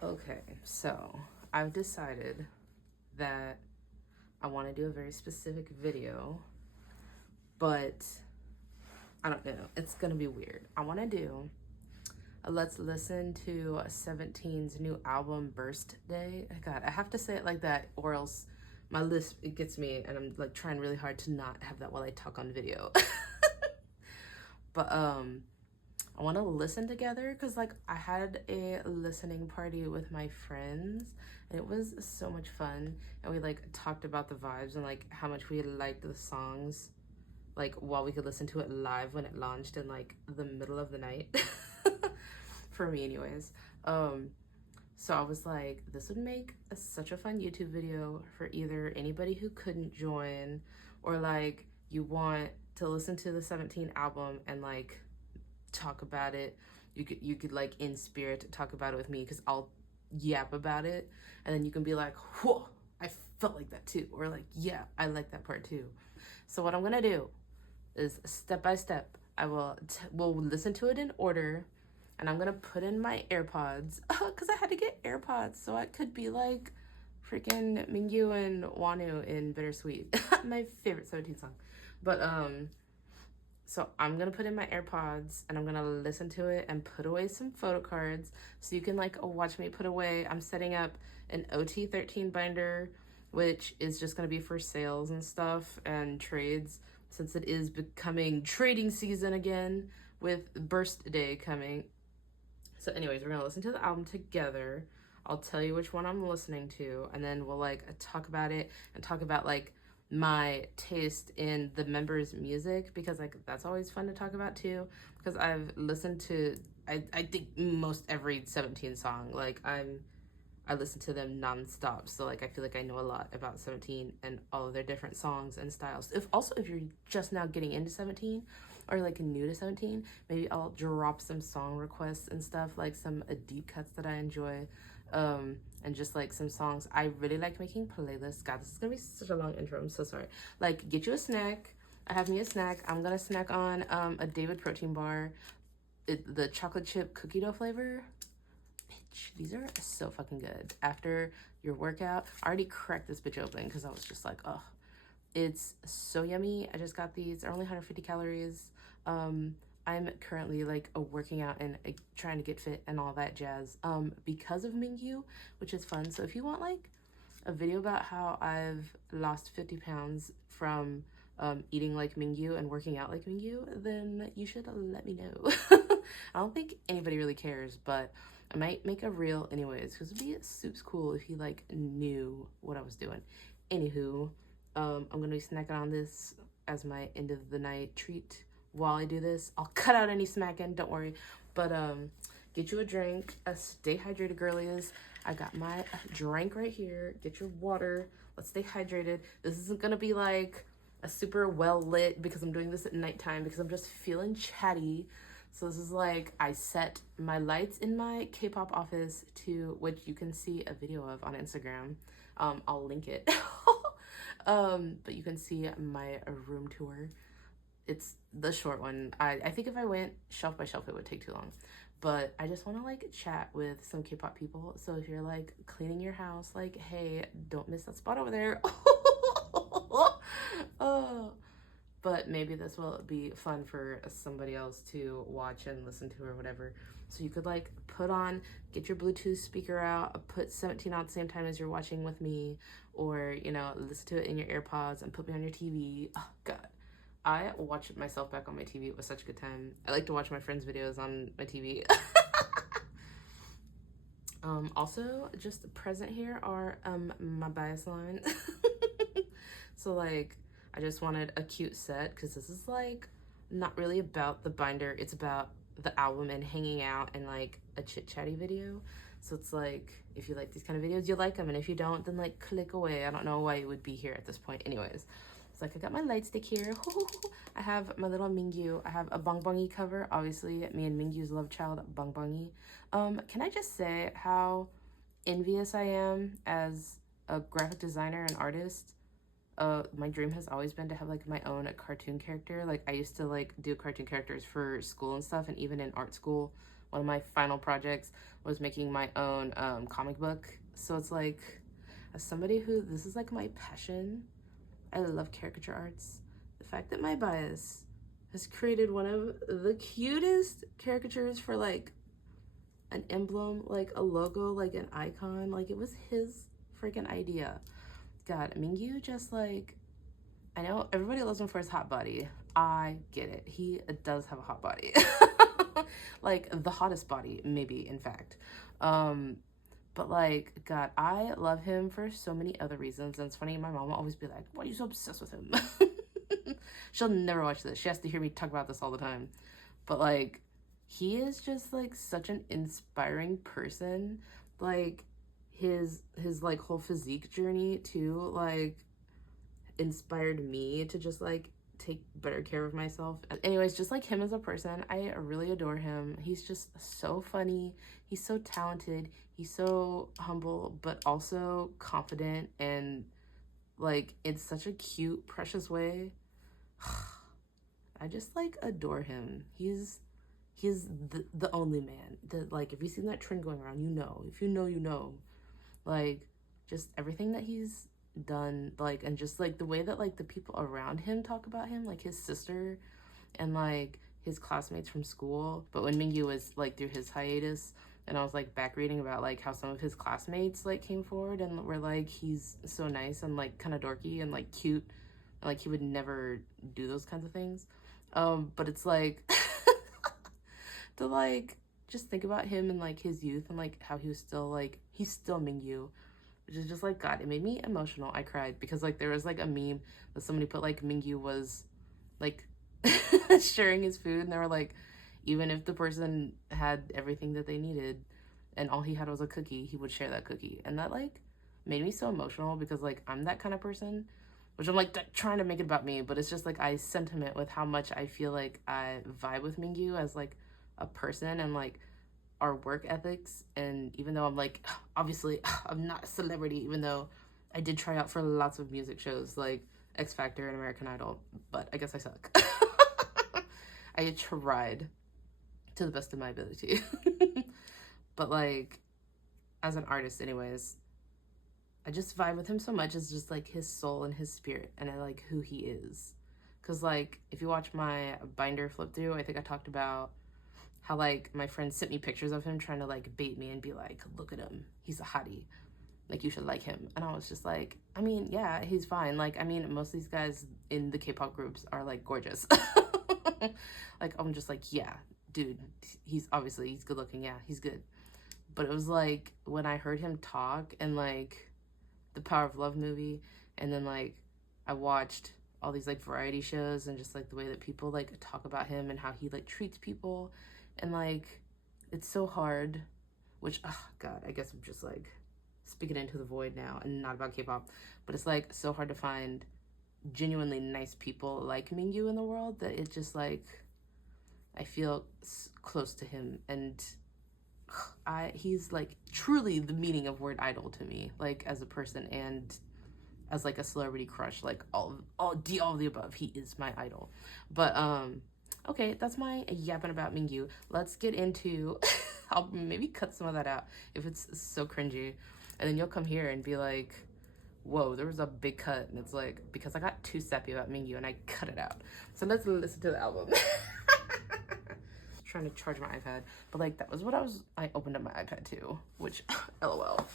Okay, so I've decided that I want to do a very specific video, but I don't know. It's gonna be weird. I want to do a let's listen to 17's new album, Burstday. God, I have to say it like that, or else my list it gets me, and I'm like trying really hard to not have that while I talk on video. But I want to listen together because like I had a listening party with my friends and it was so much fun, and we like talked about the vibes and like how much we liked the songs, like while we could listen to it live when it launched in like the middle of the night. For me anyways. So I was like, this would make such a fun YouTube video for either anybody who couldn't join, or like you want to listen to the 17 album and like talk about it. You could like in spirit talk about it with me because I'll yap about it, and then you can be like, whoa, I felt like that too, or like, yeah, I like that part too. So what I'm gonna do is step by step. We'll listen to it in order, and I'm gonna put in my AirPods because I had to get AirPods so I could be like freaking Mingyu and Wanu in Bittersweet, my favorite 17 song. But so I'm gonna put in my AirPods and I'm gonna listen to it and put away some photo cards so you can like watch me put away. I'm setting up an OT13 binder, which is just gonna be for sales and stuff and trades, since it is becoming trading season again with Burstday coming. So anyways, we're gonna listen to the album together. I'll tell you which one I'm listening to, and then we'll like talk about it and talk about like my taste in the members' music, because like that's always fun to talk about too, because I've listened to I think most every 17 song. Like I listen to them nonstop, so like I feel like I know a lot about 17 and all of their different songs and styles. If you're just now getting into 17 or like new to 17, maybe I'll drop some song requests and stuff, like some deep cuts that I enjoy, and just like some songs. I really like making playlists. God, this is gonna be such a long intro. I'm so sorry. Like, get you a snack. I have me a snack. I'm gonna snack on a David protein bar, the chocolate chip cookie dough flavor. Bitch, these are so fucking good. After your workout, I already cracked this bitch open because I was just like, oh, it's so yummy. I just got these. They're only 150 calories. I'm currently like working out and trying to get fit and all that jazz because of Mingyu, which is fun. So if you want like a video about how I've lost 50 pounds from eating like Mingyu and working out like Mingyu, then you should let me know. I don't think anybody really cares, but I might make a reel anyways, because it'd be super cool if you like knew what I was doing. Anywho, I'm gonna be snacking on this as my end of the night treat while I do this. I'll cut out any smacking, don't worry. But get you a drink. Stay hydrated, girlies. I got my drink right here. Get your water. Let's stay hydrated. This isn't gonna be like a super well lit because I'm doing this at nighttime because I'm just feeling chatty. So this is like, I set my lights in my K-pop office, to which you can see a video of on Instagram. I'll link it. But you can see my room tour. It's the short one. I think if I went shelf by shelf, it would take too long. But I just want to like chat with some K-pop people. So if you're like cleaning your house, like, hey, don't miss that spot over there. Oh. But maybe this will be fun for somebody else to watch and listen to or whatever. So you could like put on, get your Bluetooth speaker out, put 17 on at the same time as you're watching with me, or, you know, listen to it in your AirPods and put me on your TV. Oh, God. I watched myself back on my TV. It was such a good time. I like to watch my friends' videos on my TV. Also, just present here are my bias lines. So like, I just wanted a cute set because this is like not really about the binder. It's about the album and hanging out and like a chit-chatty video. So it's like, if you like these kind of videos, you like them. And if you don't, then like click away. I don't know why you would be here at this point. Anyways, it's like I got my light stick here. I have my little Mingyu. I have a Bongbongi cover. Obviously, me and Mingyu's love child, Bongbongi. Can I just say how envious I am as a graphic designer and artist? My dream has always been to have like my own cartoon character. Like I used to like do cartoon characters for school and stuff, and even in art school one of my final projects was making my own comic book. So it's like, as somebody who, this is like my passion, I love caricature arts. The fact that my bias has created one of the cutest caricatures for like an emblem, like a logo, like an icon, like it was his freaking idea. God, Mingyu just like, I know everybody loves him for his hot body. I get it. He does have a hot body. Like the hottest body, maybe, in fact. But like, God, I love him for so many other reasons. And it's funny, my mom will always be like, why are you so obsessed with him? She'll never watch this. She has to hear me talk about this all the time. But like, he is just like such an inspiring person. Like his like whole physique journey too, like inspired me to just like take better care of myself. Anyways, just like him as a person, I really adore him. He's just so funny. He's so talented. He's so humble, but also confident, and like in such a cute, precious way. I just like adore him. He's the only man that, like, if you've seen that trend going around, you know. If you know, you know. Like, just everything that he's done, like, and just like the way that like the people around him talk about him, like his sister and like his classmates from school. But when Mingyu was like through his hiatus, and I was like back reading about like how some of his classmates like came forward and were like, he's so nice and like kind of dorky and like cute, and like he would never do those kinds of things. But it's like to like just think about him and like his youth and like how he was still like, he's still Mingyu, which is just like, God, it made me emotional. I cried because like there was like a meme that somebody put like Mingyu was like sharing his food, and they were like, even if the person had everything that they needed and all he had was a cookie, he would share that cookie. And that like made me so emotional because like I'm that kind of person, which I'm like trying to make it about me, but it's just like I sentiment with how much I feel like I vibe with Mingyu as like a person and like our work ethics. And even though I'm like, obviously I'm not a celebrity, even though I did try out for lots of music shows like X Factor and American Idol, but I guess I suck. I tried to the best of my ability. But like, as an artist anyways, I just vibe with him so much. It's just like his soul and his spirit, and I like who he is. Because like, if you watch my binder flip through, I think I talked about how like my friend sent me pictures of him trying to like bait me and be like, look at him, he's a hottie, like you should like him. And I was just like, I mean, yeah, he's fine. Like, I mean, most of these guys in the K-pop groups are like gorgeous. Like, I'm just like, yeah, dude, he's good looking, yeah, he's good. But it was like when I heard him talk and like the Power of Love movie, and then like I watched all these like variety shows and just like the way that people like talk about him and how he like treats people, and like it's so hard, which, oh God, I guess I'm just like speaking into the void now and not about K-pop, but it's like so hard to find genuinely nice people like Mingyu in the world that it just like I feel close to him. And he's like truly the meaning of word idol to me, like as a person and as like a celebrity crush, like all of the above. He is my idol. But okay, that's my yapping about Mingyu. Let's get into I'll maybe cut some of that out if it's so cringy, and then you'll come here and be like, whoa, there was a big cut, and it's like because I got too sappy about Mingyu and I cut it out. So let's listen to the album. Trying to charge my iPad, but like that was what I opened up my iPad to, which LOL.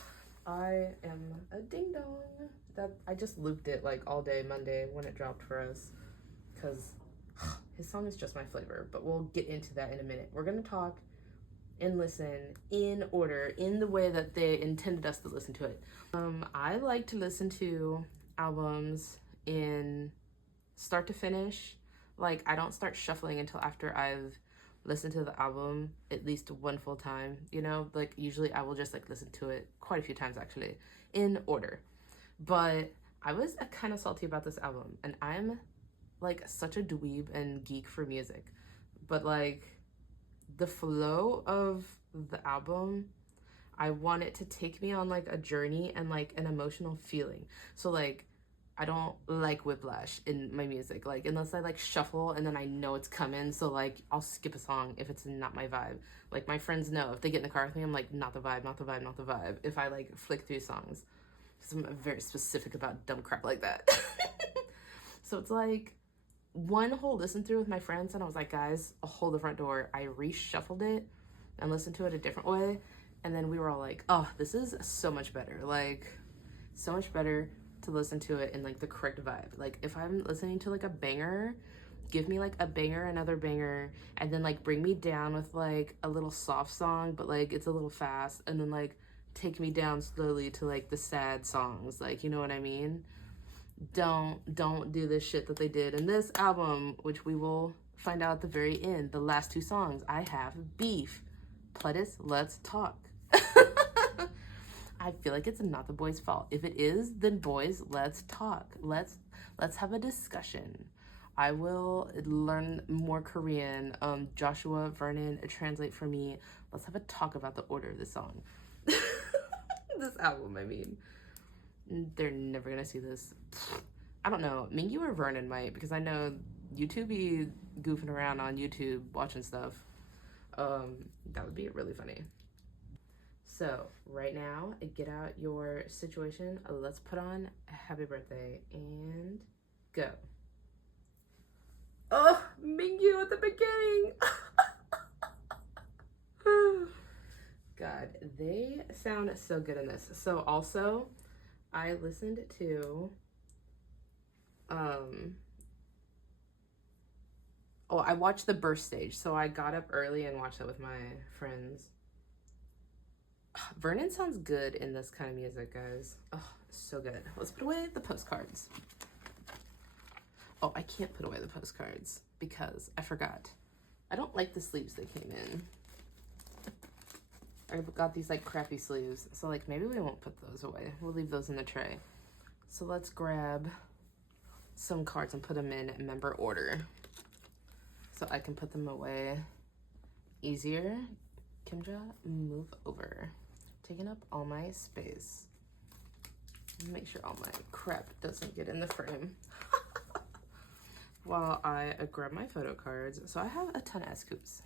I am a ding dong. That I just looped it like all day Monday when it dropped for us, because his song is just my flavor, but we'll get into that in a minute. We're gonna talk and listen in order, in the way that they intended us to listen to it. I like to listen to albums in start to finish. Like, I don't start shuffling until after I've listened to the album at least one full time, you know? Like, usually I will just like listen to it quite a few times actually in order. But I was kind of salty about this album, and I'm like such a dweeb and geek for music, but like the flow of the album, I want it to take me on like a journey and like an emotional feeling. So like I don't like whiplash in my music, like unless I like shuffle and then I know it's coming, so like I'll skip a song if it's not my vibe. Like my friends know if they get in the car with me, I'm like, not the vibe, not the vibe, not the vibe, if I like flick through songs, because I'm very specific about dumb crap like that. So it's like one whole listen through with my friends, and I was like, guys, I'll hold the front door. I reshuffled it and listened to it a different way, and then we were all like, oh, this is so much better, like so much better to listen to it in like the correct vibe. Like if I'm listening to like a banger, give me like a banger, another banger, and then like bring me down with like a little soft song, but like it's a little fast, and then like take me down slowly to like the sad songs, like, you know what I mean? Don't do this shit that they did in this album, which we will find out at the very end. The last two songs, I have beef. Pledis, let's talk. I feel like it's not the boys' fault. If it is, then boys, let's talk. Let's have a discussion. I will learn more Korean. Joshua, Vernon, translate for me. Let's have a talk about the order of the song. This album, I mean. They're never gonna see this. I don't know. Mingyu or Vernon might, because I know YouTube be goofing around on YouTube watching stuff. That would be really funny. So right now, get out your situation. Let's put on Happy Birthday and go. Oh, Mingyu at the beginning. God, they sound so good in this. So also, I listened to, I watched the Burstday. So I got up early and watched it with my friends. Vernon sounds good in this kind of music, guys. Oh, so good. Let's put away the postcards. Oh, I can't put away the postcards because I forgot. I don't like the sleeves that came in. I got these like crappy sleeves, so like maybe we won't put those away. We'll leave those in the tray. So let's grab some cards and put them in member order so I can put them away easier. Kimja, move over. Taking up all my space. Make sure all my crap doesn't get in the frame. While I grab my photo cards. So I have a ton of scoops.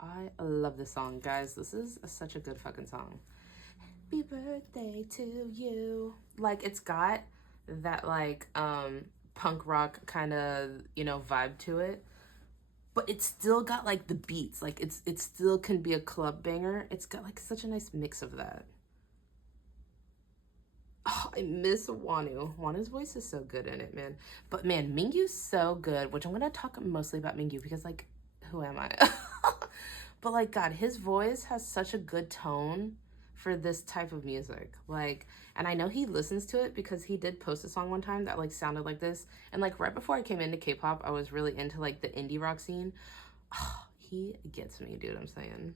I love this song, guys. This is such a good fucking song. Happy birthday to you. Like, it's got that, like, punk rock kind of, you know, vibe to it. But it's still got, like, the beats. Like, it still can be a club banger. It's got, like, such a nice mix of that. Oh, I miss Wonu. Wanu's voice is so good in it, man. But, man, Mingyu's so good, which I'm going to talk mostly about Mingyu because, like, who am I? But like, God, his voice has such a good tone for this type of music. Like, and I know he listens to it because he did post a song one time that like sounded like this. And like right before I came into K-pop, I was really into like the indie rock scene. Oh, he gets me, dude, I'm saying.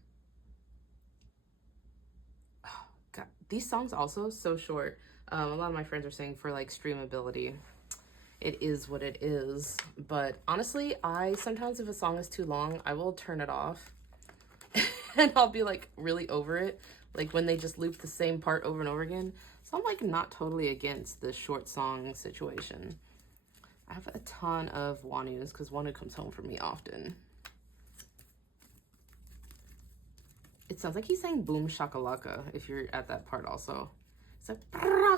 Oh, God, these songs also so short. A lot of my friends are saying for like streamability. It is what it is. But honestly, I sometimes if a song is too long, I will turn it off. And I'll be like really over it, like when they just loop the same part over and over again. So I'm like not totally against the short song situation. I have a ton of Wanu's because Wanu comes home for me often. It sounds like he's saying boom shakalaka if you're at that part also. It's like,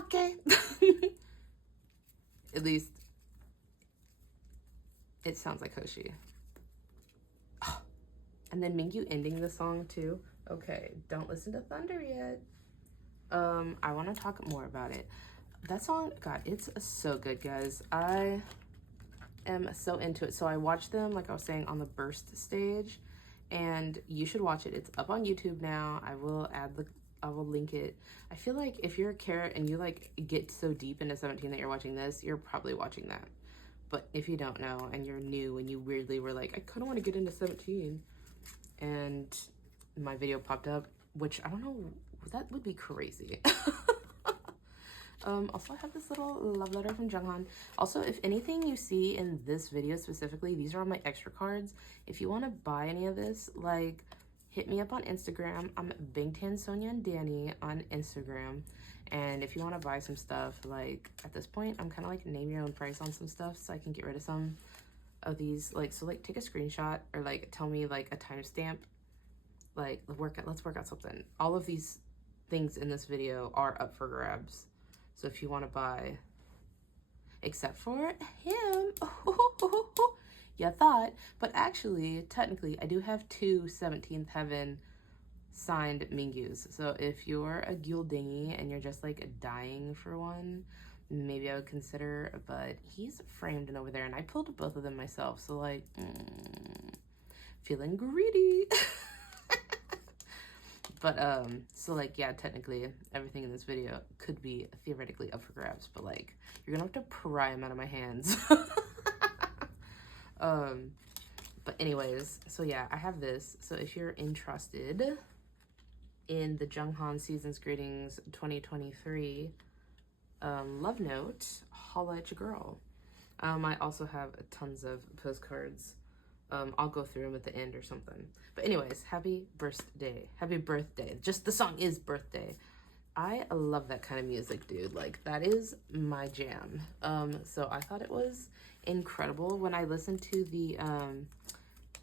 okay. At least it sounds like Hoshi. And then Mingyu ending the song too. Okay, don't listen to Thunder yet. I want to talk more about it. That song, God, it's so good, guys. I am so into it. So I watched them, like I was saying, on the Burst stage, and you should watch it. It's up on YouTube now. I will link it. I feel like if you're a carrot and you like get so deep into 17 that you're watching this, you're probably watching that. But if you don't know and you're new and you weirdly were like, I kind of want to get into 17, and my video popped up, which I don't know, that would be crazy. Also I have this little love letter from Junghan. Also, if anything you see in this video specifically, these are all my extra cards. If you want to buy any of this, like, hit me up on Instagram. I'm Bangtan Sonia and Danny on Instagram. And if you want to buy some stuff, like at this point, I'm kind of like name your own price on some stuff so I can get rid of some of these. Like, so like take a screenshot or like tell me like a timestamp. Like let's work out something. All of these things in this video are up for grabs. So if you want to buy, except for him, you thought, but actually, technically, I do have two 17th Heaven signed Mingyus. So if you're a Gildingy and you're just like dying for one, maybe I would consider, but he's framed and over there, and I pulled both of them myself, so like, feeling greedy. But, so like, yeah, technically, everything in this video could be theoretically up for grabs, but like, you're gonna have to pry them out of my hands. But anyways, so yeah, I have this. So if you're interested in the Junghan Season's Greetings 2023 love note, holla at your girl. I also have tons of postcards. I'll go through them at the end or something. But anyways, happy birthday. Happy birthday. Just the song is Birthday. I love that kind of music, dude. Like, that is my jam. So I thought it was incredible. When I listened to the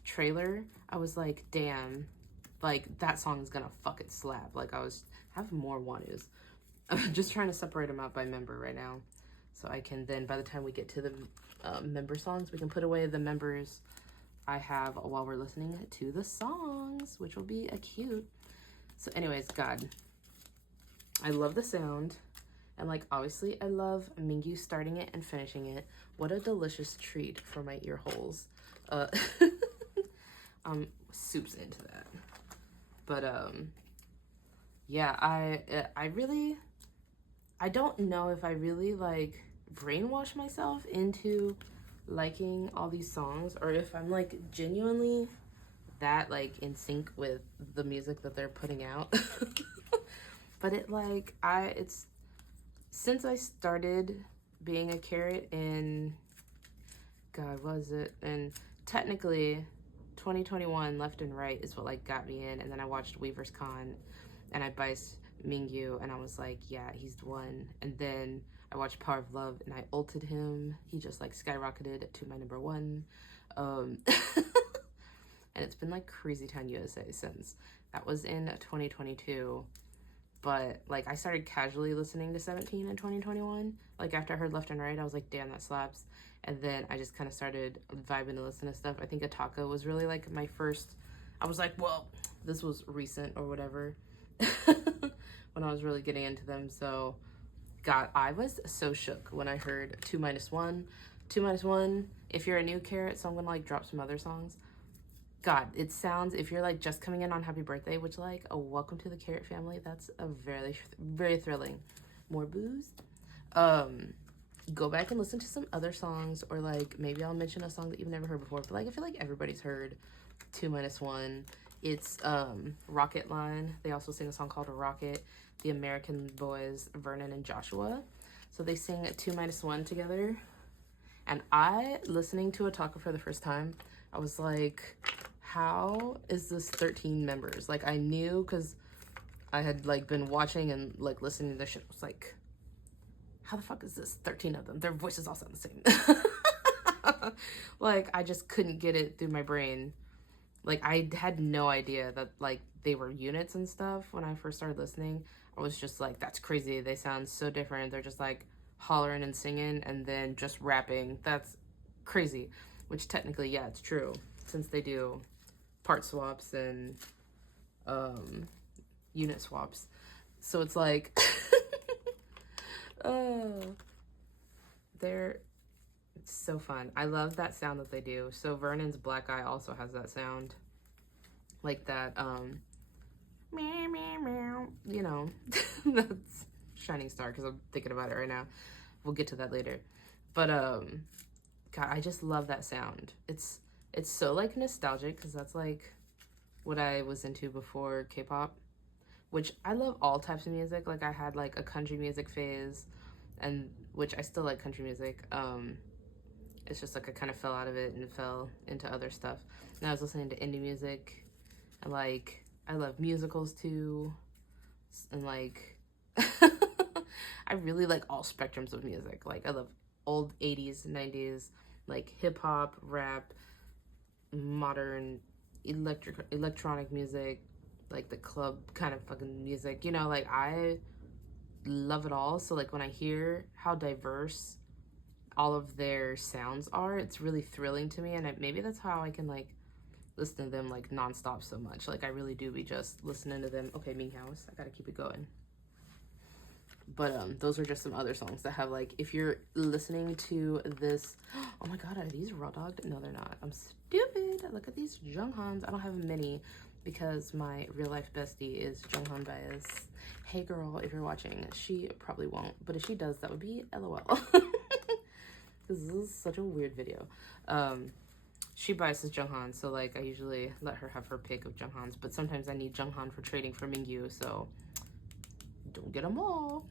trailer, I was like, damn, like, that song is gonna fucking slap. Like, I have more Wanus. I'm just trying to separate them out by member right now. So I can then, by the time we get to the member songs, we can put away the members I have while we're listening to the songs, which will be cute. So anyways, God, I love the sound. And like, obviously I love Mingyu starting it and finishing it. What a delicious treat for my ear holes. I'm soups into that. But yeah, I don't know if I really like brainwash myself into liking all these songs, or if I'm like genuinely that like in sync with the music that they're putting out. But it's since I started being a carrot in, God, was it? And technically 2021 Left and Right is what like got me in, and then I watched Weaver's Con and I biced Mingyu and I was like, yeah, he's the one. And then I watched Power of Love and I ulted him. He just like skyrocketed to my number one. And it's been like Crazy Town USA since. That was in 2022. But like I started casually listening to 17 in 2021. Like after I heard Left and Right, I was like, damn, that slaps. And then I just kind of started vibing to listen to stuff. I think Ataka was really like my first, I was like, well, this was recent or whatever. When I was really getting into them. So God, I was so shook when I heard 2-1. 2-1, if you're a new carrot, so I'm gonna like drop some other songs. God, it sounds, if you're like just coming in on Happy Birthday, which like, oh, welcome to the carrot family. That's a very, very thrilling. More booze. Go back and listen to some other songs, or like maybe I'll mention a song that you've never heard before. But like, I feel like everybody's heard 2-1. It's Rocket Line. They also sing a song called Rocket. The American boys, Vernon and Joshua. So they sing 2-1 together. And I, listening to Ataka for the first time, I was like, how is this 13 members? Like, I knew because I had like been watching and like listening to this shit. I was like, how the fuck is this 13 of them? Their voices all sound the same. Like, I just couldn't get it through my brain. Like, I had no idea that like they were units and stuff when I first started listening. I was just like, that's crazy. They sound so different. They're just like hollering and singing and then just rapping. That's crazy. Which technically, yeah, it's true. Since they do part swaps and unit swaps. So it's like, it's so fun. I love that sound that they do. So Vernon's Black Eye also has that sound. Like that, meow, meow, meow. You know, that's Shining Star because I'm thinking about it right now. We'll get to that later. But, God, I just love that sound. It's so, like, nostalgic because that's, like, what I was into before K-pop, which I love all types of music. Like, I had, like, a country music phase, and which I still like country music. It's just, like, I kind of fell out of it and fell into other stuff. And I was listening to indie music I love musicals too, and like I really like all spectrums of music. Like I love old 80s, 90s, like hip hop, rap, modern electronic music, like the club kind of fucking music. You know, like I love it all. So like when I hear how diverse all of their sounds are, it's really thrilling to me, and maybe that's how I can like listen to them like nonstop so much. Like I really do be just listening to them. Okay, Ming House, I gotta keep it going. But those are just some other songs that have like, if you're listening to this, oh my god, are these raw dogged? No, they're not. I'm stupid. Look at these Junghans. I don't have many because my real life bestie is Junghan bias. Hey girl, if you're watching, she probably won't, but if she does, that would be LOL. This is such a weird video. She biases Junghan, so like I usually let her have her pick of Junghans, but sometimes I need Junghan for trading for Mingyu, so don't get them all.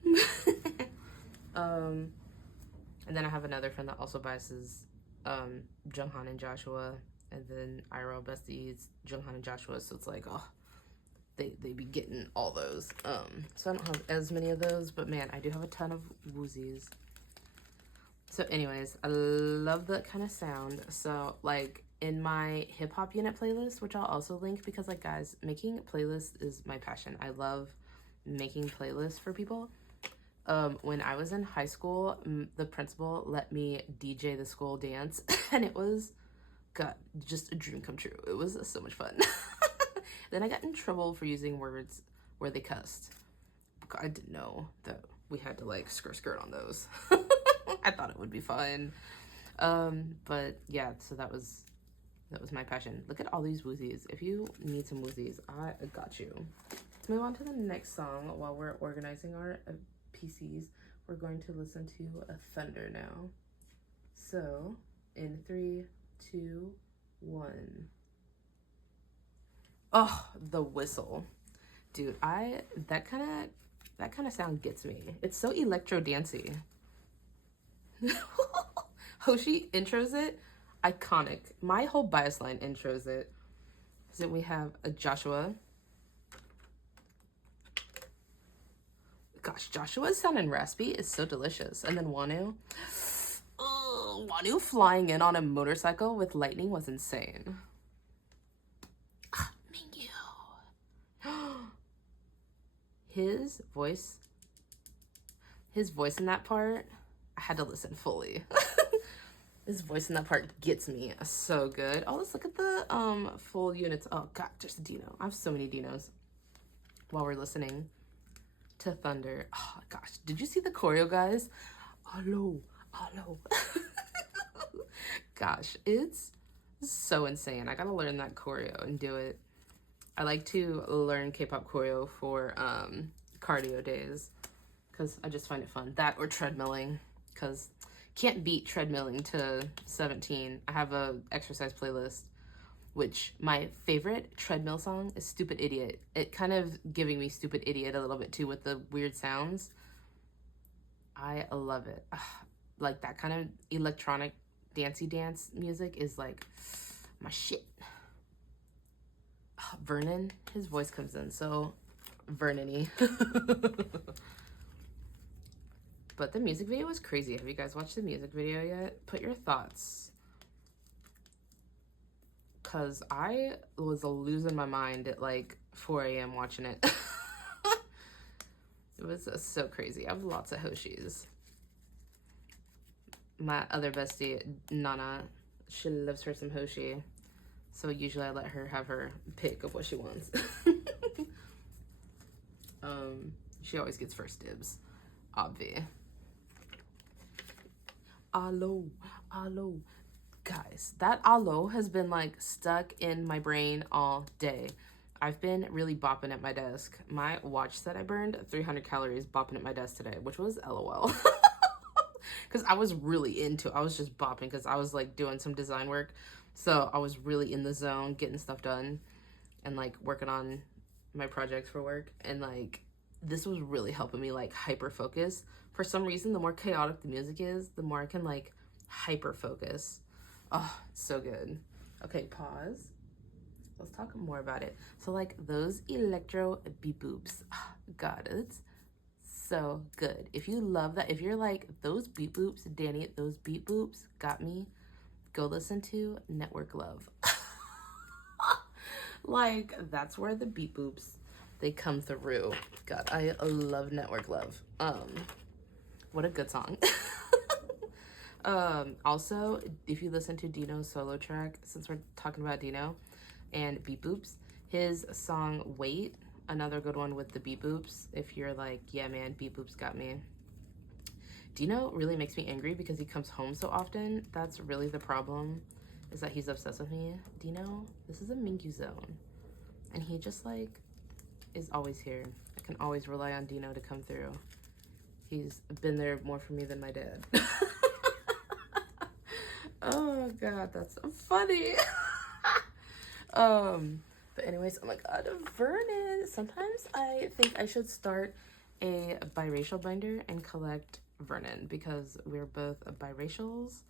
And then I have another friend that also biases Junghan and Joshua, and then IRL besties Junghan and Joshua, so it's like, oh, they be getting all those. So I don't have as many of those, but man, I do have a ton of Woozies. So anyways, I love that kind of sound. So like in my hip hop unit playlist, which I'll also link, because like guys, making playlists is my passion. I love making playlists for people. When I was in high school, the principal let me DJ the school dance, and it was, God, just a dream come true. It was so much fun. Then I got in trouble for using words where they cussed. I didn't know that we had to like skirt on those. I thought it would be fun. But yeah, so that was my passion. Look at all these Woozies. If you need some Woozies, I got you. Let's move on to the next song. While we're organizing our PCs, we're going to listen to a Thunder now. So in 3, 2, 1. Oh, the whistle. Dude, that kind of sound gets me. It's so electro dancey. Hoshi intros it, iconic. My whole bias line intros it. So then we have a Joshua. Gosh, Joshua's sounding raspy is so delicious. And then Wanu. Wanu flying in on a motorcycle with lightning was insane. Mingyu. His voice in that part, I had to listen fully. His voice in that part gets me so good. Oh, let's look at the full units. Oh god, there's a Dino. I have so many Dinos while we're listening to Thunder. Oh gosh, did you see the choreo, guys? Hello. Gosh, it's so insane. I gotta learn that choreo and do it. I like to learn K-pop choreo for cardio days because I just find it fun. That or treadmilling, because can't beat treadmilling to 17. I have a exercise playlist, which my favorite treadmill song is Stupid Idiot. It kind of giving me Stupid Idiot a little bit too with the weird sounds. I love it. Like that kind of electronic dancey dance music is like my shit. Vernon, his voice comes in so Vernon-y. But the music video was crazy. Have you guys watched the music video yet? Put your thoughts. Because I was losing my mind at like 4 a.m. watching it. It was so crazy. I have lots of Hoshis. My other bestie, Nana, she loves her some Hoshi. So usually I let her have her pick of what she wants. She always gets first dibs. Obvi. Allo. Guys, that allo has been like stuck in my brain all day. I've been really bopping at my desk. My watch said I burned 300 calories bopping at my desk today, which was LOL. Because I was really into it. I was just bopping because I was like doing some design work. So I was really in the zone, getting stuff done and like working on my projects for work. And like, this was really helping me like hyper focus. For some reason, the more chaotic the music is, the more I can like hyper focus. Oh, so good. Okay, pause. let's talk more about it. So like those electro beep boops, God, it's so good. If you love that, if you're like those beep boops, Danny, those beep boops got me, go listen to Network Love. Like that's where the beep boops, they come through. God, I love Network Love. What a good song. Also, if you listen to Dino's solo track, since we're talking about Dino and beep boops, his song Wait, another good one with the beep boops. If you're like, yeah man, beep boops got me. Dino really makes me angry because he comes home so often. That's really the problem, is that he's obsessed with me. Dino, this is a Mingyu zone, and he just like is always here. I can always rely on Dino to come through. He's been there more for me than my dad. Oh god, that's so funny. But anyways, oh my god, Vernon. Sometimes I think I should start a biracial binder and collect Vernon, because we're both biracials,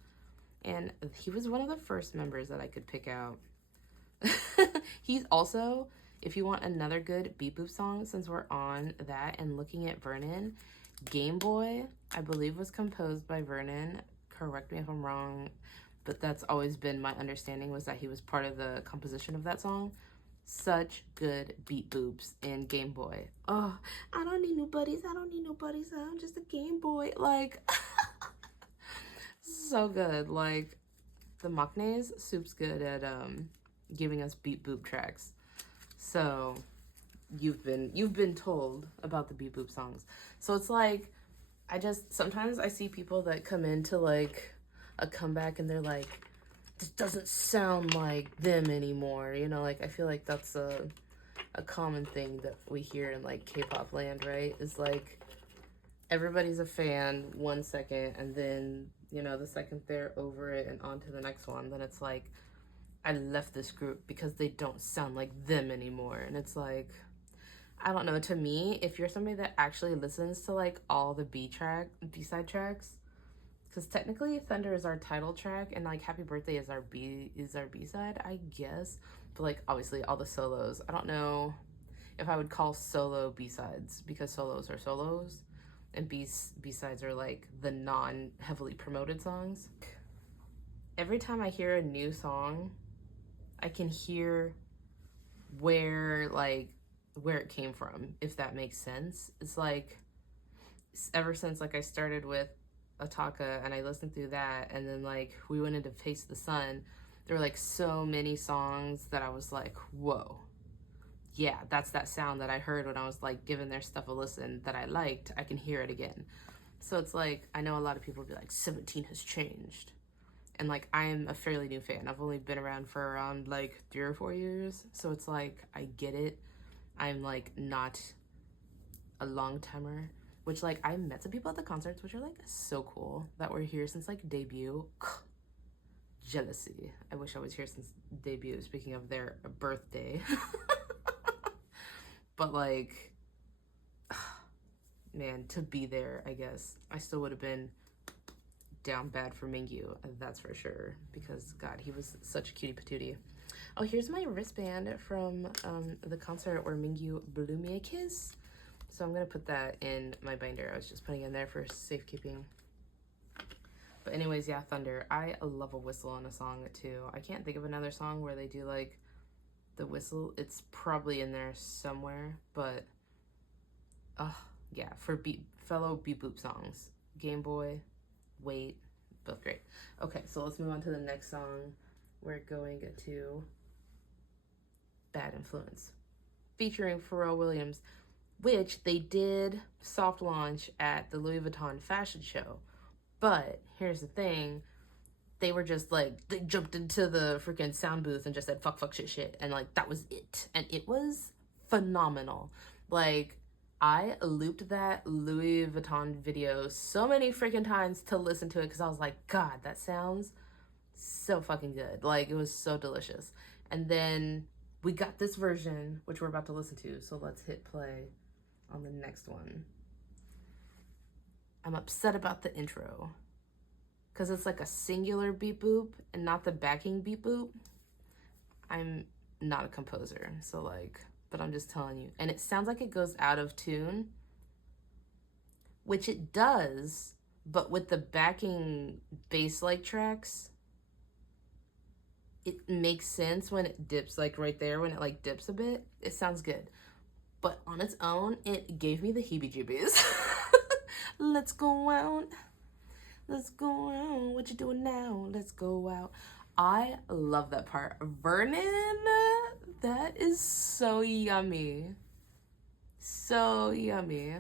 and he was one of the first members that I could pick out. He's also, if you want another good beep boop song, since we're on that and looking at Vernon, Game Boy, I believe, was composed by Vernon. Correct me if I'm wrong, but that's always been my understanding, was that he was part of the composition of that song. Such good beat boops in Game Boy. Oh, I don't need nobodies, I don't need nobodies, I'm just a Game Boy. Like, so good. Like, the Maknae's soup's good at giving us beat boop tracks. So you've been told about the beat boop songs. So it's like, sometimes I see people that come into like a comeback and they're like, this doesn't sound like them anymore, you know? Like, I feel like that's a common thing that we hear in like K-pop land, right? It's like everybody's a fan 1 second, and then, you know, the second they're over it and on to the next one, then it's like, I left this group because they don't sound like them anymore. And it's like, I don't know, to me, if you're somebody that actually listens to like all the B-side tracks, because technically Thunder is our title track and like Happy Birthday is our B-side, I guess. But like obviously all the solos, I don't know if I would call solo B-sides, because solos are solos and B-sides are like the non-heavily promoted songs. Every time I hear a new song, I can hear where it came from, if that makes sense. It's like, ever since like I started with Ataka and I listened through that, and then like we went into Face the Sun, there were like so many songs that I was like, whoa, yeah, that's that sound that I heard when I was like giving their stuff a listen that I liked. I can hear it again. So it's like, I know a lot of people will be like, 17 has changed. And like, I'm a fairly new fan. I've only been around for around like 3 or 4 years. So it's like, I get it. I'm like not a long timer, which like I met some people at the concerts, which are like so cool, that were here since like debut. Jealousy. I wish I was here since debut, speaking of their birthday. But like, man, to be there, I guess I still would have been down bad for Mingyu, that's for sure, because God, he was such a cutie patootie. Oh, here's my wristband from the concert where Mingyu blew me a kiss. So I'm gonna put that in my binder. I was just putting it in there for safekeeping. But anyways, yeah, Thunder. I love a whistle on a song too. I can't think of another song where they do like the whistle. It's probably in there somewhere, but yeah, for fellow beep boop songs, Game Boy, Wait, both great. Okay, so let's move on to the next song. We're going to Bad Influence, featuring Pharrell Williams, which they did soft launch at the Louis Vuitton fashion show. But here's the thing, they were just like, they jumped into the freaking sound booth and just said fuck shit, and like that was it, and it was phenomenal. Like, I looped that Louis Vuitton video so many freaking times to listen to it, because I was like, God, that sounds so fucking good. Like, it was so delicious. And then we got this version, which we're about to listen to, so let's hit play on the next one. I'm upset about the intro, because it's like a singular beep boop and not the backing beep boop. I'm not a composer, so like, but I'm just telling you. And it sounds like it goes out of tune, which it does, but with the backing bass-like tracks, it makes sense when it dips, like right there, when it like dips a bit, it sounds good. But on its own, it gave me the heebie-jeebies. Let's go out. Let's go out. What you doing now? Let's go out. I love that part. Vernon, that is so yummy. So yummy.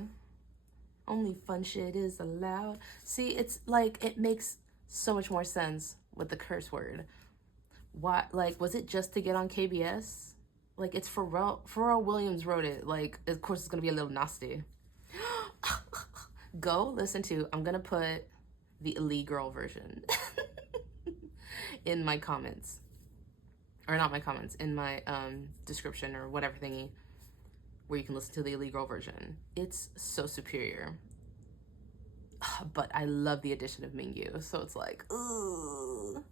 Only fun shit is allowed. See, it's like, it makes so much more sense with the curse word. Why, like, was it just to get on KBS? Like, it's Pharrell Williams wrote it. Like, of course it's gonna be a little nasty. Go listen to, I'm gonna put the Elite Girl version in my comments. Or not my comments, in my description or whatever thingy, where you can listen to the Elite Girl version. It's so superior. But I love the addition of Mingyu, so it's like, ugh.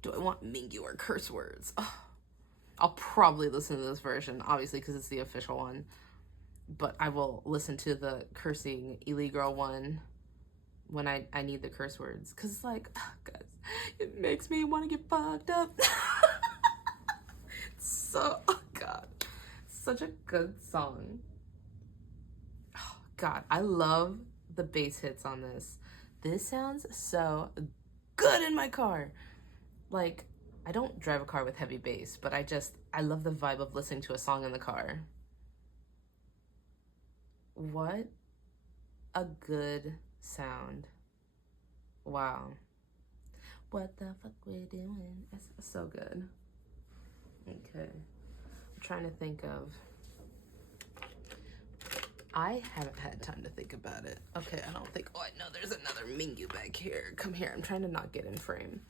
Do I want Mingyu or curse words? Oh, I'll probably listen to this version, obviously, because it's the official one. But I will listen to the cursing Elite Girl one when I need the curse words. Because it's like, oh, guys, it makes me want to get fucked up. So, oh God, such a good song. Oh God, I love the bass hits on this. This sounds so good in my car. Like, I don't drive a car with heavy bass, but I love the vibe of listening to a song in the car. What a good sound. Wow. What the fuck we doing? It's so good. Okay. I'm trying to think of... I haven't had time to think about it. Okay, I don't think... Oh, I know there's another Mingyu back here. Come here. I'm trying to not get in frame.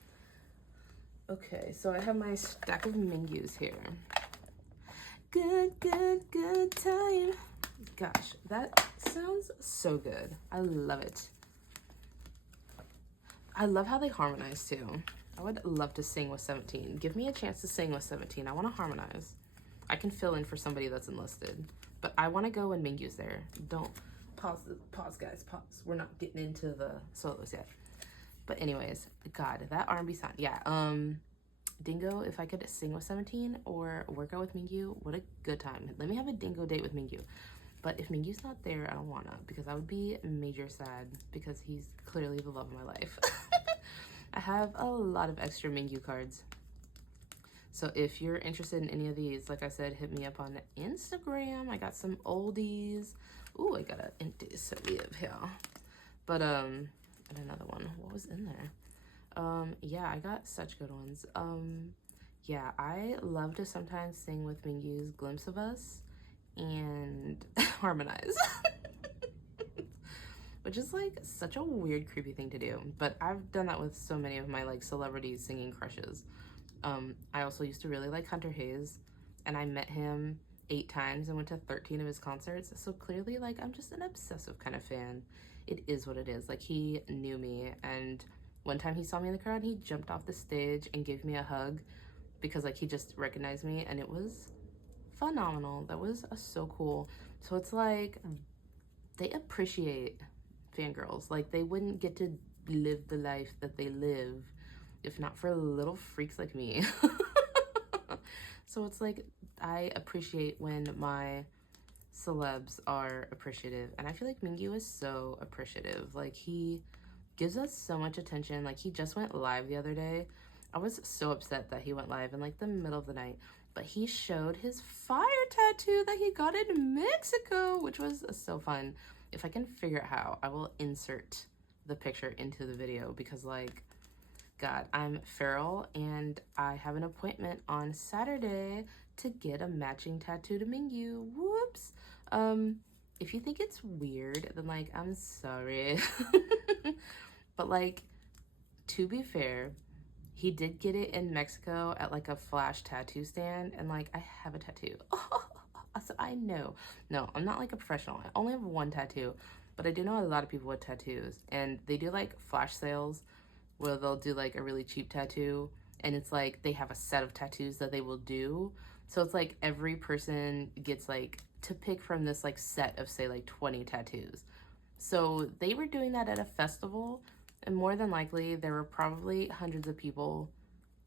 Okay, so I have my stack of Mingyus here. Good time. Gosh, that sounds so good. I love it. I love how they harmonize too. I would love to sing with 17. Give me a chance to sing with 17. I want to harmonize. I can fill in for somebody that's enlisted, but I want to go when Mingyu's there. Don't pause guys, pause. We're not getting into the solos yet. But anyways, God, that R&B sound. Yeah, Dingo, if I could sing with 17 or work out with Mingyu, what a good time. Let me have a Dingo date with Mingyu. But if Mingyu's not there, I don't wanna, because I would be major sad, because he's clearly the love of my life. I have a lot of extra Mingyu cards. So if you're interested in any of these, like I said, hit me up on Instagram. I got some oldies. Ooh, I got an empty sleeve here. But, and another one. What was in there? Yeah, I got such good ones. Yeah, I love to sometimes sing with Mingyu's Glimpse of Us and harmonize. Which is like such a weird, creepy thing to do. But I've done that with so many of my like celebrity singing crushes. I also used to really like Hunter Hayes, and I met him 8 times and went to 13 of his concerts. So clearly, like, I'm just an obsessive kind of fan. It is what it is. Like, he knew me, and one time he saw me in the crowd, he jumped off the stage and gave me a hug because, like, he just recognized me, and it was phenomenal. That was so cool. So it's like, they appreciate fangirls. Like, they wouldn't get to live the life that they live if not for little freaks like me. So it's like, I appreciate when my celebs are appreciative, and I feel like Mingyu is so appreciative. Like, he gives us so much attention. Like, he just went live the other day. I was so upset that he went live in like the middle of the night, but he showed his fire tattoo that he got in Mexico, which was so fun. If I can figure out how, I will insert the picture into the video, because like, God, I'm feral and I have an appointment on Saturday to get a matching tattoo to Mingyu. Whoops. If you think it's weird, then like, I'm sorry. But like, to be fair, he did get it in Mexico at like a flash tattoo stand, and like, I have a tattoo. So I know. No, I'm not like a professional. I only have one tattoo, but I do know a lot of people with tattoos, and they do like flash sales where they'll do like a really cheap tattoo, and it's like they have a set of tattoos that they will do, So it's like every person gets like to pick from this like set of say like 20 tattoos. So they were doing that at a festival, and more than likely there were probably hundreds of people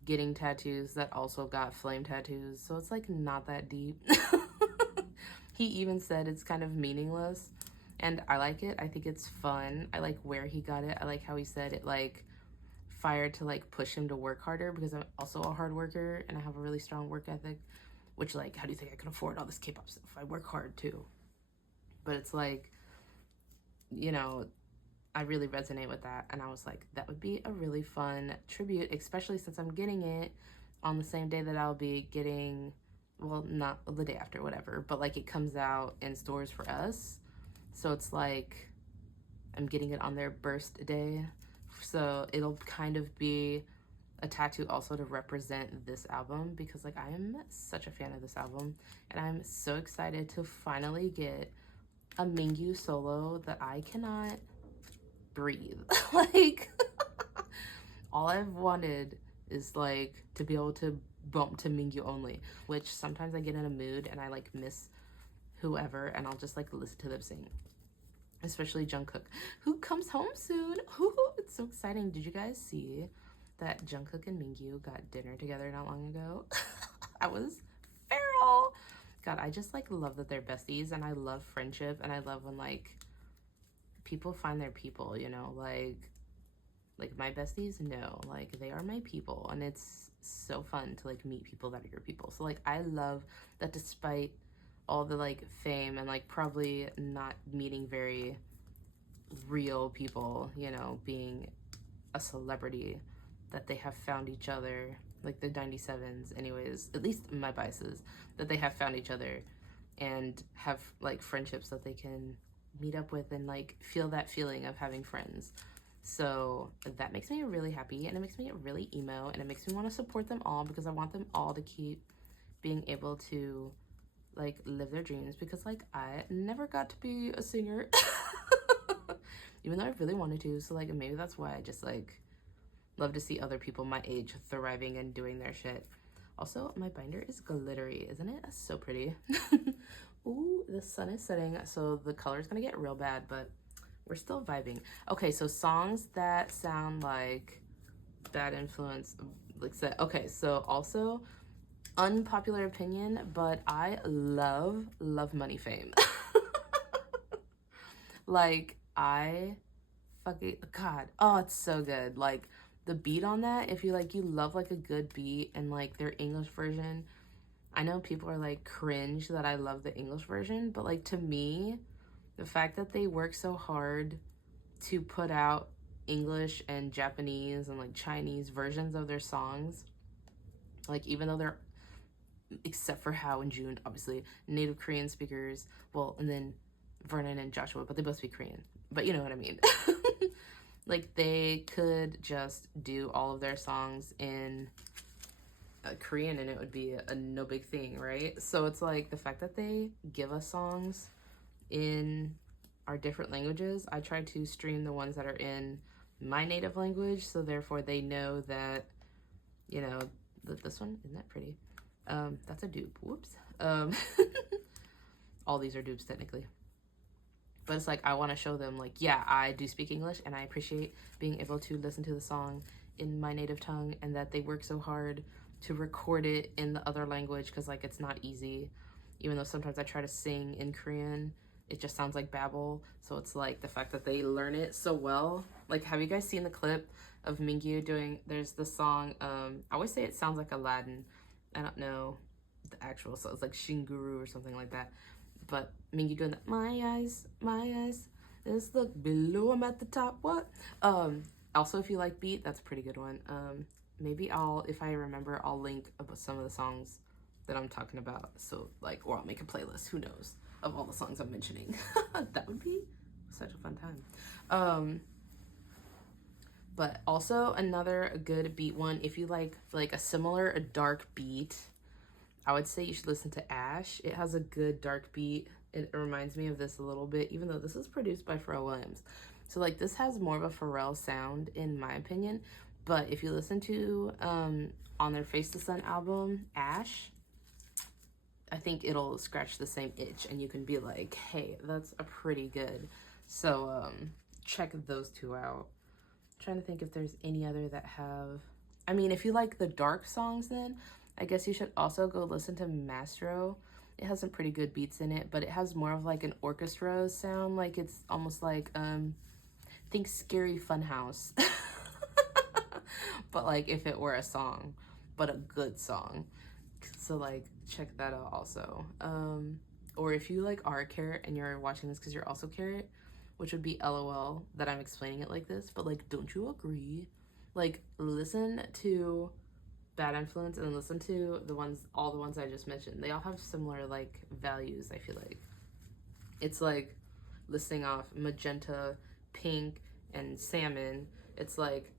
getting tattoos that also got flame tattoos. So it's like not that deep. He even said it's kind of meaningless, and I like it. I think it's fun. I like where he got it. I like how he said it like fired to like push him to work harder, because I'm also a hard worker and I have a really strong work ethic, which like, how do you think I can afford all this K-pop stuff? I work hard too. But it's like, you know, I really resonate with that, and I was like, that would be a really fun tribute, especially since I'm getting it on the same day that I'll be getting, well, not the day after, whatever, but like it comes out in stores for us. So it's like I'm getting it on their Burstday. So it'll kind of be a tattoo also to represent this album, because like I am such a fan of this album, and I'm so excited to finally get a Mingyu solo that I cannot breathe. Like all I've wanted is like to be able to bump to Mingyu only, which sometimes I get in a mood and I like miss whoever and I'll just like listen to them sing, especially Jungkook, who comes home soon. Ooh, it's so exciting. Did you guys see that Jungkook and Mingyu got dinner together not long ago? I was feral. God, I just like love that they're besties, and I love friendship, and I love when like people find their people, you know, like my besties, no, like they are my people, and it's so fun to like meet people that are your people. So like I love that despite all the like fame and like probably not meeting very real people, you know, being a celebrity, that they have found each other, like the 97s anyways, at least my biases, that they have found each other and have like friendships that they can meet up with and like feel that feeling of having friends. So that makes me really happy, and it makes me get really emo, and it makes me want to support them all, because I want them all to keep being able to like live their dreams, because like I never got to be a singer even though I really wanted to. So like maybe that's why I just like love to see other people my age thriving and doing their shit. Also, my binder is glittery, isn't it? That's so pretty. Ooh, the sun is setting, so the color's gonna get real bad, but we're still vibing. Okay, so songs that sound like bad influence, like that. Okay, so also unpopular opinion, but I love Money Fame. Like I fucking, God, oh, it's so good. Like the beat on that, if you like, you love like a good beat and like their English version. I know people are like cringe that I love the English version, but like to me, the fact that they work so hard to put out English and Japanese and like Chinese versions of their songs, like even though they're, except for Hao and June, obviously native Korean speakers, well, and then Vernon and Joshua, but they both speak Korean, but you know what I mean. Like they could just do all of their songs in Korean and it would be a no big thing, right? So it's like the fact that they give us songs in our different languages. I try to stream the ones that are in my native language, so therefore they know that, you know, this one, isn't that pretty? That's a dupe, whoops. All these are dupes technically. But it's like, I want to show them like, yeah, I do speak English and I appreciate being able to listen to the song in my native tongue, and that they work so hard to record it in the other language, because like it's not easy. Even though sometimes I try to sing in Korean, it just sounds like babble. So it's like the fact that they learn it so well. Like, have you guys seen the clip of Mingyu doing, there's the song, I always say it sounds like Aladdin. I don't know the actual, so it's like Shinguru or something like that. But Mingyu doing that, my eyes, let's look below, I'm at the top, what? Also, if you like beat, that's a pretty good one. Maybe I'll, if I remember, I'll link about some of the songs that I'm talking about. So like, or I'll make a playlist, who knows, of all the songs I'm mentioning. That would be such a fun time. But also another good beat one, if you like a similar, a dark beat, I would say you should listen to Ash. It has a good dark beat. It reminds me of this a little bit, even though this is produced by Pharrell Williams. So like this has more of a Pharrell sound in my opinion. But if you listen to on their Face the Sun album, Ash, I think it'll scratch the same itch and you can be like, hey, that's a pretty good. So check those two out. I'm trying to think if there's any other that have, I mean, if you like the dark songs, then I guess you should also go listen to Mastro. It has some pretty good beats in it, but it has more of like an orchestra sound. Like it's almost like, think Scary Funhouse. But like if it were a song, but a good song. So like check that out also. Or if you like are Carrot and you're watching this because you're also Carrot, which would be LOL that I'm explaining it like this, but like don't you agree? Like listen to Bad Influence and listen to the ones, all the ones I just mentioned. They all have similar like values, I feel like. It's like listing off magenta, pink, and salmon. It's like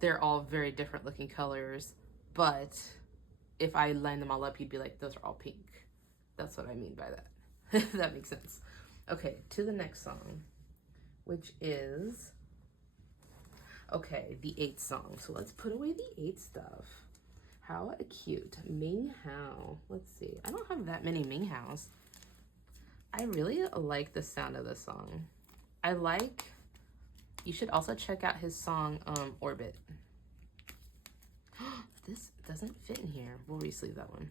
they're all very different looking colors, but if I line them all up, you'd be like, those are all pink. That's what I mean by that. If that makes sense. Okay, to the next song, which is, okay, the 8th song. So let's put away the 8 stuff. How cute. Ming Hao. Let's see. I don't have that many Ming Haos. I really like the sound of this song. You should also check out his song, Orbit. This doesn't fit in here. We'll re-sleeve that one.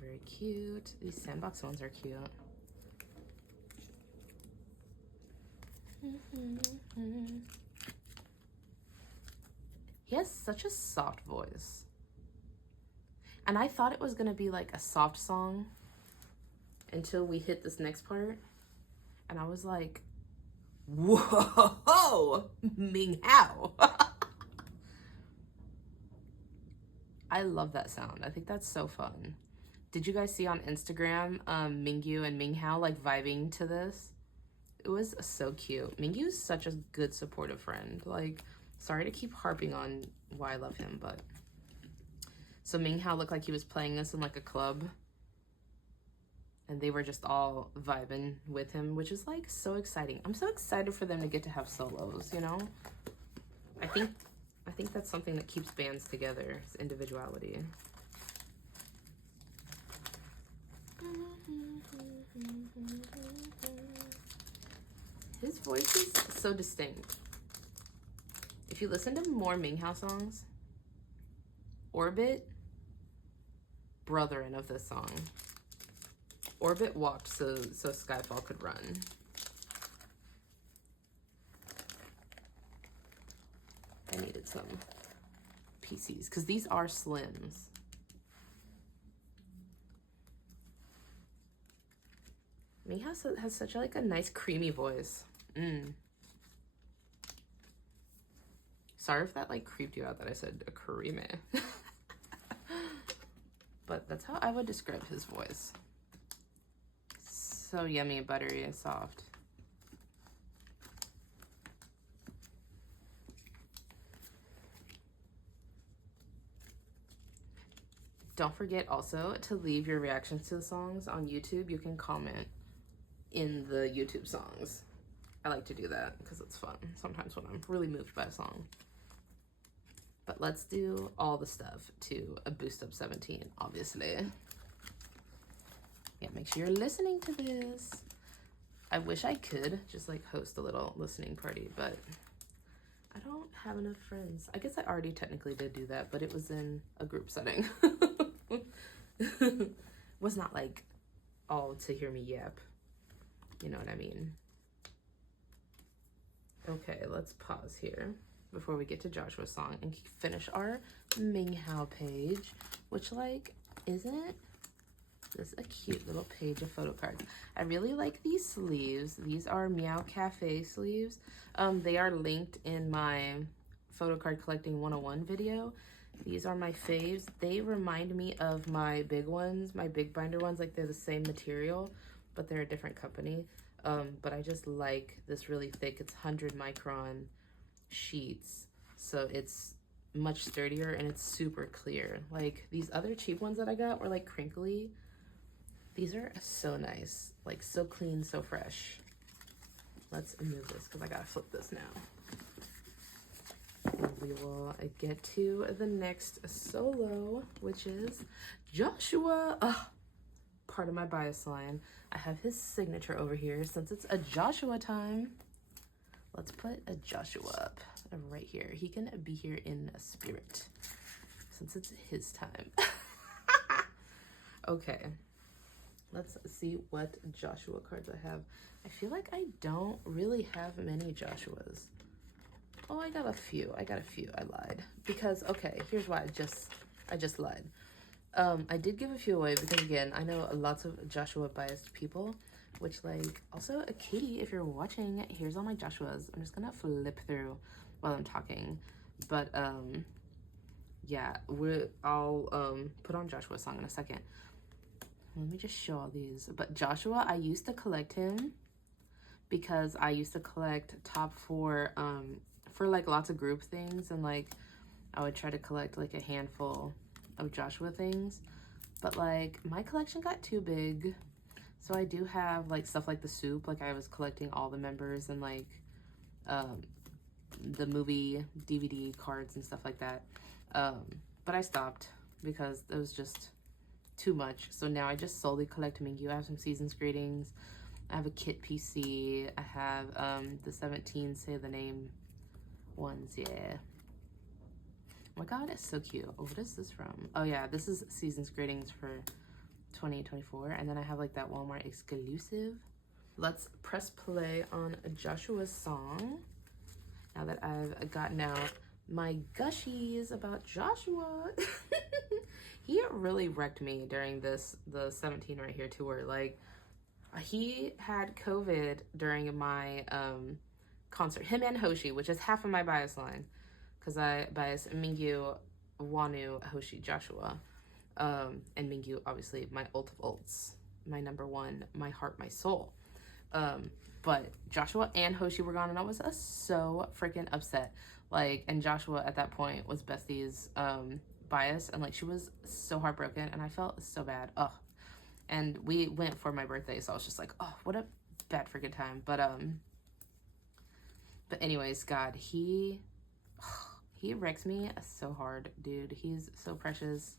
Very cute. These sandbox ones are cute. He has such a soft voice. And I thought it was gonna be like a soft song until we hit this next part. And I was like, whoa, Ming Hao. I love that sound. I think that's so fun. Did you guys see on Instagram, Mingyu and Ming Hao like vibing to this? It was so cute. Mingyu's such a good supportive friend. Like, sorry to keep harping on why I love him, but. So Ming Hao looked like he was playing this in like a club. And they were just all vibing with him, which is like so exciting. I'm so excited for them to get to have solos, you know? I think that's something that keeps bands together, is individuality. His voice is so distinct. If you listen to more Ming Hao songs, Orbit, brethren of this song. Orbit walked so Skyfall could run. I needed some PCs because these are slims. Ming Hao has such like a nice creamy voice. Sorry if that like creeped you out that I said a creamy. But that's how I would describe his voice. So yummy, buttery, and soft. Don't forget also to leave your reactions to the songs on YouTube. You can comment in the YouTube songs. I like to do that because it's fun sometimes when I'm really moved by a song. But let's do all the stuff to a Boost Up 17, obviously. Yeah, make sure you're listening to this. I wish I could just like host a little listening party, but I don't have enough friends. I guess I already technically did do that, but it was in a group setting. Was not like all to hear me yap. You know what I mean? Okay, let's pause here before we get to Joshua's song and finish our Ming Hao page, which like, isn't this a cute little page of Photocard? I really like these sleeves. These are Meow Cafe sleeves. They are linked in my Photocard Collecting 101 video. These are my faves. They remind me of my big ones, my big binder ones. Like they're the same material, but they're a different company. But I just like this really thick, it's 100 micron sheets. So it's much sturdier and it's super clear. Like these other cheap ones that I got were like crinkly. These are so nice, like so clean, so fresh. Let's move this because I gotta flip this now. we will get to the next solo, which is Joshua. Part of my bias line. I have his signature over here since it's a Joshua time. Let's put a Joshua up right here. He can be here in spirit since it's his time. Okay, let's see what Joshua cards I have. I feel like I don't really have many Joshuas. Oh, I got a few. I lied. Because, okay, here's why I just lied. I did give a few away because, again, I know lots of Joshua biased people, which, like, also, Katie, if you're watching, here's all my Joshuas. I'm just gonna flip through while I'm talking. But, yeah, I'll put on Joshua's song in a second. Let me just show all these. But Joshua, I used to collect him because I used to collect top 4 for like lots of group things, and like I would try to collect like a handful of Joshua things, but like my collection got too big, so I do have like stuff like the soup. Like I was collecting all the members and like the movie DVD cards and stuff like that, but I stopped because it was just too much. So now I just solely collect Mingyu. I have some Seasons Greetings, I have a Kit PC, I have the 17 Say the Name ones. Yeah, oh my god, it's so cute. Oh, what is this from? Oh yeah, this is Seasons Greetings for 2024, and then I have like that Walmart exclusive. Let's press play on Joshua's song now that I've gotten out my gushies about Joshua. He really wrecked me during the 17 right here tour. Like, he had COVID during my concert. Him and Hoshi, which is half of my bias line, because I bias Mingyu, Wanu, Hoshi, Joshua, and Mingyu, obviously my ult of ults, my number one, my heart, my soul. But Joshua and Hoshi were gone, and I was so freaking upset. Like, and Joshua at that point was Bestie's bias, and like she was so heartbroken, and I felt so bad. Ugh. And we went for my birthday, so I was just like, oh, what a bad freaking time. But anyways, God, he wrecks me so hard, dude. He's so precious.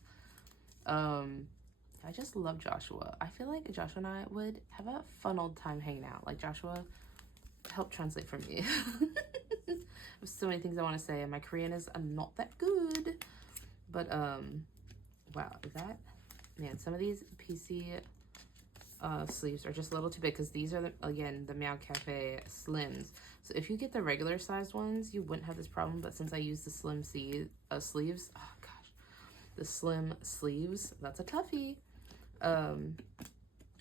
I just love Joshua. I feel like Joshua and I would have a fun old time hanging out. Like, Joshua helped translate for me. There's so many things I want to say, and my Korean is not that good. But wow, that, man, some of these PC sleeves are just a little too big, because these are again the Meow Cafe Slims. So if you get the regular sized ones, you wouldn't have this problem. But since I use the slim sleeves, oh gosh, the slim sleeves, that's a toughie.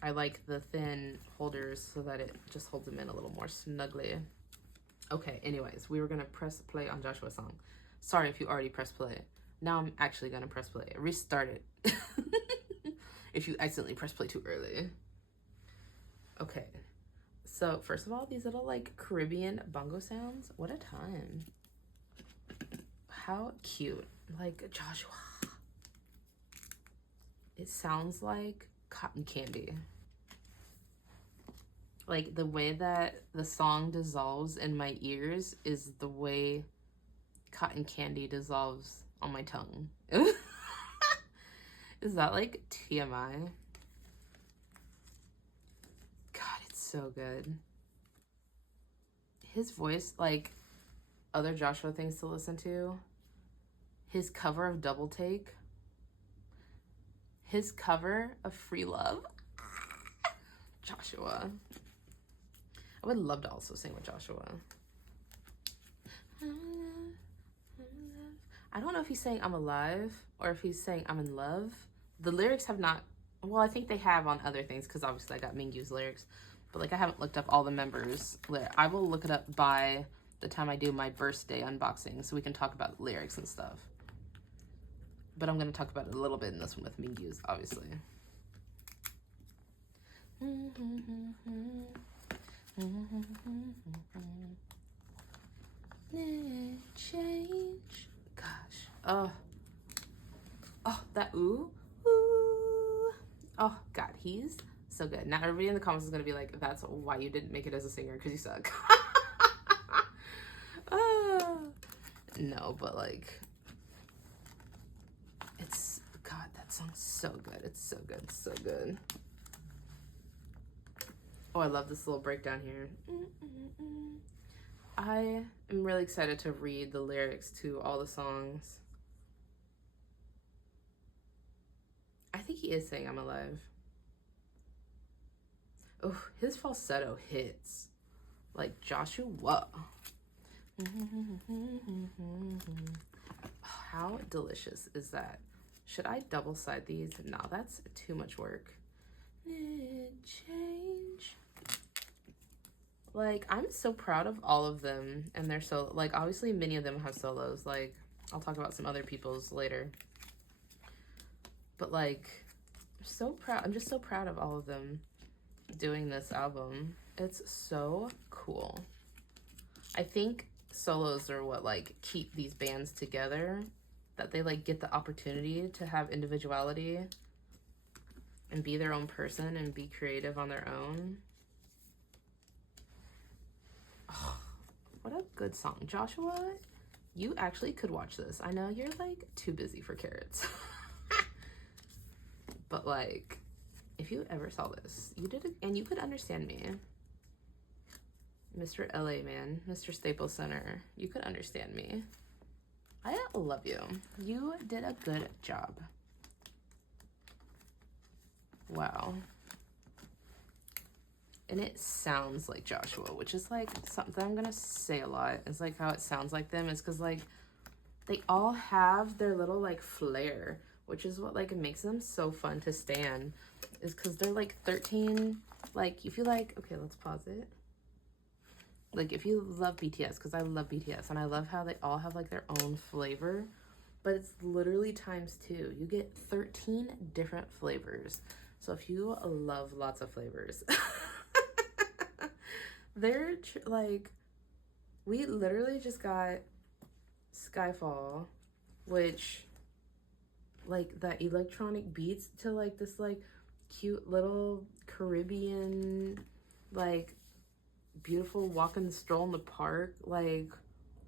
I like the thin holders so that it just holds them in a little more snugly. Okay, anyways, we were gonna press play on Joshua's song. Sorry if you already pressed play. Now I'm actually gonna press play. Restart it. If you accidentally press play too early. Okay, so first of all, these little like Caribbean bongo sounds. What a time. How cute. Like, Joshua. It sounds like cotton candy. Like, the way that the song dissolves in my ears is the way cotton candy dissolves on my tongue. Is that like TMI? God, it's so good. His voice, like other Joshua things to listen to, his cover of Double Take, his cover of Free Love. Joshua. I would love to also sing with Joshua. I don't know if he's saying I'm alive or if he's saying I'm in love. The lyrics have not, well, I think they have on other things, because obviously I got Mingyu's lyrics, but like I haven't looked up all the members' lyrics. I will look it up by the time I do my Burstday unboxing, so we can talk about lyrics and stuff. But I'm going to talk about it a little bit in this one with Mingyu's, obviously. Change. Gosh. Oh, that ooh. Oh God, he's so good. Now everybody in the comments is gonna be like, that's why you didn't make it as a singer, because you suck. No, but like, it's, God, that song's so good. It's so good, so good. Oh, I love this little breakdown here. I am really excited to read the lyrics to all the songs. I think he is saying I'm alive. Oh, his falsetto hits. Like Joshua. How delicious is that? Should I double side these? No, that's too much work. Change. Like, I'm so proud of all of them, and they're so, like, obviously many of them have solos. Like, I'll talk about some other people's later. But like, so proud. I'm just so proud of all of them doing this album. It's so cool. I think solos are what like keep these bands together, that they like get the opportunity to have individuality and be their own person and be creative on their own. Oh, what a good song. Joshua, you actually could watch this. I know you're like too busy for carrots. But like, if you ever saw this, you did it, and you could understand me. Mr. LA man, Mr. Staples Center, you could understand me. I love you. You did a good job. Wow. And it sounds like Joshua, which is like something I'm gonna say a lot. It's like how it sounds like them is because like they all have their little like flair, which is what like makes them so fun to stan, is because they're like 13. Like if you like, okay, let's pause it. Like if you love BTS, because I love BTS and I love how they all have like their own flavor, but it's literally ×2. You get 13 different flavors. So if you love lots of flavors, they're like, we literally just got Skyfall, which like that electronic beats to like this like cute little Caribbean like beautiful walking the stroll in the park, like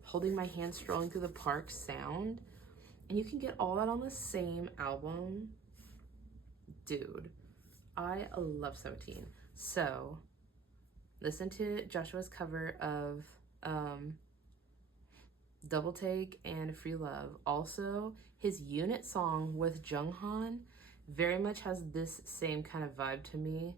holding my hand strolling through the park sound, and you can get all that on the same album. Dude, I love 17. So listen to Joshua's cover of Double Take and Free Love. Also, his unit song with Junghan very much has this same kind of vibe to me.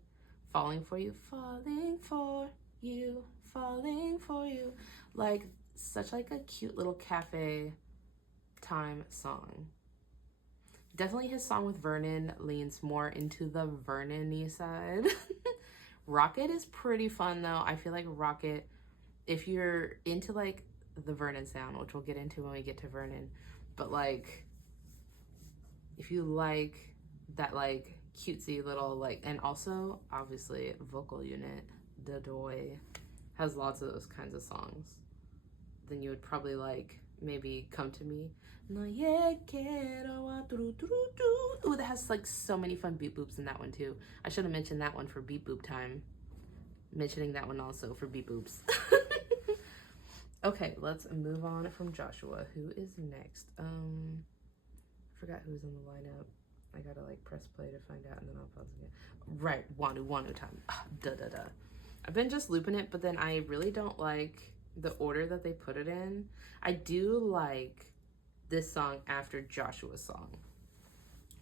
Falling for you, falling for you, falling for you. Like such like a cute little cafe time song. Definitely his song with Vernon leans more into the Vernon-y side. Rocket is pretty fun though. I feel like Rocket, if you're into like the Vernon sound, which we'll get into when we get to Vernon, but like if you like that like cutesy little like, and also obviously vocal unit, Dadoy has lots of those kinds of songs, then you would probably like maybe Come to Me. Ooh, that has like so many fun beat boops in that one too. I should have mentioned that one for beat boop time. Mentioning that one also for beat boops. Okay, let's move on from Joshua. Who is next? I forgot who's in the lineup. I gotta like press play to find out and then I'll pause again. Right, Wanu time. I've been just looping it, but then I really don't like the order that they put it in. I do like this song after Joshua's song,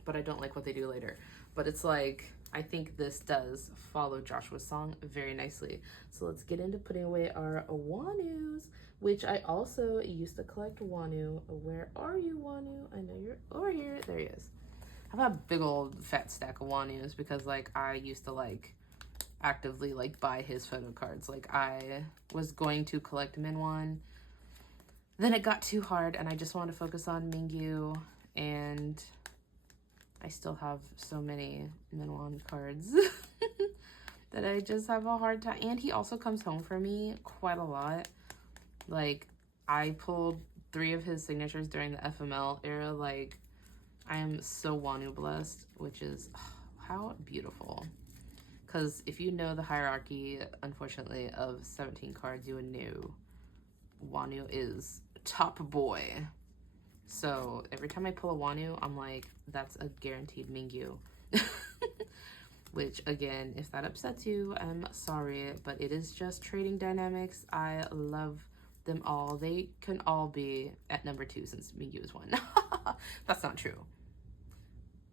but I don't like what they do later. But it's like, I think this does follow Joshua's song very nicely. So let's get into putting away our Wanus, which I also used to collect Wanu. Where are you, Wanu? I know you're over here. There he is. I have a big old fat stack of Wanus because like I used to like actively like buy his photo cards. Like I was going to collect Minwon, then it got too hard and I just wanted to focus on Mingyu, and I still have so many Minwon cards that I just have a hard time. And he also comes home for me quite a lot. Like I pulled 3 of his signatures during the FML era. Like I am so Wanu blessed, which is how beautiful. Because if you know the hierarchy, unfortunately, of 17 cards, you would know Wanu is top boy. So every time I pull a Wanu, I'm like, that's a guaranteed Mingyu. Which, again, if that upsets you, I'm sorry, but it is just trading dynamics. I love them all. They can all be at number 2 since Mingyu is 1. That's not true.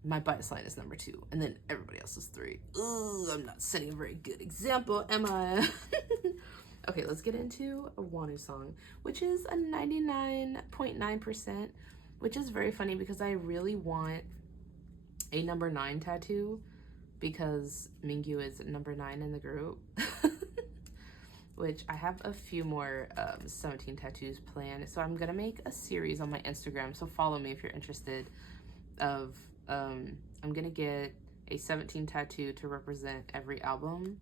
My bias line is number 2, and then everybody else is 3. Ooh, I'm not setting a very good example, am I? Okay, let's get into a Wanu song, which is a 99.9%, which is very funny because I really want a number 9 tattoo because Mingyu is number 9 in the group. Which I have a few more 17 tattoos planned. So I'm gonna make a series on my Instagram, so follow me if you're interested. I'm gonna get a 17 tattoo to represent every album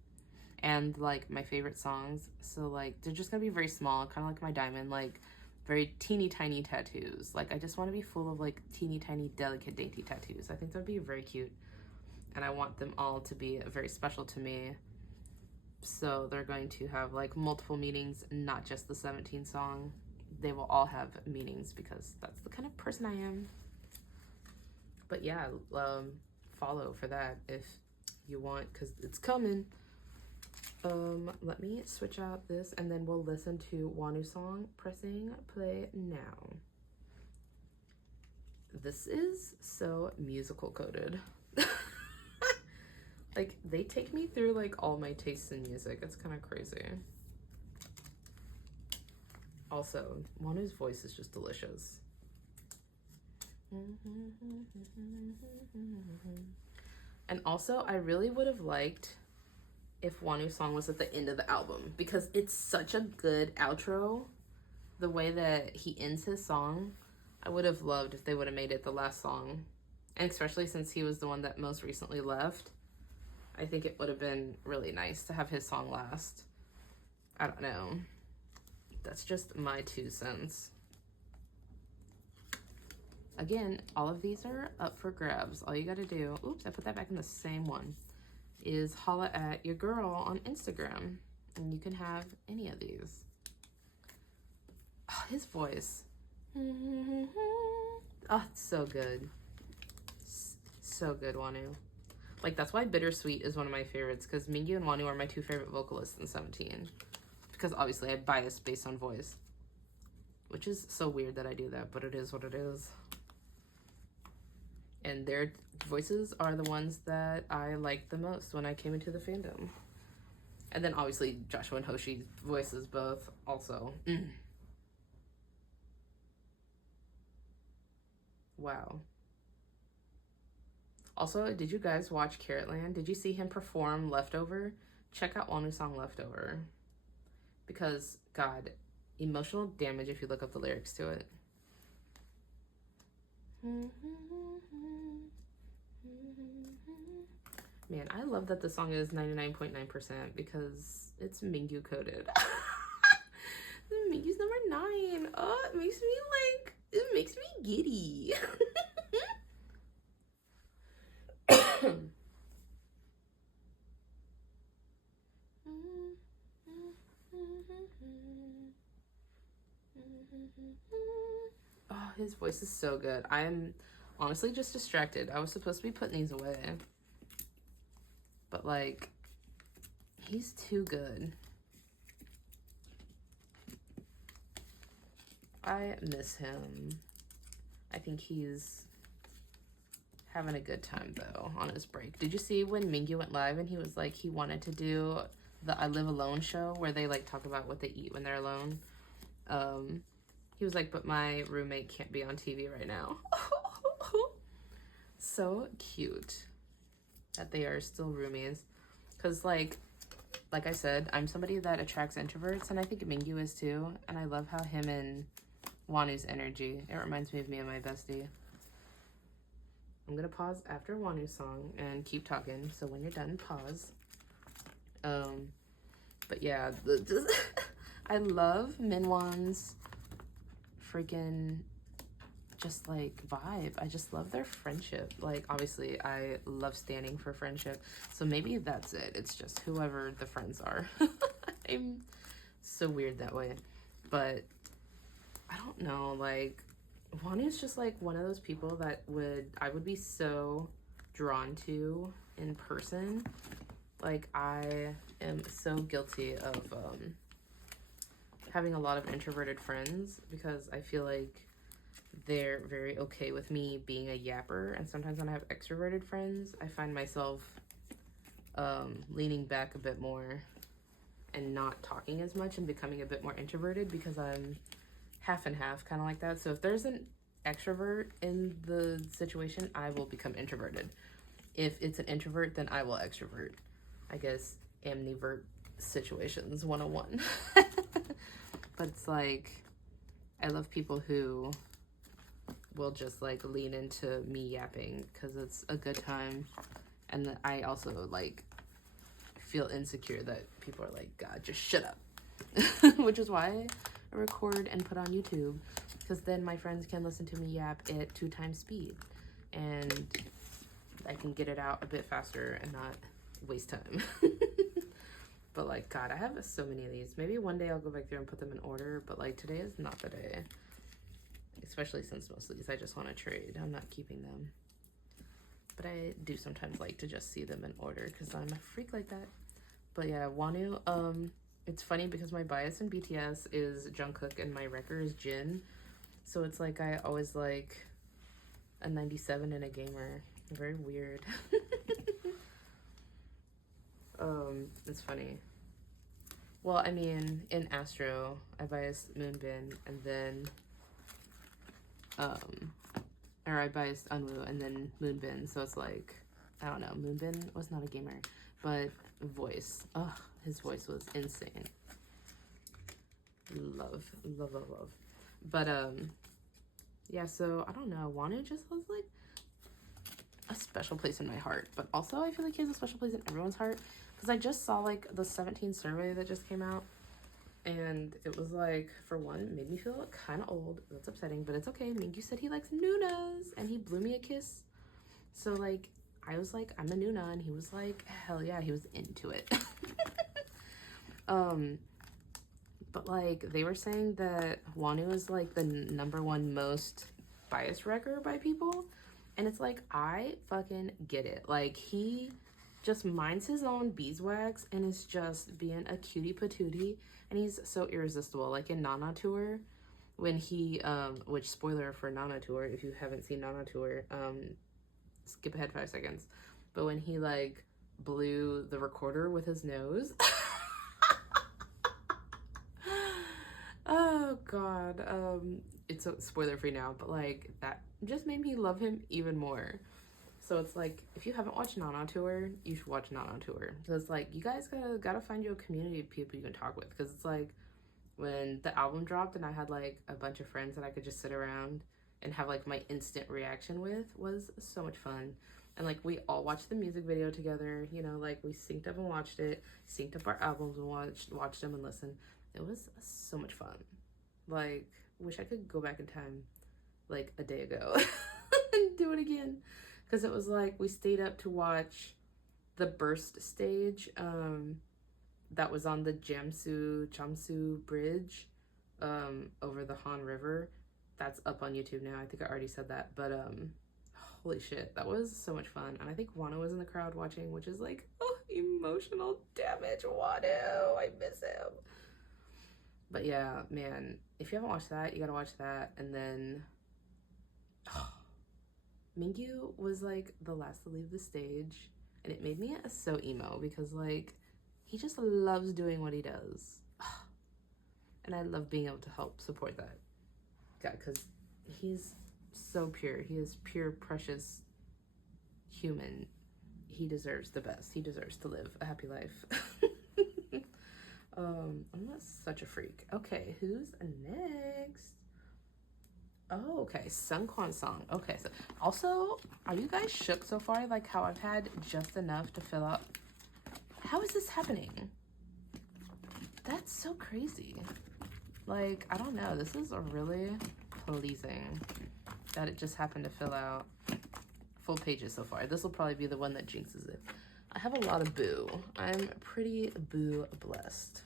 and like my favorite songs. So like they're just gonna be very small, kind of like my diamond, like very teeny tiny tattoos. Like I just want to be full of like teeny tiny delicate dainty tattoos. I think that'd be very cute, and I want them all to be very special to me. So they're going to have like multiple meanings, not just the 17 song. They will all have meanings because that's the kind of person I am. But yeah, follow for that if you want, because it's coming. Let me switch out this and then we'll listen to Wanu song. Pressing play now. This is so musical coded. Like, they take me through, like, all my tastes in music. It's kind of crazy. Also, Wanu's voice is just delicious. And also, I really would have liked if Wanu's song was at the end of the album, because it's such a good outro. The way that he ends his song, I would have loved if they would have made it the last song. And especially since he was the one that most recently left, I think it would have been really nice to have his song last. I don't know. That's just my 2 cents. Again, all of these are up for grabs. All you gotta do, oops, I put that back in the same one, is holla at your girl on Instagram, and you can have any of these. Oh, his voice. Oh, it's so good. So good, Wanu. Like, that's why Bittersweet is one of my favorites, because Mingyu and Wanu are my 2 favorite vocalists in 17. Because obviously I bias based on voice. Which is so weird that I do that, but it is what it is. And their voices are the ones that I liked the most when I came into the fandom. And then obviously Joshua and Hoshi's voices both also. Wow. Also, did you guys watch Carrotland? Did you see him perform Leftover? Check out Wanu's song Leftover. Because, God, emotional damage if you look up the lyrics to it. Man, I love that the song is 99.9% because it's Mingyu coded. Mingyu's number 9. Oh, it makes me giddy. Oh, his voice is so good. I'm honestly just distracted. I was supposed to be putting these away, but like, he's too good. I miss him. I think he's having a good time though on his break. Did you see when Mingyu went live and he was like, he wanted to do the I Live Alone show where they like talk about what they eat when they're alone? He was like, but my roommate can't be on TV right now. So cute that they are still roomies. Because like I said, I'm somebody that attracts introverts, and I think Mingyu is too. And I love how him and Wanu's energy, it reminds me of me and my bestie. I'm gonna pause after Wanu's song and keep talking. So when you're done, pause. But yeah, I love Minwon's freaking just like vibe. I just love their friendship. Like, obviously I love standing for friendship, so maybe that's it. It's just whoever the friends are. I'm so weird that way, but I don't know, like, Wani is just like one of those people that I would be so drawn to in person. Like, I am so guilty of having a lot of introverted friends because I feel like they're very okay with me being a yapper, and sometimes when I have extroverted friends, I find myself leaning back a bit more and not talking as much and becoming a bit more introverted because I'm half and half, kind of like that. So if there's an extrovert in the situation, I will become introverted. If it's an introvert, then I will extrovert. I guess amnivert situations 101. But it's like, I love people who will just like lean into me yapping because it's a good time. And I also like feel insecure that people are like, God, just shut up. Which is why I record and put on YouTube, because then my friends can listen to me yap at 2 times speed and I can get it out a bit faster and not waste time. But like, God, I have so many of these. Maybe one day I'll go back there and put them in order, but like today is not the day. Especially since most of these I just want to trade. I'm not keeping them. But I do sometimes like to just see them in order because I'm a freak like that. But yeah, Wanu, it's funny because my bias in BTS is Jungkook and my wrecker is Jin. So it's like I always like a 97 and a gamer. Very weird. It's funny. Well, I mean, in Astro, I biased Moonbin, and then, or I biased Unwoo, and then Moonbin, so it's like, I don't know, Moonbin was not a gamer, but voice, his voice was insane. Love, love, love, love. But, yeah, so, I don't know, Wanu just was, like, a special place in my heart, but also I feel like he has a special place in everyone's heart, because I just saw, like, the 17 survey that just came out, and it was, like, for one, made me feel kind of old. That's upsetting, but it's okay. Mingyu said he likes Nunas, and he blew me a kiss. So, like, I was like, I'm a Nuna, and he was like, hell yeah, he was into it. But, like, they were saying that Wanu is, like, the #1 most biased wrecker by people, and it's like, I fucking get it. Like, he just minds his own beeswax and is just being a cutie patootie, and he's so irresistible. Like in Nana Tour, when he which, spoiler for Nana Tour, if you haven't seen Nana Tour, skip ahead 5 seconds, but when he like blew the recorder with his nose. Oh god, it's a spoiler free now, but like that just made me love him even more. So it's like, if you haven't watched Nana Tour, you should watch Nana Tour. Because like, you guys gotta find you a community of people you can talk with. Because it's like, when the album dropped and I had like a bunch of friends that I could just sit around and have like my instant reaction with, was so much fun. And like, we all watched the music video together, you know, like we synced up and watched it, synced up our albums and watched them and listened. It was so much fun. Like, wish I could go back in time like a day ago and do it again. Because it was like, we stayed up to watch the Burst stage that was on the Jamsu Bridge over the Han River. That's up on YouTube now. I think I already said that. But holy shit, that was so much fun. And I think Wano was in the crowd watching, which is like, oh, emotional damage, Wano. I miss him. But yeah, man, if you haven't watched that, you gotta watch that. And then... Mingyu was like the last to leave the stage, and it made me so emo because like, he just loves doing what he does. And I love being able to help support that guy because he's so pure. He is pure, precious human. He deserves the best. He deserves to live a happy life. I'm not such a freak. Okay, who's next? Oh, okay, Sungkwan song. Okay, so also, are you guys shook so far? Like how I've had just enough to fill up? How is this happening? That's so crazy. Like, I don't know. This is really pleasing that it just happened to fill out full pages so far. This will probably be the one that jinxes it. I have a lot of boo. I'm pretty boo blessed.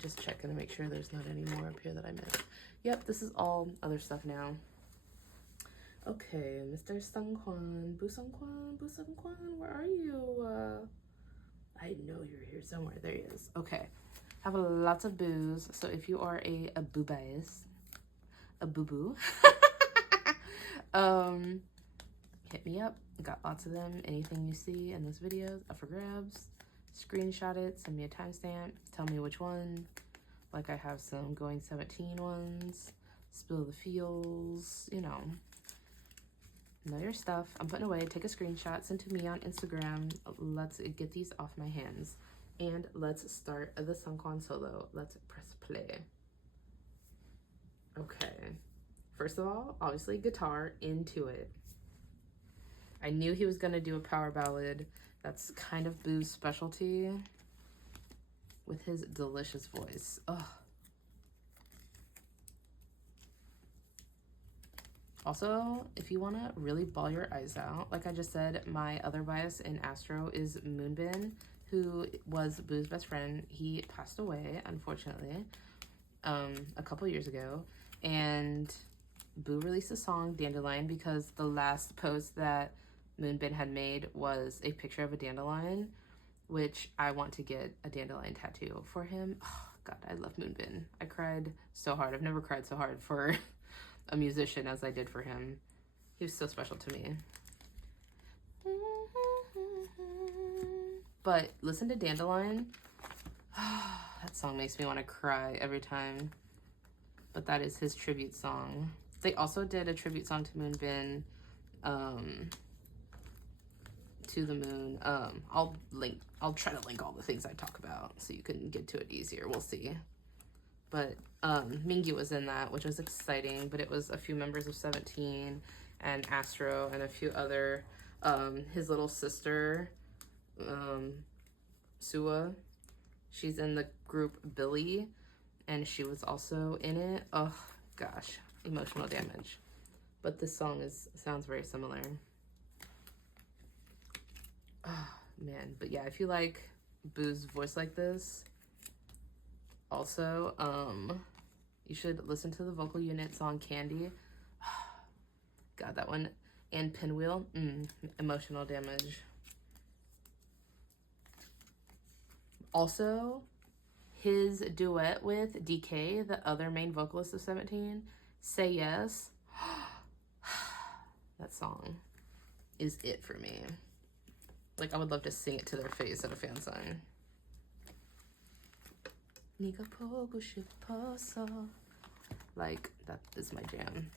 Just checking to make sure there's not any more up here that I missed. Yep, this is all other stuff now. Okay, Mr. Sungkwan, Bu Sungkwan, where are you? I know you're here somewhere. There he is. Okay, have lots of boos. So if you are a boo bias, a boo boo, hit me up. Got lots of them. Anything you see in this video up for grabs. Screenshot it. Send me a timestamp. Tell me which one. Like I have some going 17 ones. Spill the feels. You know your stuff. I'm putting away. Take a screenshot. Send to me on Instagram. Let's get these off my hands. And let's start the Sungkwan solo. Let's press play. Okay. First of all, obviously guitar, into it. I knew he was going to do a power ballad. That's kind of Boo's specialty with his delicious voice. Ugh. Also, if you want to really bawl your eyes out, like I just said, my other bias in Astro is Moonbin, who was Boo's best friend. He passed away, unfortunately, a couple years ago. And Boo released a song, Dandelion, because the last post that Moonbin had made was a picture of a dandelion, which I want to get a dandelion tattoo for him. Oh, God, I love Moonbin. I cried so hard. I've never cried so hard for a musician as I did for him. He was so special to me. But listen to Dandelion. That song makes me want to cry every time. But that is his tribute song. They also did a tribute song to Moonbin, To the Moon. I'll try to link all the things I talk about so you can get to it easier. We'll see. But Mingyu was in that, which was exciting. But it was a few members of 17 and Astro and a few other, his little sister, Sua. She's in the group Billy, and she was also in it. Oh gosh, emotional damage. But this song sounds very similar. Oh man, but yeah, if you like Boo's voice like this, also, you should listen to the vocal unit song Candy. God, that one. And Pinwheel, emotional damage. Also, his duet with DK, the other main vocalist of 17, Say Yes. That song is it for me. Like, I would love to sing it to their face at a fan sign. Like, that is my jam.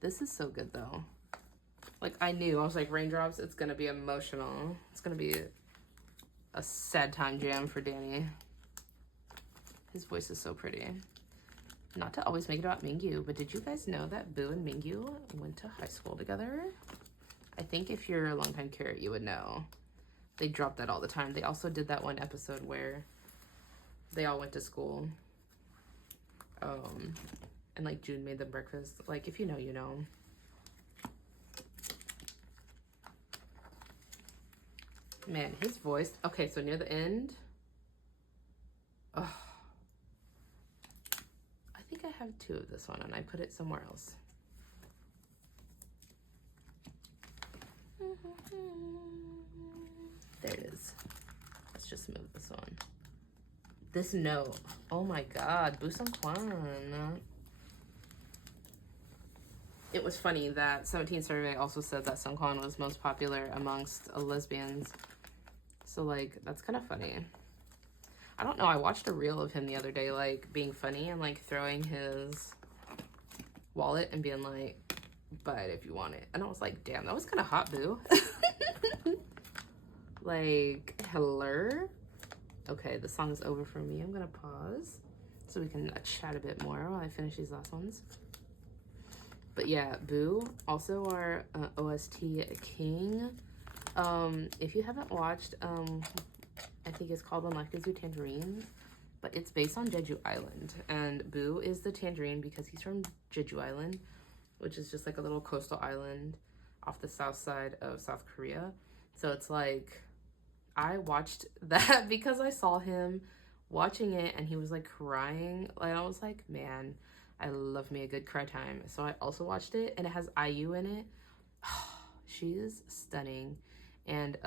This is so good though. Like, I was like, Raindrops, it's gonna be emotional. It's gonna be a sad time jam for Danny. His voice is so pretty. Not to always make it about Mingyu, but did you guys know that Boo and Mingyu went to high school together? I think if you're a longtime carrot, you would know. They drop that all the time. They also did that one episode where they all went to school. And like June made them breakfast. Like, if you know, you know. Man, his voice. Okay, so near the end. Oh. I think I have 2 of this one and I put it somewhere else. There it is. Let's just move this one. This note. Oh my God, Bu Sungkwan. It was funny that 17 survey also said that Sungkwan was most popular amongst lesbians. So like, that's kind of funny. I don't know, I watched a reel of him the other day, like being funny and like throwing his wallet and being like, buy it if you want it. And I was like, damn, that was kind of hot, Boo. Like, hello? Okay, the song is over for me. I'm gonna pause so we can chat a bit more while I finish these last ones. But yeah, Boo, also our OST king. If you haven't watched, I think it's called When Life Gives You Tangerines, but it's based on Jeju Island. And Boo is the tangerine because he's from Jeju Island, which is just like a little coastal island off the south side of South Korea. So it's like, I watched that because I saw him watching it and he was like crying. Like I was like, man, I love me a good cry time. So I also watched it, and it has IU in it. She is stunning. And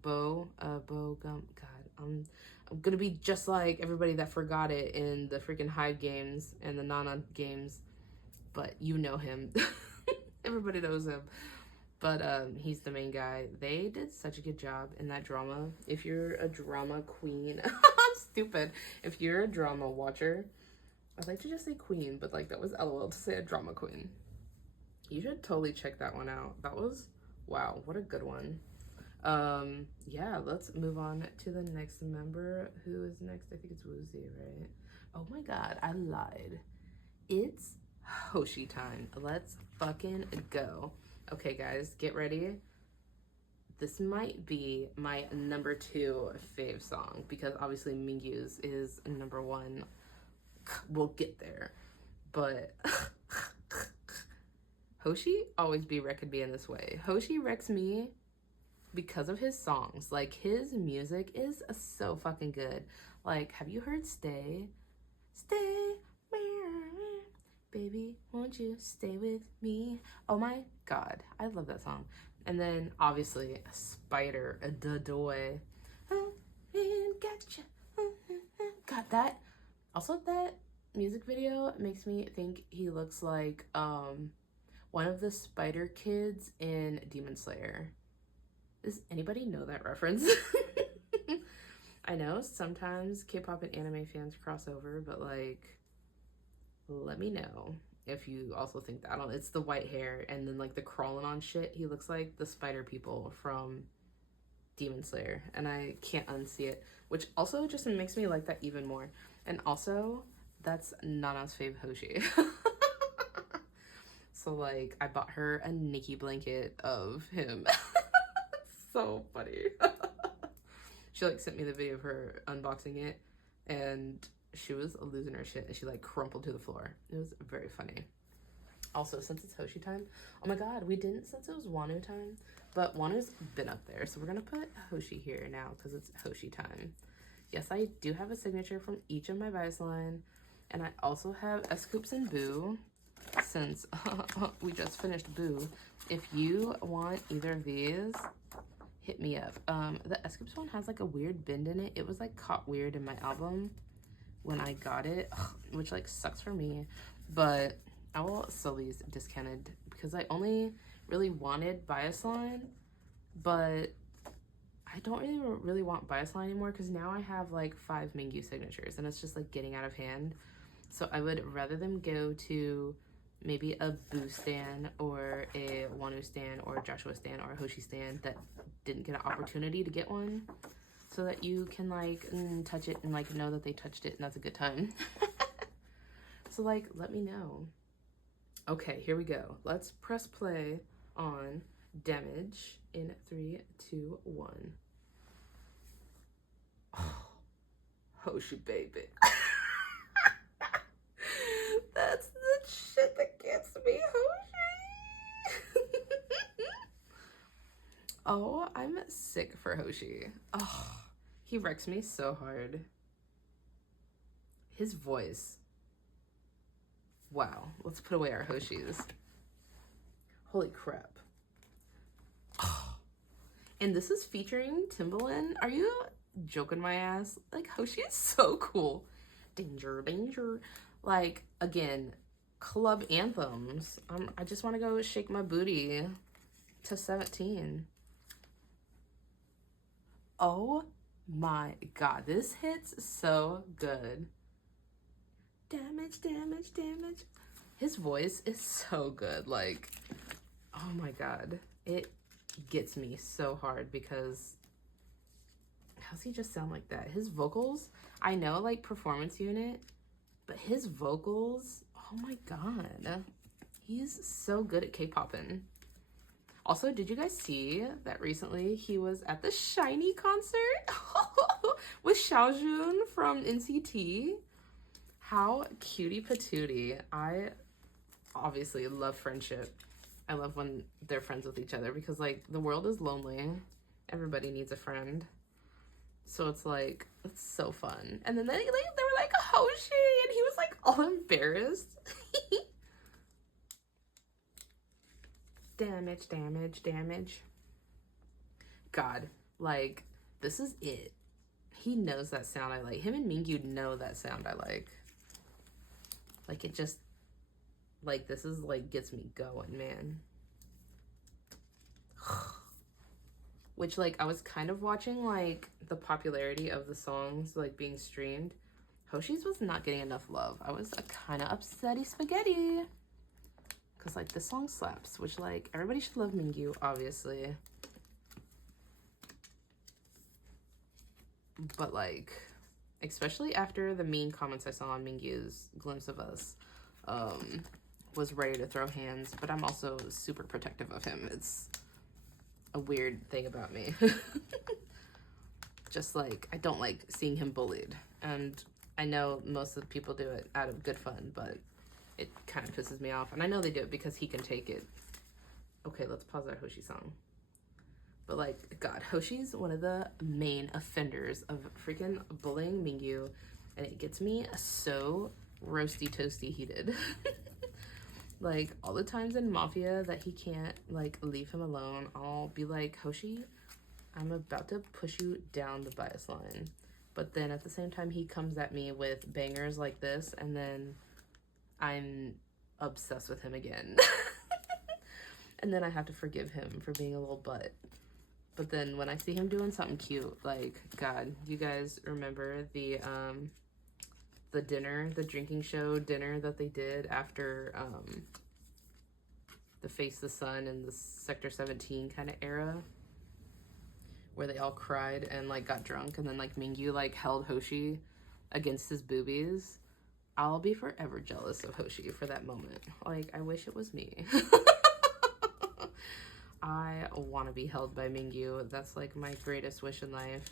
Bo Gum, God, I'm gonna be just like everybody that forgot it in the freaking Hive games and the Nana games, but you know him. Everybody knows him. But he's the main guy. They did such a good job in that drama. If you're a drama queen, I'm stupid. If you're a drama watcher, I'd like to just say queen, but like that was LOL to say a drama queen. You should totally check that one out. That was, wow, what a good one. Yeah, let's move on to the next member. Who is next? I think it's Woozy, right? Oh my god, I lied. It's Hoshi time. Let's fucking go. Okay, guys, get ready. This might be my number 2 fave song because obviously Mingyu's is number 1. We'll get there. But Hoshi always be wrecking me in this way. Hoshi wrecks me because of his songs. Like, his music is so fucking good. Like, have you heard Stay? Stay, baby, won't you stay with me? Oh my god, I love that song. And then obviously Spider, the doy. Gotcha. Got that. Also, that music video makes me think he looks like one of the Spider kids in Demon Slayer. Does anybody know that reference? I know sometimes K-pop and anime fans cross over, but like, let me know if you also think that. It's the white hair and then like the crawling on shit. He looks like the spider people from Demon Slayer, and I can't unsee it, which also just makes me like that even more. And also, that's Nana's fave Hoshi. So like, I bought her a Nikki blanket of him. So funny. She like sent me the video of her unboxing it, and she was losing her shit, and she like crumpled to the floor. It was very funny. Also, since it's Hoshi time, oh my god, we didn't since it was Wanu time, but Wanu's been up there, so we're gonna put Hoshi here now because it's Hoshi time. Yes, I do have a signature from each of my bias line, and I also have S-Coops and Boo, since we just finished Boo. If you want either of these, hit me up. The S-Coops one has like a weird bend in it. It was like caught weird in my album when I got it, which like sucks for me, but I will sell these discounted because I only really wanted bias line, but I don't really want bias line anymore because now I have like 5 Mingyu signatures and it's just like getting out of hand. So I would rather them go to maybe a Boo stan or a Wanu stan or a Joshua stan or a Hoshi stan that didn't get an opportunity to get one, so that you can like touch it and like know that they touched it and that's a good time. So like, let me know. Okay, here we go. Let's press play on Damage in 3, 2, 1. Oh, Hoshi baby. That's the shit that gets me, Hoshi. Oh, I'm sick for Hoshi. Oh, he wrecks me so hard. His voice. Wow, let's put away our Hoshis. Holy crap. Oh. And this is featuring Timbaland. Are you joking my ass? Like, Hoshi is so cool. Danger, danger. Like, again, club anthems. I just want to go shake my booty to 17. Oh my god, this hits so good. Damage, damage, damage. His voice is so good. Like, oh my god, it gets me so hard because how's he just sound like that? His vocals, I know like performance unit, but his vocals, oh my god, he's so good at K-popping. Also, did you guys see that recently he was at the Shiny concert with Xiaojun from NCT? How cutie patootie. I obviously love friendship. I love when they're friends with each other because like the world is lonely. Everybody needs a friend. So it's like, it's so fun. And then they were like, Hoshi, and he was like all embarrassed. Damage, damage, damage. God, like, this is it. He knows that sound I like. Him and Mingyu know that sound I like. Like, it just, like, this is, like, gets me going, man. Which, like, I was kind of watching, like, the popularity of the songs, like, being streamed. Hoshi's was not getting enough love. I was kind of upsetty spaghetti. Because, like, this song slaps, which, like, everybody should love Mingyu, obviously. But, like, especially after the mean comments I saw on Mingyu's Glimpse of Us, was ready to throw hands. But I'm also super protective of him. It's a weird thing about me. Just, like, I don't like seeing him bullied. And I know most of the people do it out of good fun, but it kind of pisses me off. And I know they do it because he can take it. Okay, let's pause that Hoshi song. But, like, God, Hoshi's one of the main offenders of freaking bullying Mingyu. And it gets me so roasty toasty heated. Like, all the times in Mafia that he can't, like, leave him alone, I'll be like, Hoshi, I'm about to push you down the bias line. But then at the same time, he comes at me with bangers like this, and then I'm obsessed with him again. And then I have to forgive him for being a little butt. But then when I see him doing something cute, like, God, you guys remember the dinner, the drinking show dinner that they did after the Face the Sun and the Sector 17 kind of era, where they all cried and, like, got drunk, and then, like, Mingyu, like, held Hoshi against his boobies. I'll be forever jealous of Hoshi for that moment. Like, I wish it was me. I want to be held by Mingyu. That's, like, my greatest wish in life.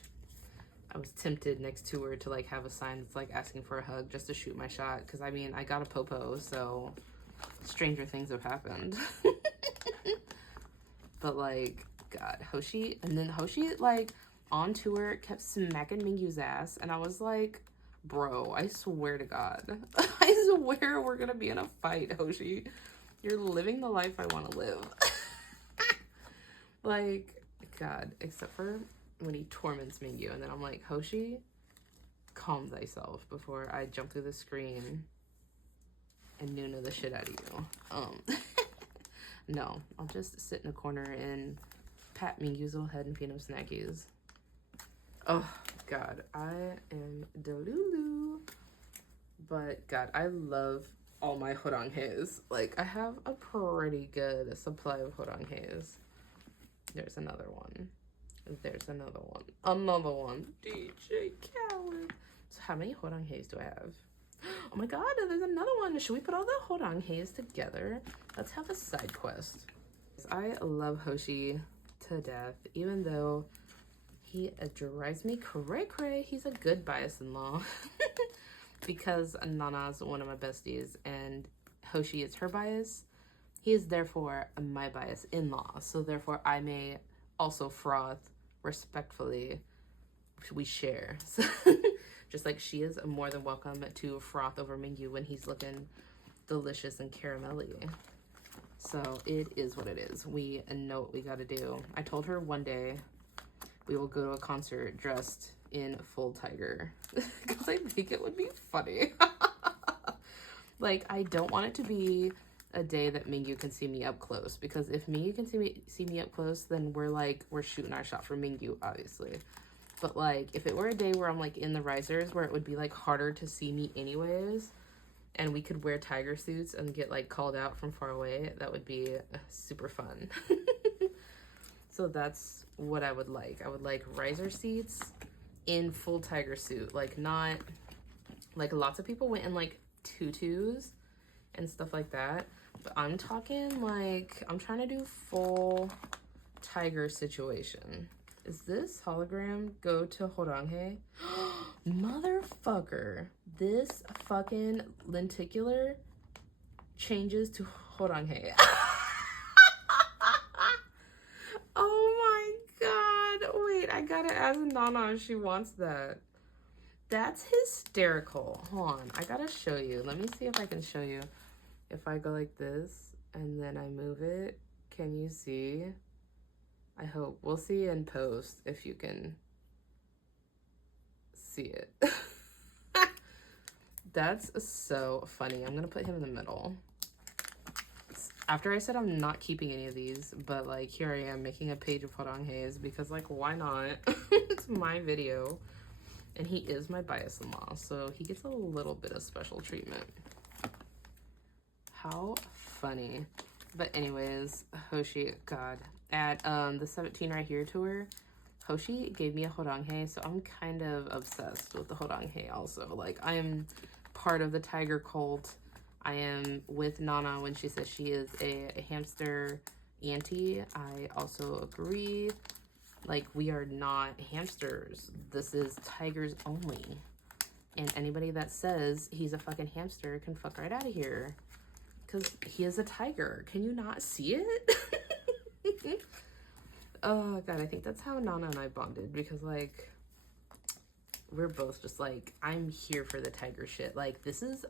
I was tempted next to her to, like, have a sign that's, like, asking for a hug just to shoot my shot. Because, I mean, I got a popo, so stranger things have happened. But, like, God, Hoshi. And then Hoshi, like, on tour kept smacking Mingyu's ass. And I was like, bro, I swear to God. I swear we're going to be in a fight, Hoshi. You're living the life I want to live. Like, God, except for when he torments Mingyu, and then I'm like, Hoshi, calm thyself before I jump through the screen and Nuna the shit out of you. No, I'll just sit in a corner and pat Mingyu's little head and feed him snackies. Oh, God, I am delulu. But, God, I love all my horanghes. Like, I have a pretty good supply of horanghes. There's another one. There's another one. Another one. DJ Khaled. So how many horanghes do I have? Oh my God, there's another one. Should we put all the horanghes together? Let's have a side quest. I love Hoshi to death, even though he drives me cray-cray. He's a good bias-in-law. Because Nana's one of my besties and Hoshi is her bias. He is therefore my bias-in-law, so therefore I may also froth respectfully. We share. So, just like she is more than welcome to froth over Mingyu when he's looking delicious and caramelly. So it is what it is. We know what we gotta do. I told her one day we will go to a concert dressed in full tiger. Because I think it would be funny. Like, I don't want it to be a day that Mingyu can see me up close, because if Mingyu can see me up close, then we're shooting our shot for Mingyu, obviously. But, like, if it were a day where I'm, like, in the risers, where it would be, like, harder to see me anyways, and we could wear tiger suits and get, like, called out from far away, that would be super fun. So that's what I would like. I would like riser seats in full tiger suit. Like, not, like, lots of people went in, like, tutus and stuff like that. But I'm talking, like, I'm trying to do full tiger situation. Is this hologram go to Horanghe? Motherfucker. This fucking lenticular changes to Horanghe. Oh my God. Wait, I gotta ask Nana if she wants that. That's hysterical. Hold on, I gotta show you. Let me see if I can show you. If I go like this and then I move it, can you see? I hope. We'll see in post if you can see it. That's so funny. I'm gonna put him in the middle. After I said I'm not keeping any of these, but like here I am making a page of Horanghei's because like why not? It's my video. And he is my bias-in-law, so he gets a little bit of special treatment. How funny. But anyways, Hoshi, God. At the 17 right here tour, Hoshi gave me a Horanghei, so I'm kind of obsessed with the Horanghei also. Like, I am part of the tiger cult. I am with Nana when she says she is a hamster auntie. I also agree. Like, we are not hamsters. This is tigers only. And anybody that says he's a fucking hamster can fuck right out of here. Because he is a tiger. Can you not see it? Oh, God, I think that's how Nana and I bonded. Because, like, we're both just like, I'm here for the tiger shit. Like, this is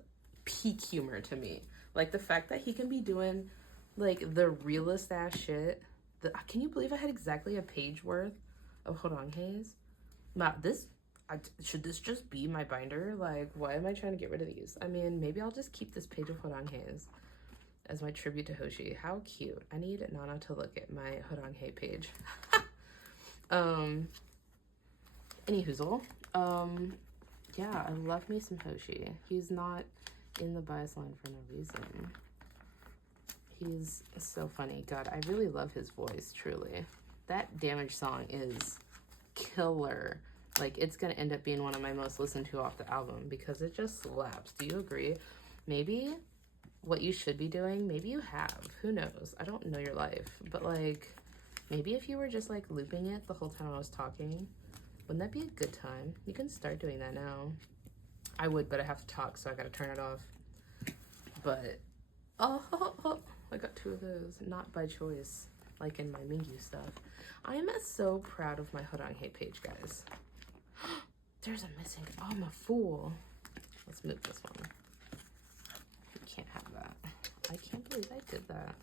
peak humor to me. Like, the fact that he can be doing, like, the realest ass shit. Can you believe I had exactly a page worth of Horanghei's? Now, should this just be my binder? Like, why am I trying to get rid of these? I mean, maybe I'll just keep this page of Horanghei's as my tribute to Hoshi. How cute. I need Nana to look at my Horanghei page. Any hoozle. Yeah, I love me some Hoshi. He's not in the bias line for no reason. He's so funny. God, I really love his voice, truly. That Damage song is killer. Like, it's gonna end up being one of my most listened to off the album because it just slaps. Do you agree? Maybe what you should be doing, maybe you have. Who knows? I don't know your life. But, like, maybe if you were just, like, looping it the whole time I was talking, wouldn't that be a good time? You can start doing that now. I would, but I have to talk, so I gotta turn it off. But, oh, I got 2 of those, not by choice, like in my Mingyu stuff. I am so proud of my Horanghei page, guys. There's a missing, oh, I'm a fool. Let's move this one. You can't have that. I can't believe I did that.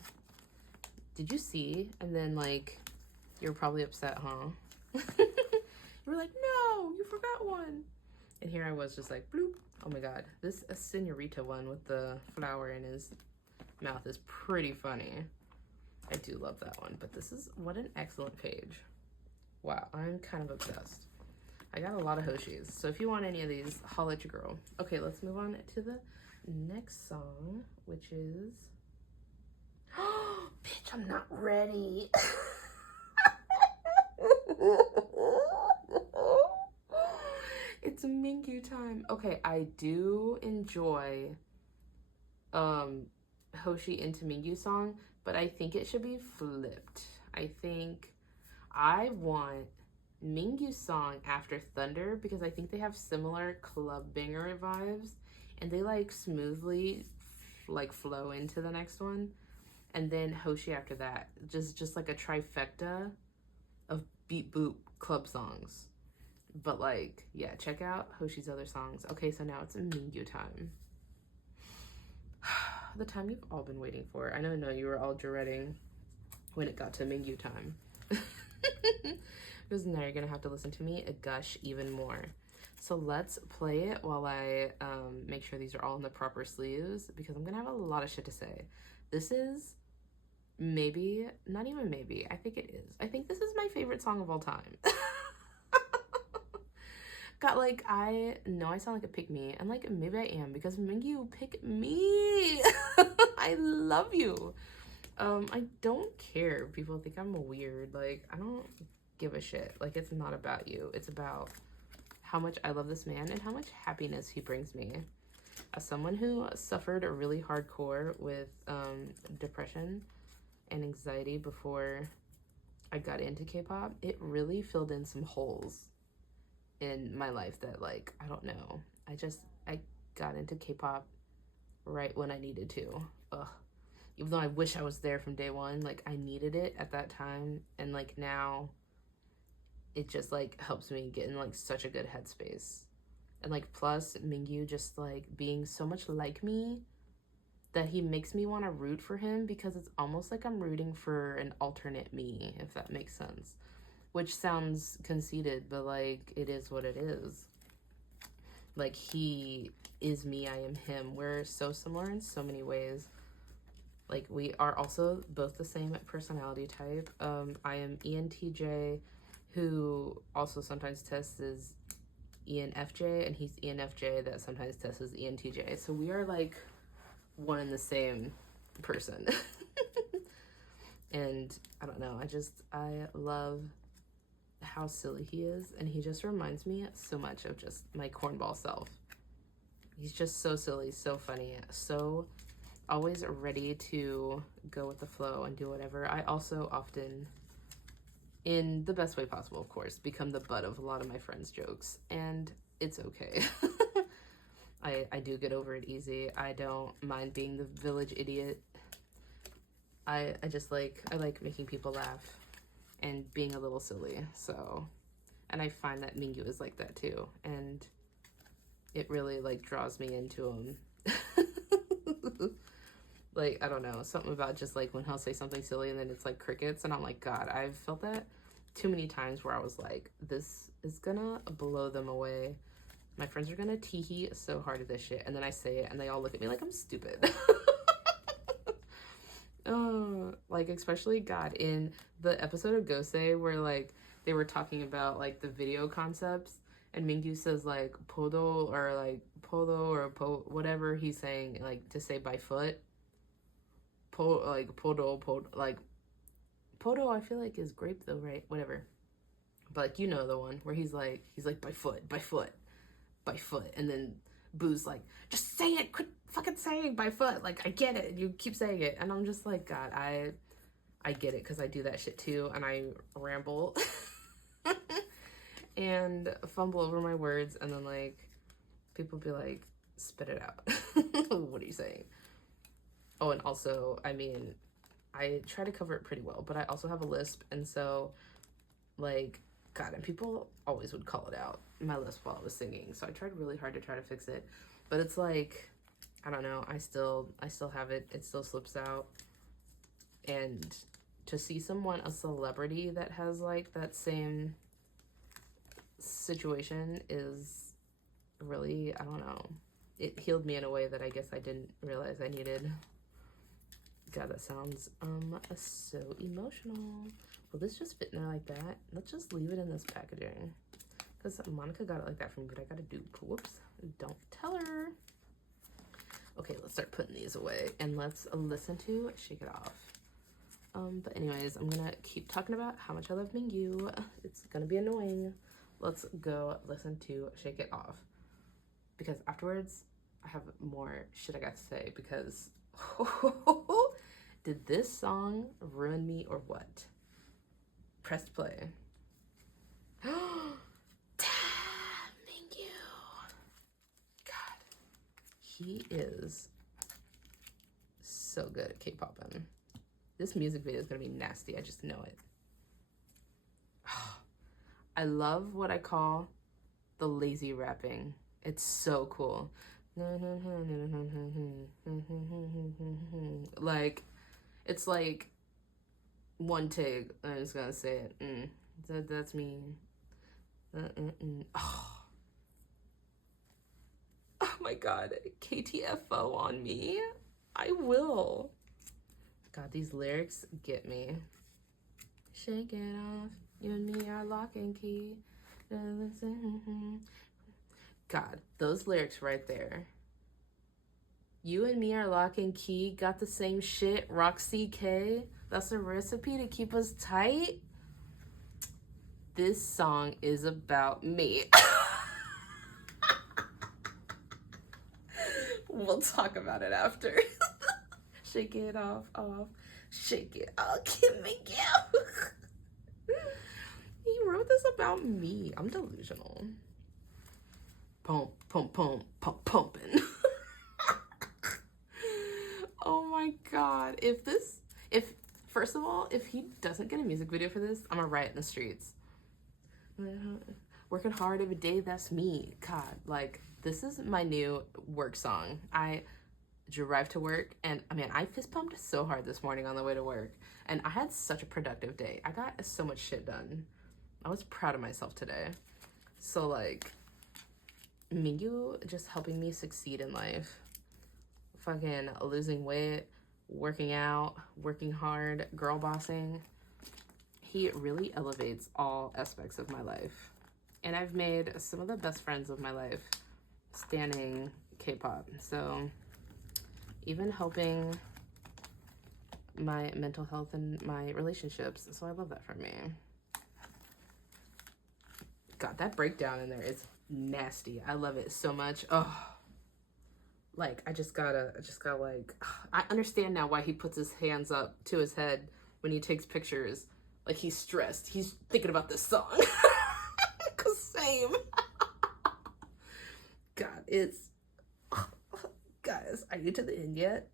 Did you see? And then, like, you're probably upset, huh? You were like, no, you forgot one. And here I was just like, bloop. Oh my God, this Senorita one with the flower in his mouth is pretty funny. I do love that one, but this is, what an excellent page. Wow, I'm kind of obsessed. I got a lot of Hoshis, so if you want any of these, holla at your girl. Okay, let's move on to the next song, which is, oh, bitch, I'm not ready. It's Mingyu time. Okay, I do enjoy Hoshi into Mingyu song, but I think it should be flipped. I think I want Mingyu song after Thunder because I think they have similar club banger vibes and they like smoothly like flow into the next one. And then Hoshi after that. Just like a trifecta of beat boop club songs. But like, yeah, check out Hoshi's other songs. Okay, so now it's Mingyu time. The time you've all been waiting for. I know you were all dreading when it got to Mingyu time. Because now you're gonna have to listen to me gush even more. So let's play it while I make sure these are all in the proper sleeves because I'm gonna have a lot of shit to say. This is maybe, not even maybe, I think it is. I think this is my favorite song of all time. God, like, I know I sound like a pick-me, and, like, maybe I am, because Mingyu pick me. I love you. I don't care if people think I'm weird. Like, I don't give a shit. Like, it's not about you. It's about how much I love this man and how much happiness he brings me. As someone who suffered really hardcore with depression and anxiety before I got into K-pop, it really filled in some holes in my life that, like, I don't know. I got into K-pop right when I needed to. Ugh. Even though I wish I was there from day one, like, I needed it at that time. And, like, now it just like helps me get in like such a good headspace. And like plus Mingyu just like being so much like me that he makes me want to root for him, because it's almost like I'm rooting for an alternate me, if that makes sense. Which sounds conceited, but like it is what it is. Like he is me, I am him. We're so similar in so many ways. Like we are also both the same personality type. I am ENTJ, who also sometimes tests as ENFJ, and he's ENFJ that sometimes tests as ENTJ. So we are like one and the same person. And I don't know, I love how silly he is, and he just reminds me so much of just my cornball self. He's just so silly, so funny, so always ready to go with the flow and do whatever. I also often, in the best way possible, of course, become the butt of a lot of my friends' jokes, and it's okay. I do get over it easy. I don't mind being the village idiot. I like making people laugh and being a little silly. So, and I find that Mingyu is like that too, and it really like draws me into him. Like, I don't know, something about just like when he'll say something silly and then it's like crickets, and I'm like, God, I've felt that too many times where I was like, this is gonna blow them away. My friends are gonna tee-hee so hard at this shit, and then I say it and they all look at me like I'm stupid. Like especially God, in the episode of Gosei where like they were talking about like the video concepts, and Mingyu says like podo, or like polo, or whatever he's saying, like to say by foot. Like podo, like podo I feel like is grape though, right? Whatever. But like, you know, the one where he's like by foot, and then Boo's like, just say it, quit fucking saying by foot, like I get it, you keep saying it. And I'm just like, God, I get it, because I do that shit too, and I ramble and fumble over my words, and then like people be like, spit it out. What are you saying? Oh, and also, I mean, I try to cover it pretty well, but I also have a lisp, and so like, God, and people always would call it out, my lisp, while I was singing, so I tried really hard to try to fix it, but it's like, I don't know, I still have it still slips out. And to see someone, a celebrity, that has like that same situation is really, I don't know, it healed me in a way that I guess I didn't realize I needed. God, that sounds so emotional. Will this just fit in there like that? Let's just leave it in this packaging, because Monica got it like that from me, but I gotta do, whoops, don't tell her. Okay, let's start putting these away, and let's listen to Shake It Off. But anyways, I'm gonna keep talking about how much I love Mingyu. It's gonna be annoying. Let's go listen to Shake It Off, because afterwards I have more shit I got to say, because did this song ruin me or what? Press play. Damn, Mingyu. God, he is so good at K-popping. This music video is gonna be nasty, I just know it. I love what I call the lazy rapping. It's so cool. Like, it's like one take. I'm just gonna say it. That's me. Oh my God, KTFO on me. I will. God, these lyrics get me. Shake it off. You and me are lock and key. God, those lyrics right there. You and me are lock and key. Got the same shit. Rock CK. That's a recipe to keep us tight. This song is about me. We'll talk about it after. Shake it off. Shake it off. Give me you. He wrote this about me. I'm delusional. Pump, pumping. Oh my God. First of all, if he doesn't get a music video for this, I'm gonna riot in the streets. Working hard every day, that's me. God, like, this is my new work song. I drive to work, and I mean, I fist pumped so hard this morning on the way to work, and I had such a productive day. I got so much shit done. I was proud of myself today. So, like, Mingyu just helping me succeed in life. Fucking losing weight, working out, working hard, girl bossing. He really elevates all aspects of my life. And I've made some of the best friends of my life standing K-pop. So even helping my mental health and my relationships. So I love that for me. God, that breakdown in there is nasty. I love it so much. Oh, like, I just gotta like, I understand now why he puts his hands up to his head when he takes pictures. Like, he's stressed. He's thinking about this song. Cause same. God, it's, guys, are you to the end yet?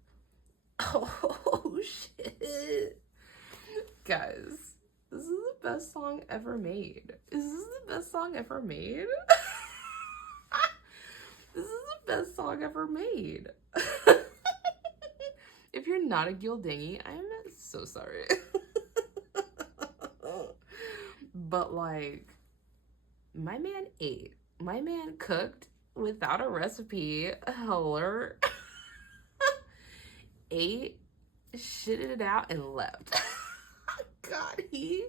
Oh, shit. Guys, this is the best song ever made. Is this the best song ever made? This is the best song ever made. If you're not a Gildangy, I'm so sorry. But, like, my man ate. My man cooked without a recipe. Hello. Ate, shitted it out, and left. God, he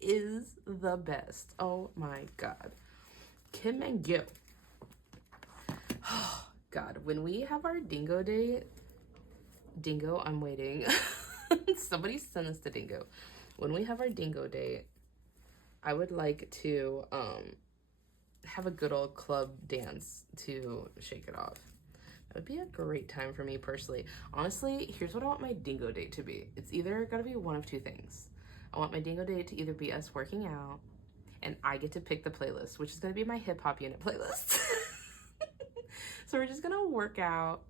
is the best. Oh my God. Kim and Gil. Oh God, when we have our dingo date, Dingo, I'm waiting. Somebody send this to Dingo. When we have our dingo date, I would like to have a good old club dance to shake it off. That would be a great time for me personally. Honestly, here's what I want my dingo date to be. It's either gotta be one of two things. I want my dingo date to either be us working out and I get to pick the playlist, which is gonna be my hip hop unit playlist. So we're just gonna work out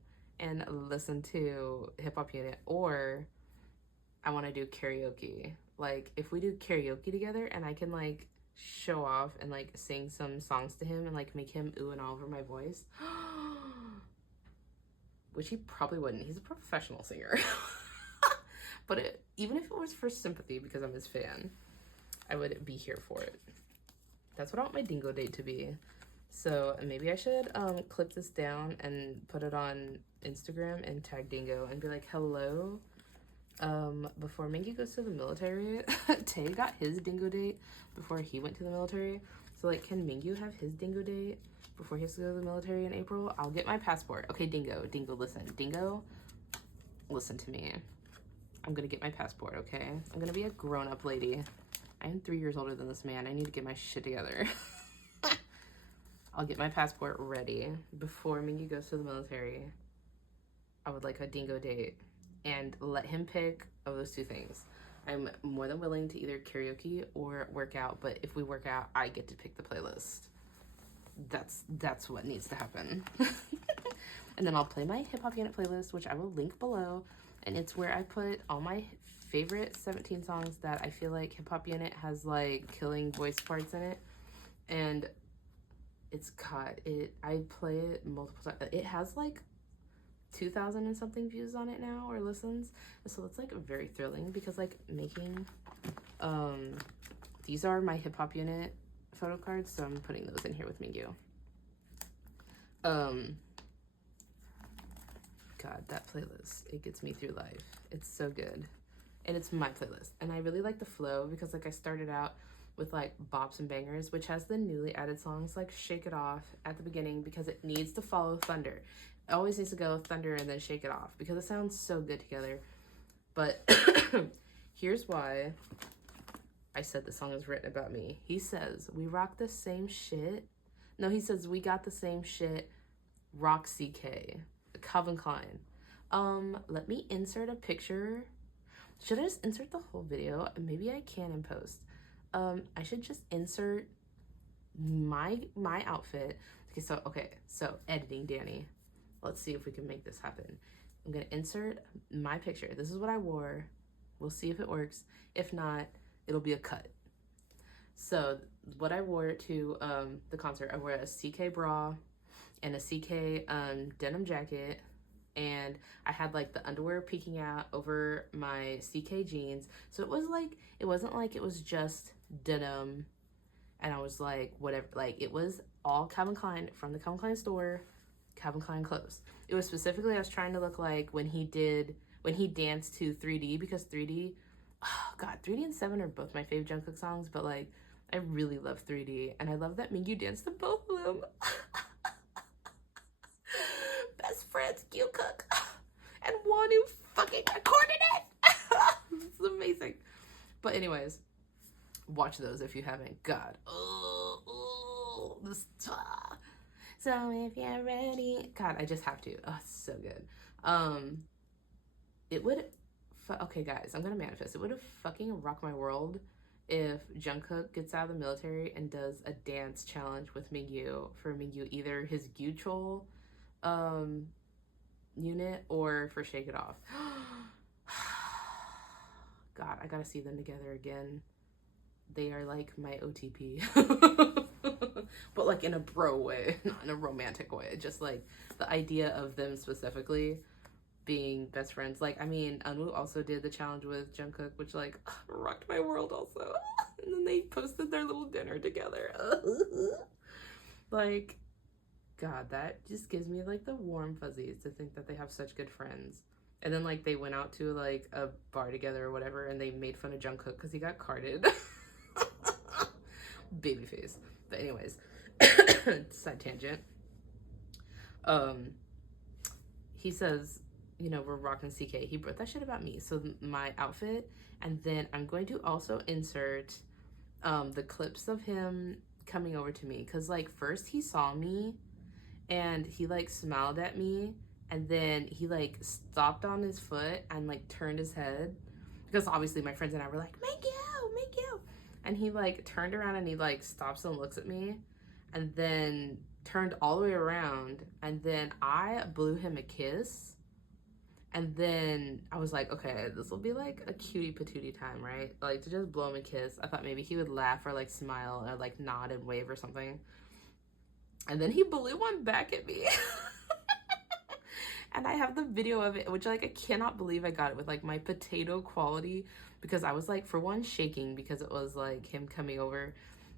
and listen to hip hop unit, or I wanna do karaoke. Like, if we do karaoke together and I can, like, show off and, like, sing some songs to him and, like, make him ooh and all over my voice. Which he probably wouldn't. He's a professional singer. But even if it was for sympathy because I'm his fan, I would be here for it. That's what I want my dingo date to be. So maybe I should clip this down and put it on Instagram and tag Dingo and be like, hello. Before Mingy goes to the military, Tay got his dingo date before he went to the military. So, like, can Mingyu have his dingo date before he has to go to the military in April? I'll get my passport. Okay, Dingo, listen. Dingo, listen to me. I'm gonna get my passport, okay? I'm gonna be a grown-up lady. I am 3 years older than this man. I need to get my shit together. I'll get my passport ready before Mingy goes to the military. I would like a dingo date and let him pick of those two things. I'm more than willing to either karaoke or work out, but if we work out, I get to pick the playlist. That's what needs to happen. And then I'll play my hip hop unit playlist, which I will link below, and it's where I put all my favorite 17 songs that I feel like hip hop unit has, like, killing voice parts in it. And it's got it. I play it multiple times. It has like 2,000 and something views on it now, or listens. So that's, like, very thrilling because, like, making these are my hip hop unit photo cards, so I'm putting those in here with Mingyu. God, that playlist, it gets me through life. It's so good. And it's my playlist. And I really like the flow because, like, I started out with, like, Bops and Bangers, which has the newly added songs like Shake It Off at the beginning because it needs to follow Thunder. It always needs to go Thunder and then Shake It Off because it sounds so good together. But here's why I said the song is written about me. He says, we rock the same shit. No, he says, we got the same shit. Rock CK. Calvin Klein. Let me insert a picture. Should I just insert the whole video? Maybe I can in post. I should just insert my outfit. Okay, so editing Danny. Let's see if we can make this happen. I'm gonna insert my picture. This is what I wore. We'll see if it works. If not, it'll be a cut. So what I wore to the concert, I wore a CK bra and a CK denim jacket, and I had like the underwear peeking out over my CK jeans. So it was like, it wasn't like it was just denim and I was like, whatever, like it was all Calvin Klein from the Calvin Klein store, Calvin Klein clothes. It was specifically, I was trying to look like when he danced to 3D, because 3D, oh God, 3D and 7 are both my favorite Jungkook songs, but like, I really love 3D, and I love that Mingyu danced to both of them. Best friends, Jungkook, and Wonu fucking recorded it. It's amazing. But anyways, watch those if you haven't. God. Oh, this. So if you're ready. God, I just have to. Oh, it's so good. It would. Okay, guys, I'm gonna manifest. It would have fucking rocked my world if Jungkook gets out of the military and does a dance challenge with Mingyu, for Mingyu, either his Gyuchol unit or for Shake It Off. God, I gotta see them together again. They are like my OTP. But like in a bro way, not in a romantic way. Just like the idea of them specifically being best friends. Like, I mean, Unwoo also did the challenge with Jungkook, which like rocked my world also. And then they posted their little dinner together. Like, God, that just gives me like the warm fuzzies to think that they have such good friends. And then like they went out to like a bar together or whatever, and they made fun of Jungkook because he got carded. Babyface. But anyways, side tangent. He says, you know, we're rocking CK. He wrote that shit about me. So my outfit, and then I'm going to also insert the clips of him coming over to me, because like first he saw me and he like smiled at me, and then he like stopped on his foot and like turned his head, because obviously my friends and I were like, make you. And he like turned around and he like stops and looks at me, and then turned all the way around, and then I blew him a kiss. And then I was like, okay, this will be like a cutie patootie time, right? Like to just blow him a kiss. I thought maybe he would laugh or like smile or like nod and wave or something. And then he blew one back at me. And I have the video of it, which like I cannot believe I got it with like my potato quality, because I was like, for one, shaking because it was like him coming over,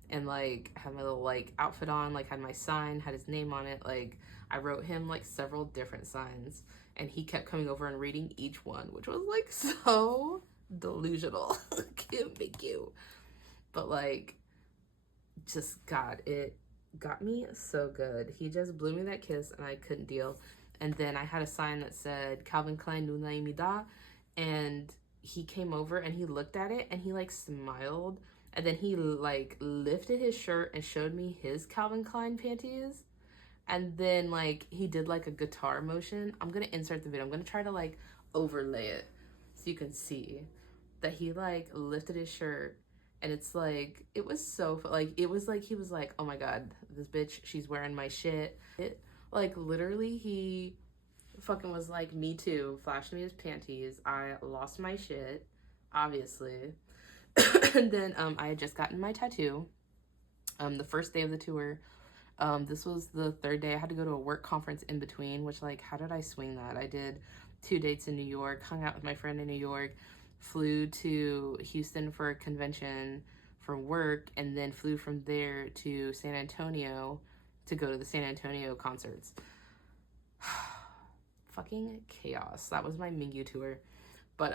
and like had my little like outfit on, like had my sign, had his name on it. Like I wrote him like several different signs, and he kept coming over and reading each one, which was like so delusional. Thank you. But like, just God, it got me so good. He just blew me that kiss and I couldn't deal. And then I had a sign that said Calvin Klein 누나입니다, and he came over and he looked at it and he like smiled, and then he like lifted his shirt and showed me his Calvin Klein panties, and then like he did like a guitar motion. I'm gonna insert the video. I'm gonna try to like overlay it so you can see that he like lifted his shirt, and it's like, it was so like, it was like he was like, oh my God, this bitch, she's wearing my shit. Like literally he fucking was like, me too, flashed me his panties. I lost my shit, obviously. And then I had just gotten my tattoo the first day of the tour. This was the third day. I had to go to a work conference in between, which like, how did I swing that? I did 2 dates in New York, hung out with my friend in New York, flew to Houston for a convention for work, and then flew from there to San Antonio to go to the San Antonio concerts. Fucking chaos. That was my Mingyu tour. But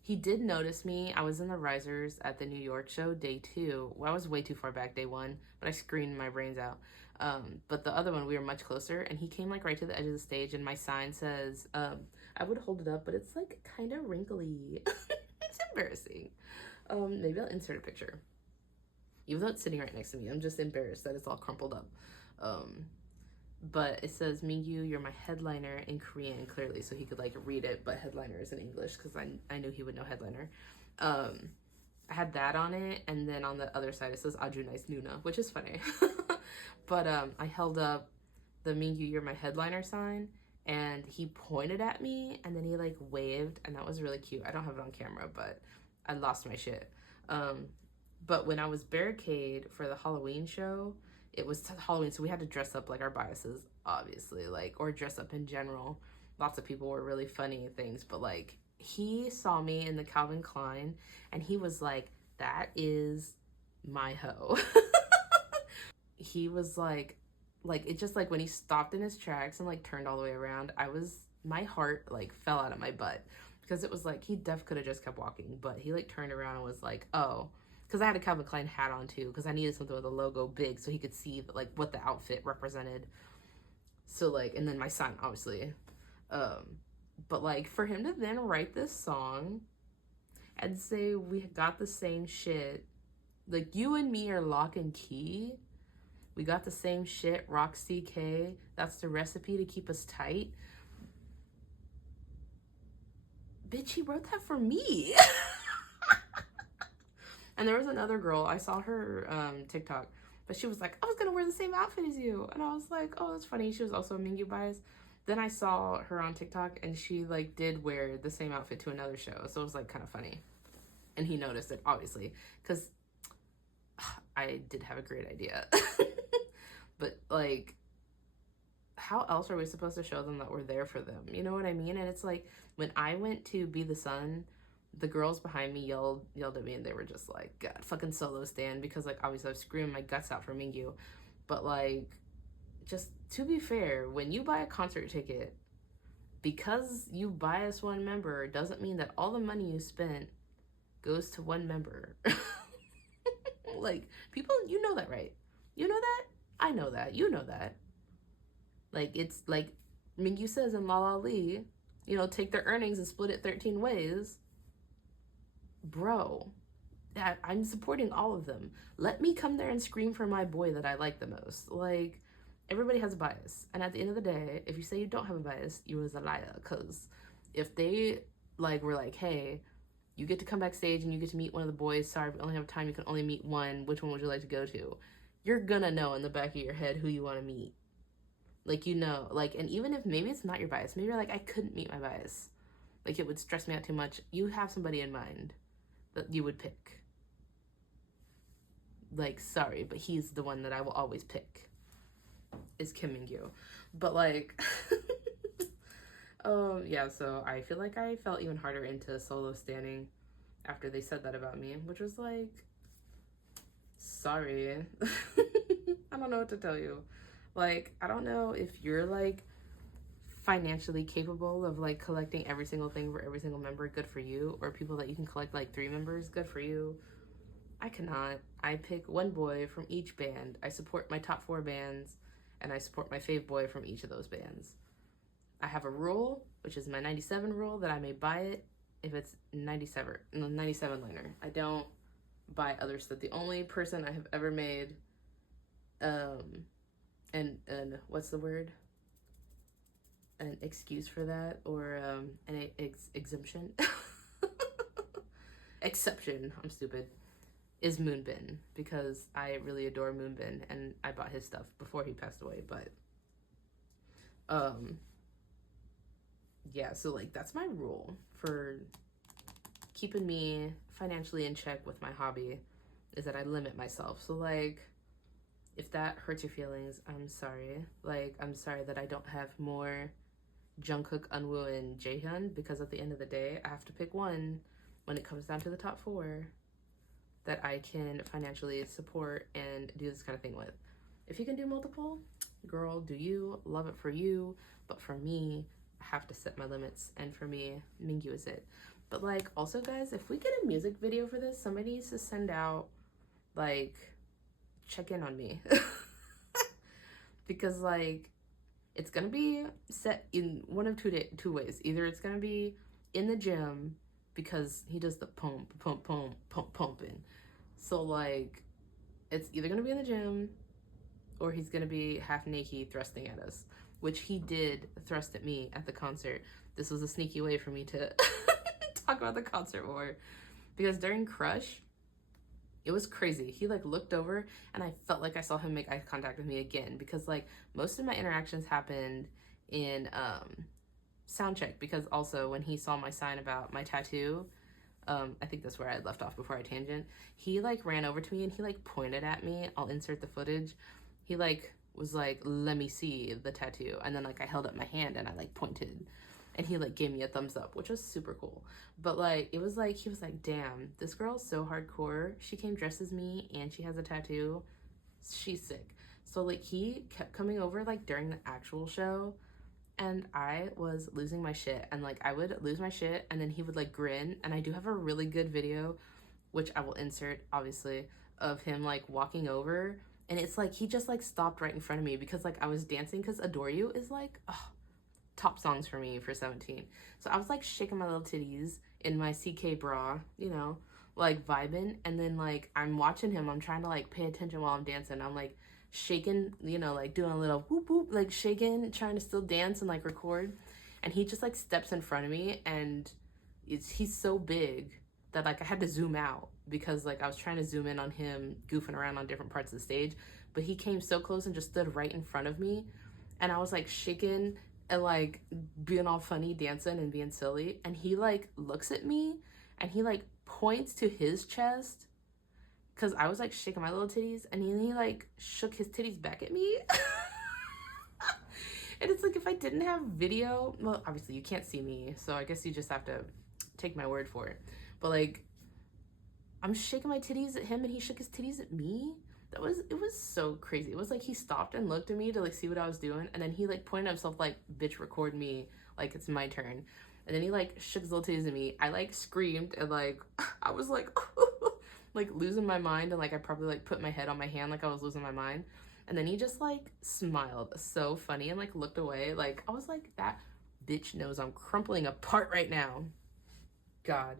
he did notice me. I was in the risers at the New York show, day 2. Well, I was way too far back, day 1, but I screamed my brains out. But the other one, we were much closer, and he came like right to the edge of the stage, and my sign says, I would hold it up, but it's like kind of wrinkly. It's embarrassing. Maybe I'll insert a picture. Even though it's sitting right next to me, I'm just embarrassed that it's all crumpled up. But it says, Mingyu, you're my headliner, in Korean, clearly, so he could like read it, but headliner is in English, because I knew he would know headliner. I had that on it, and then on the other side it says Aju nice Nuna, which is funny. But I held up the Mingyu, you're my headliner sign, and he pointed at me, and then he like waved, and that was really cute. I don't have it on camera, but I lost my shit. But when I was barricade for the Halloween show, it was Halloween, so we had to dress up like our biases, obviously, like, or dress up in general. Lots of people were really funny things, but like, he saw me in the Calvin Klein and he was like, that is my hoe. He was like it just like when he stopped in his tracks and like turned all the way around, my heart like fell out of my butt, because it was like he could have just kept walking, but he like turned around and was like, oh, because I had a Calvin Klein hat on too, because I needed something with a logo big so he could see like what the outfit represented. So like, and then my sign, obviously. But like for him to then write this song and say we got the same shit, like you and me are lock and key. We got the same shit, rock CK. That's the recipe to keep us tight. Bitch, he wrote that for me. And there was another girl, I saw her TikTok, but she was like, I was gonna wear the same outfit as you. And I was like, oh, that's funny. She was also a Mingyu bias. Then I saw her on TikTok and she like did wear the same outfit to another show. So it was like kind of funny. And he noticed it, obviously, because I did have a great idea. But like, how else are we supposed to show them that we're there for them? You know what I mean? And it's like, when I went to Be the Sun, the girls behind me yelled at me, and they were just like, God, fucking solo stand, because like obviously I was screaming my guts out for Mingyu. But like, just to be fair, when you buy a concert ticket, because you bias one member doesn't mean that all the money you spent goes to one member. Like, people, you know that, right? You know that? I know that. You know that. Like, it's like Mingyu says in La La Lee, you know, take their earnings and split it 13 ways. Bro, I'm supporting all of them. Let me come there and scream for my boy that I like the most. Like, everybody has a bias. And at the end of the day, if you say you don't have a bias, you was a liar. Because if they, like, were like, hey, you get to come backstage and you get to meet one of the boys. Sorry, we only have time. You can only meet one. Which one would you like to go to? You're gonna know in the back of your head who you want to meet. Like, you know, like, and even if maybe it's not your bias, maybe you're like, I couldn't meet my bias. Like, it would stress me out too much. You have somebody in mind that you would pick. Like, sorry, but he's the one that I will always pick. Is Kim Mingyu. But like, yeah, so I feel like I fell even harder into solo standing after they said that about me, which was like, sorry. I don't know what to tell you. Like, I don't know if you're like financially capable of like collecting every single thing for every single member, good for you. Or people that you can collect like 3 members, good for you. I cannot. I pick one boy from each band. I support my top 4 bands, and I support my fave boy from each of those bands. I have a rule, which is my 97 rule, that I may buy it if it's 97 liner. I don't buy other stuff. The only person I have ever made and what's the word? An excuse for that, or an exemption. Exception, I'm stupid, is Moonbin, because I really adore Moonbin and I bought his stuff before he passed away. But yeah, so like that's my rule for keeping me financially in check with my hobby, is that I limit myself. So like, if that hurts your feelings, I'm sorry. Like, I'm sorry that I don't have more Jungkook, Unwoo, and Jaehyun, because at the end of the day, I have to pick one when it comes down to the top 4 that I can financially support and do this kind of thing with. If you can do multiple, girl, do you. Love it for you. But for me, I have to set my limits. And for me, Mingyu is it. But like, also guys, if we get a music video for this, somebody needs to send out, like, check in on me. Because like, it's gonna be set in one of two ways. Either it's gonna be in the gym, because he does the pumping. So like, it's either gonna be in the gym, or he's gonna be half naked thrusting at us, which he did thrust at me at the concert. This was a sneaky way for me to talk about the concert more, because during Crush, it was crazy. He like looked over and I felt like I saw him make eye contact with me again, because like most of my interactions happened in soundcheck, because also when he saw my sign about my tattoo, I think that's where I left off before I tangent. He like ran over to me and he like pointed at me. I'll insert the footage. He like was like, let me see the tattoo. And then like I held up my hand and I like pointed and he like gave me a thumbs up, which was super cool. But like, it was like, he was like, damn, this girl's so hardcore. She came dressed as me and she has a tattoo. She's sick. So like he kept coming over like during the actual show and I was losing my shit, and like I would lose my shit and then he would like grin, and I do have a really good video, which I will insert obviously, of him like walking over, and it's like he just like stopped right in front of me because like I was dancing, because Adore You is like, oh, top songs for me for 17. So I was like shaking my little titties in my CK bra, you know, like vibing, and then like I'm watching him, I'm trying to like pay attention while I'm dancing, I'm like shaking, you know, like doing a little whoop whoop, like shaking, trying to still dance and like record, and he just like steps in front of me, and he's so big that like I had to zoom out because like I was trying to zoom in on him goofing around on different parts of the stage, but he came so close and just stood right in front of me, and I was like shaking and like being all funny, dancing and being silly, and he like looks at me and he like points to his chest, because I was like shaking my little titties, and he like shook his titties back at me. And it's like, if I didn't have video, well, obviously you can't see me, so I guess you just have to take my word for it. But like, I'm shaking my titties at him and he shook his titties at me. It was so crazy. It was like he stopped and looked at me to like see what I was doing, and then he like pointed at himself like, bitch, record me, like it's my turn. And then he like shook his little titties at me. I like screamed and like I was like like losing my mind, and like I probably like put my head on my hand like I was losing my mind. And then he just like smiled so funny and like looked away. Like I was like, that bitch knows I'm crumpling apart right now. God,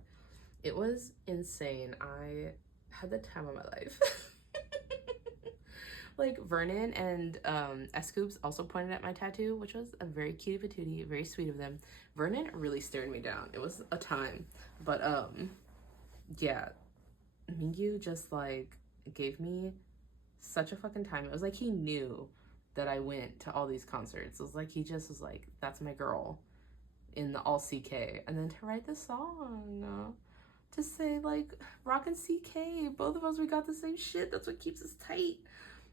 it was insane. I had the time of my life. Like Vernon and S-Scoops also pointed at my tattoo, which was a very cutie patootie, very sweet of them. Vernon really stared me down. It was a time. But yeah, Mingyu just like gave me such a fucking time. It was like he knew that I went to all these concerts. It was like he just was like, that's my girl in the all CK. And then to write the song, to say like, rockin' CK, both of us, we got the same shit, that's what keeps us tight.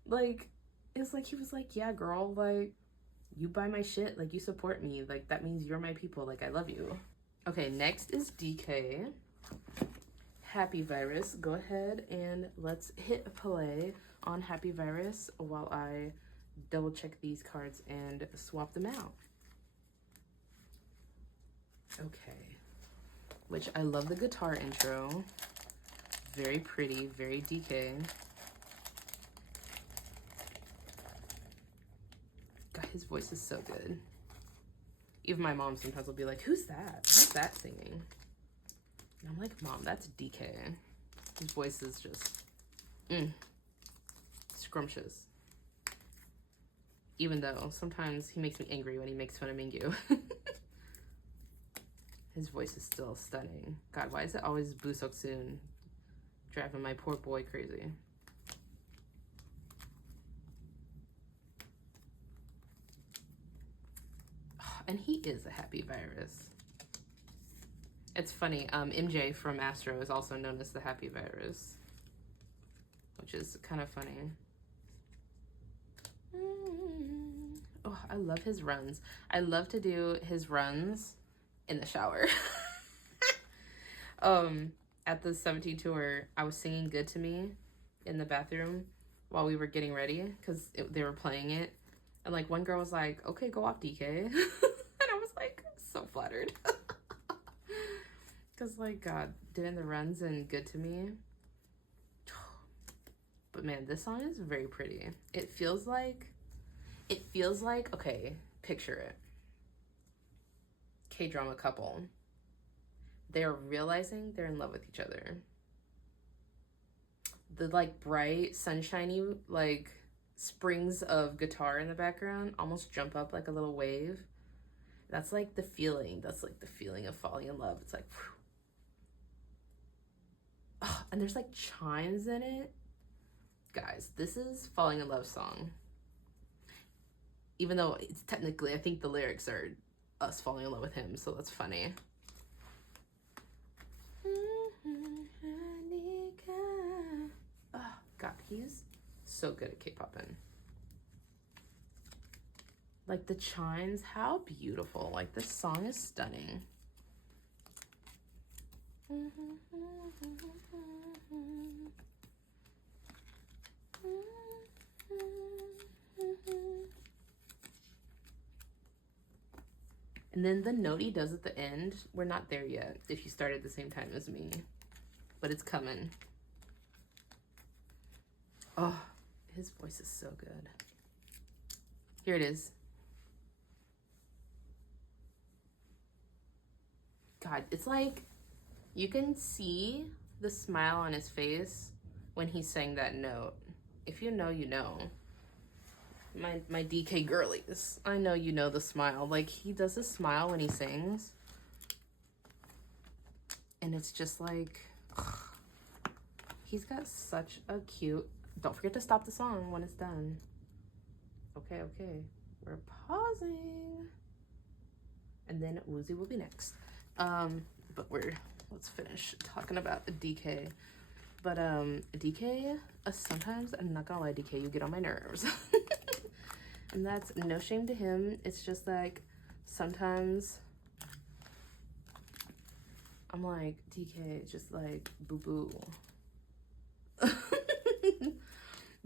Like, it's like he was like, yeah girl, like you buy my shit, like you support me, like that means you're my people, like I love you. Okay, next is DK. Happy Virus. Go ahead and let's hit play on Happy Virus while I double check these cards and swap them out. Okay, which I love the guitar intro, very pretty, very DK. God, his voice is so good. Even my mom sometimes will be like, who's that? Who's that singing? And I'm like, Mom, that's DK. His voice is just, scrumptious. Even though sometimes he makes me angry when he makes fun of Mingyu. His voice is still stunning. God, why is it always Boo Sok-soon driving my poor boy crazy? And he is a happy virus. It's funny, MJ from Astro is also known as the happy virus, which is kind of funny. Oh, I love his runs. I love to do his runs in the shower. At the 17 tour, I was singing Good to Me in the bathroom while we were getting ready because they were playing it. And like one girl was like, okay, go off DK. And I was like, so flattered. Because like, God, doing the runs and Good to Me. But man, this song is very pretty. It feels like, okay, picture it. K-drama couple. They're realizing they're in love with each other. The like bright, sunshiny, like springs of guitar in the background almost jump up like a little wave. That's like the feeling. That's like the feeling of falling in love. It's like, oh, and there's like chimes in it. Guys, this is falling in love song. Even though it's technically, I think the lyrics are us falling in love with him, so that's funny. God, he's so good at K-popping. Like the chimes, how beautiful. Like this song is stunning. And then the note he does at the end, we're not there yet if you start at the same time as me, but it's coming. Oh, his voice is so good. Here it is. God, it's like you can see the smile on his face when he sang that note. If you know, you know. My DK girlies, I know you know the smile. Like, he does a smile when he sings. And it's just like, ugh. He's got such a cute... Don't forget to stop the song when it's done. Okay, okay. We're pausing. And then Woozy will be next. But let's finish talking about DK. But DK, sometimes, I'm not gonna lie, DK, you get on my nerves. And that's no shame to him. It's just like, sometimes I'm like, DK, just like, boo-boo.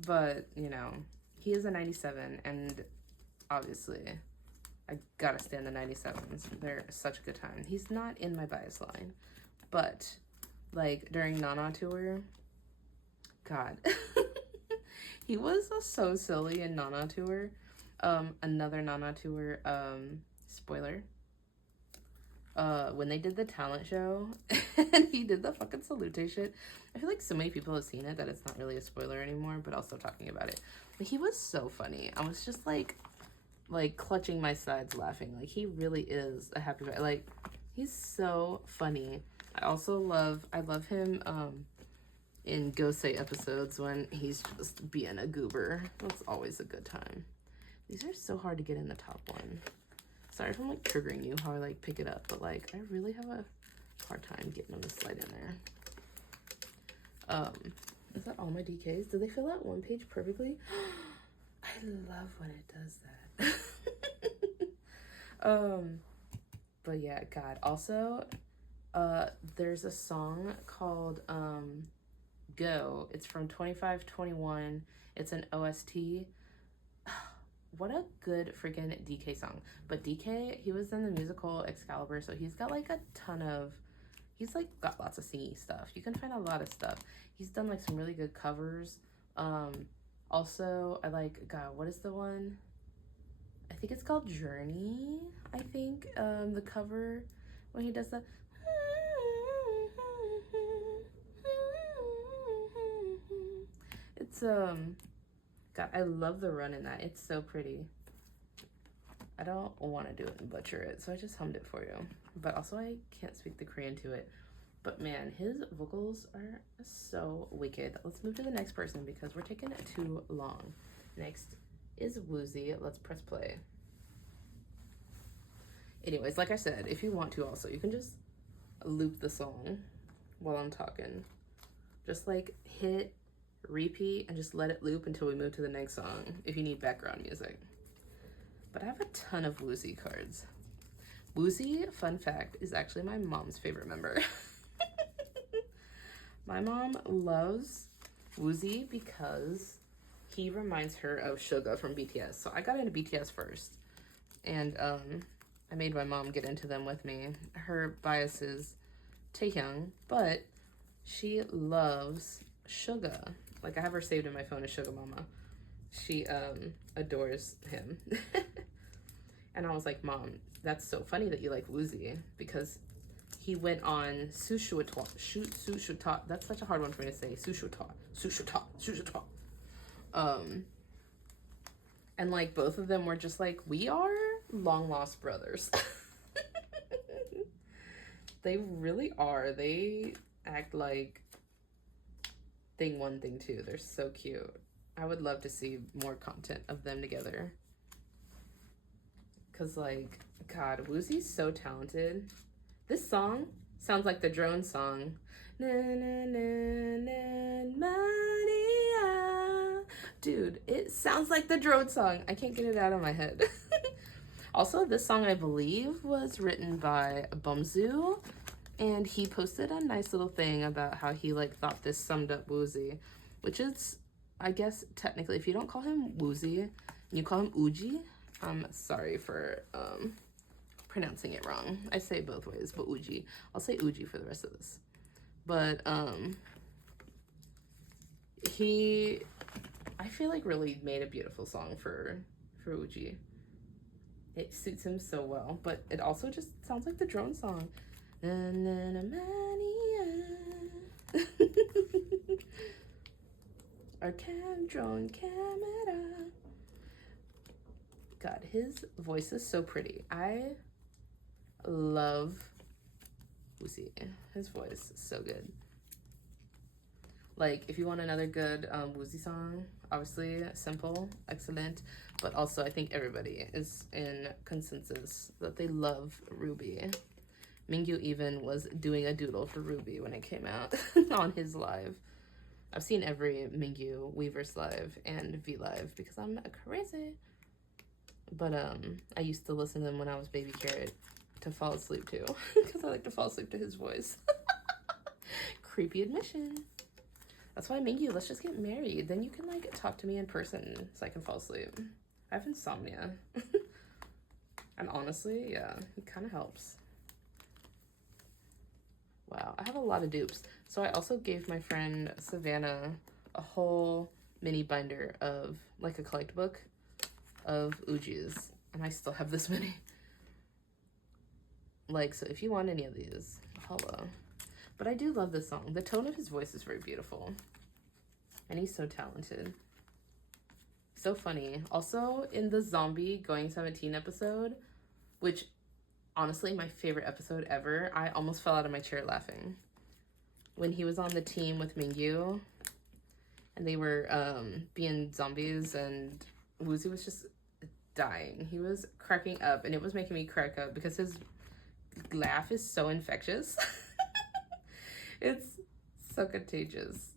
But, you know, he is a 97, and obviously, I gotta stand the 97s. They're such a good time. He's not in my bias line, but, like, during Nana Tour, God, he was so silly in Nana Tour. Another Nana Tour, spoiler, when they did the talent show, and he did the fucking salute shit. I feel like so many people have seen it that it's not really a spoiler anymore, but I'll still talking about it. But he was so funny. I was just like clutching my sides laughing. Like, he really is a happy guy. Like, he's so funny. I love him in Go Say episodes when he's just being a goober. That's always a good time. These are so hard to get in the top one. Sorry if I'm like triggering you how I like pick it up, but like I really have a hard time getting them to slide in there. Is that all my DKs? Did they fill out one page perfectly? I love when it does that. But yeah, God. Also, there's a song called Go. It's from 2521. It's an OST. What a good freaking DK song. But DK, he was in the musical Excalibur, so he's got like a ton of, he's like got lots of singy stuff. You can find a lot of stuff. He's done like some really good covers. Also, I like, God, what is the one? I think it's called Journey, I think. The cover when he does the it's God, I love the run in that. It's so pretty. I don't want to do it and butcher it, so I just hummed it for you. But also, I can't speak the Korean to it. But man, his vocals are so wicked. Let's move to the next person because we're taking too long. Next is Woozy. Let's press play. Anyways, like I said, if you want to also, you can just loop the song while I'm talking. Just like hit repeat and just let it loop until we move to the next song if you need background music. But I have a ton of Woozy cards. Woozy, fun fact, is actually my mom's favorite member. My mom loves Woozy because he reminds her of Suga from BTS. So I got into BTS first, and I made my mom get into them with me. Her bias is Taehyung, but she loves Suga. Like, I have her saved in my phone as Sugar Mama. She adores him. And I was like, Mom, that's so funny that you like Woozy because he went on Sushuta. That's such a hard one for me to say. Sushuta. And like both of them were just like, we are long lost brothers. They really are. They act like thing one, thing two. They're so cute. I would love to see more content of them together. Cause like, God, Woozy's so talented. This song sounds like the drone song. Na, na, na, na, money, Dude, it sounds like the drone song. I can't get it out of my head. Also, this song, I believe, was written by Bumzu, and he posted a nice little thing about how he, like, thought this summed up Woozi, which is, I guess, technically, if you don't call him Woozi, and you call him Uji, I'm sorry for, pronouncing it wrong. I say it both ways, but Uji. I'll say Uji for the rest of this. But, he, I feel like, really made a beautiful song for Uji. It suits him so well, but it also just sounds like the drone song. Our drone camera. God, his voice is so pretty. I love Woozi. His voice is so good. Like, if you want another good Woozi song, obviously simple, excellent, but also I think everybody is in consensus that they love Ruby. Mingyu even was doing a doodle for Ruby when it came out on his live. I've seen every Mingyu Weverse live and V live because I'm crazy. But I used to listen to them when I was baby carrot to fall asleep to because I like to fall asleep to his voice. Creepy admission. That's why Mingyu, let's just get married. Then you can, like, talk to me in person so I can fall asleep. I have insomnia. And honestly, yeah, it kind of helps. Wow, I have a lot of dupes. So I also gave my friend Savannah a whole mini binder of, like, a collect book of Ujis. And I still have this many. Like, so if you want any of these, hello. But I do love this song. The tone of his voice is very beautiful. And he's so talented. So funny. Also, in the Zombie Going 17 episode, which, honestly, my favorite episode ever, I almost fell out of my chair laughing. When he was on the team with Mingyu, and they were being zombies, and Woozi was just dying. He was cracking up, and it was making me crack up because his laugh is so infectious. It's so contagious.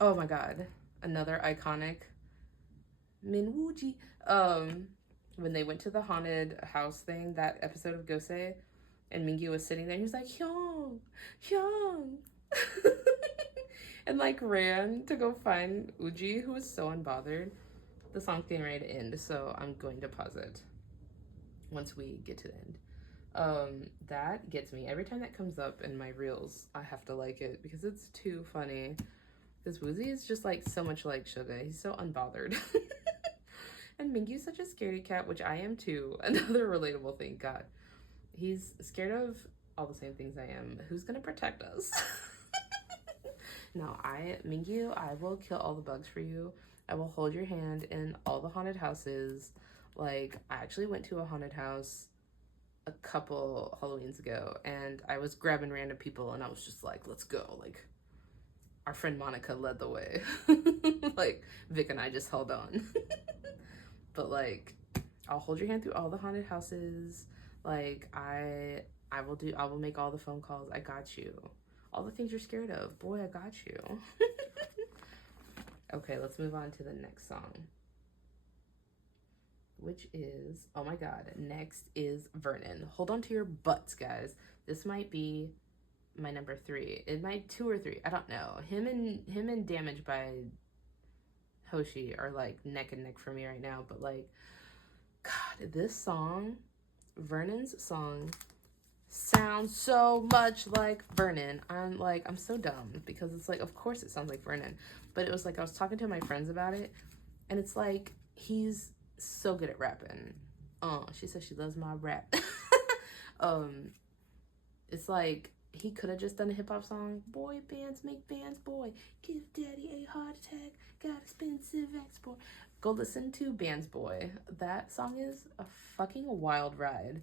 Oh my god. Another iconic Minwooji. When they went to the haunted house thing, that episode of Gosei, and Mingyu was sitting there and he was like, Hyung, Hyung. And like ran to go find Uji, who was so unbothered. The song's getting ready to end, so I'm going to pause it once we get to the end. That gets me. Every time that comes up in my reels, I have to like it because it's too funny. This Woozi is just like so much like Suga. He's so unbothered. And Mingyu's such a scaredy cat, which I am too. Another relatable thing. God, he's scared of all the same things I am. Who's gonna protect us? No, Mingyu, I will kill all the bugs for you. I will hold your hand in all the haunted houses. Like, I actually went to a haunted house a couple Halloweens ago, and I was grabbing random people, and I was just like, let's go. Like, our friend Monica led the way. Like, Vic and I just held on. But, like, I'll hold your hand through all the haunted houses. Like, I will make all the phone calls. I got you. All the things you're scared of. Boy, I got you. Okay, let's move on to the next song. Which is, oh my god, next is Vernon. Hold on to your butts, guys. This might be my number 3. It might 2 or 3. I don't know. Him and Damage by Hoshi are like neck and neck for me right now. But like, God, this song, Vernon's song, sounds so much like Vernon. I'm so dumb because it's like, of course it sounds like Vernon. But it was like, I was talking to my friends about it, and it's like, he's so good at rapping. She says she loves my rap. It's like, he could have just done a hip-hop song. Boy bands make bands, boy. Give daddy a heart attack. Got expensive export. Go listen to Bands Boy. That song is a fucking wild ride.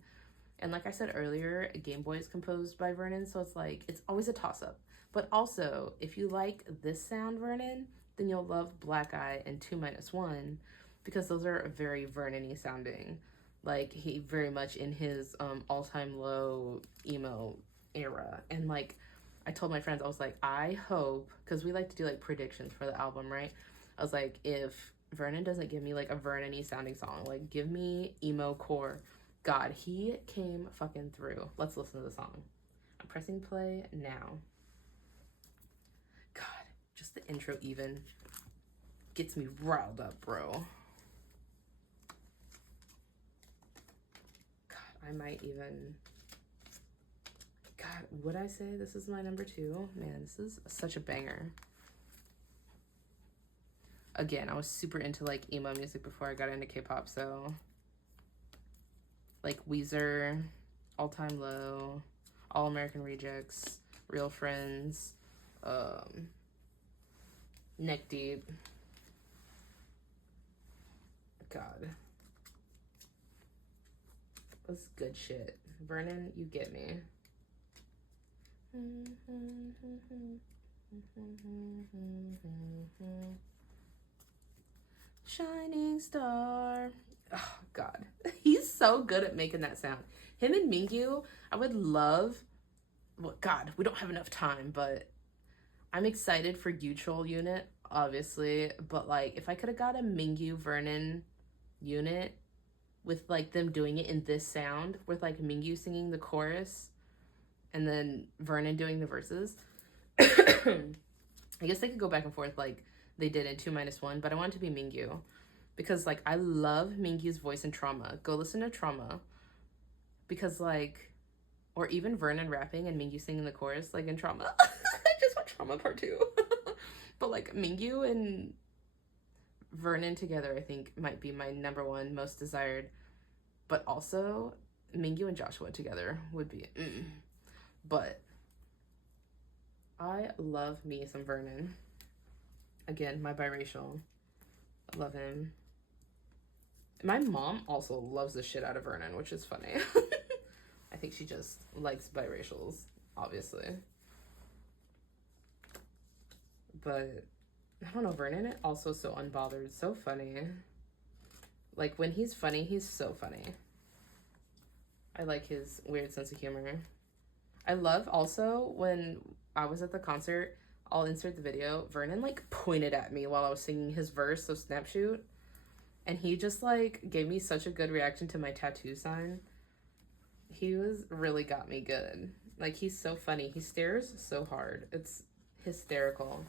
And like I said earlier, Game Boy is composed by Vernon, so it's like, it's always a toss-up. But also, if you like this sound, Vernon, then you'll love Black Eye and 2-1, because those are very Vernon-y sounding. Like, he very much in his all-time low emo era. And like, I told my friends, I was like, I hope, because we like to do like predictions for the album, right? I was like, if Vernon doesn't give me like a Vernon-y sounding song. Like, give me emo core. God, he came fucking through. Let's listen to the song. I'm pressing play now. God, just the intro even gets me riled up, bro. God, I might even... God, would I say this is my number 2? Man, this is such a banger. Again, I was super into like emo music before I got into K-pop, so like Weezer, All Time Low, All American Rejects, Real Friends, Neck Deep. God, that's good shit. Vernon, you get me. Shining star. Oh God, he's so good at making that sound. Him and Mingyu, I would love. Well, God, we don't have enough time, but I'm excited for Gutrol unit, obviously. But like, if I could have got a Mingyu Vernon unit with like them doing it in this sound, with like Mingyu singing the chorus and then Vernon doing the verses. I guess they could go back and forth like they did in 2-1, but I want it to be Mingyu because like I love Mingyu's voice in Trauma. Go listen to Trauma because like, or even Vernon rapping and Mingyu singing the chorus like in Trauma. I just want Trauma part 2. But like Mingyu and Vernon together I think might be my number 1 most desired, but also Mingyu and Joshua together would be But I love me some Vernon. Again, my biracial. I love him. My mom also loves the shit out of Vernon, which is funny. I think she just likes biracials, obviously. But I don't know, Vernon also so unbothered, so funny. Like when he's funny, he's so funny. I like his weird sense of humor. I love also when I was at the concert, I'll insert the video, Vernon like pointed at me while I was singing his verse of Snapshoot. And he just like gave me such a good reaction to my tattoo sign. He was really got me good. Like he's so funny. He stares so hard. It's hysterical.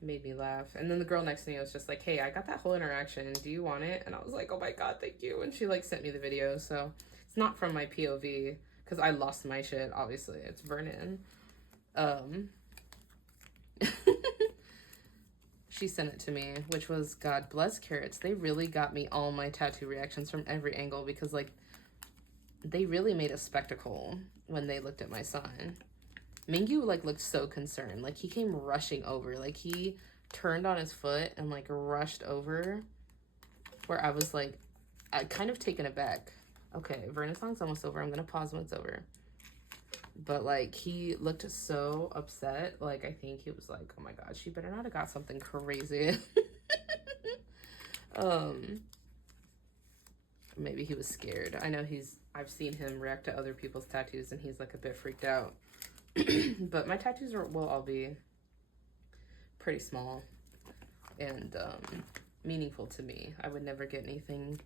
Made me laugh. And then the girl next to me was just like, hey, I got that whole interaction. Do you want it? And I was like, oh my God, thank you. And she like sent me the video. So it's not from my POV because I lost my shit, obviously. It's Vernon. She sent it to me, which was, God bless Carrots. They really got me all my tattoo reactions from every angle because like they really made a spectacle when they looked at my sign. Mingyu like looked so concerned. Like he came rushing over. Like he turned on his foot and like rushed over where I was like, I kind of taken aback. Okay, Vernon's song's almost over. I'm gonna pause when it's over. But like he looked so upset. Like I think he was like, oh my God, she better not have got something crazy. Maybe he was scared. I know I've seen him react to other people's tattoos and he's like a bit freaked out. But my tattoos will all be pretty small and meaningful to me. I would never get anything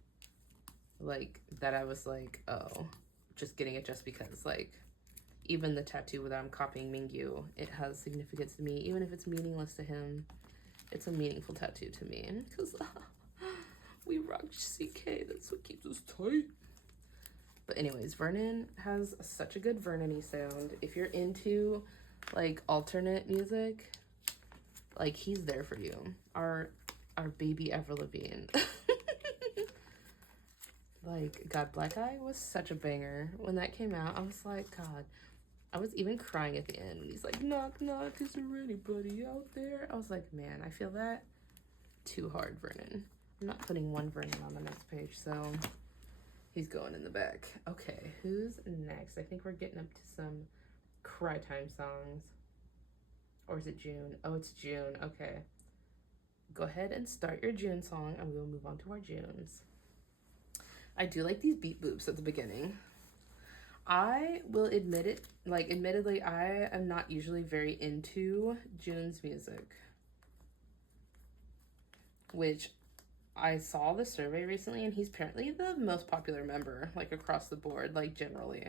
like that I was like, oh, just getting it just because. Like even the tattoo that I'm copying Mingyu, it has significance to me. Even if it's meaningless to him, it's a meaningful tattoo to me. Because we rock CK, that's what keeps us tight. But anyways, Vernon has such a good Vernon-y sound. If you're into like alternate music, like he's there for you. Our baby Avril Lavigne. Like, God, Black Eye was such a banger. When that came out, I was like, God. I was even crying at the end when he's like, knock, knock, is there anybody out there? I was like, man, I feel that too hard, Vernon. I'm not putting one Vernon on the next page, so he's going in the back. Okay, who's next? I think we're getting up to some cry time songs. Or is it June? Oh, it's June. Okay. Go ahead and start your June song, and we'll move on to our Junes. I do like these beat boops at the beginning. I will admit it, like, admittedly, I am not usually very into June's music. which I saw the survey recently, and he's apparently the most popular member, like across the board, like generally,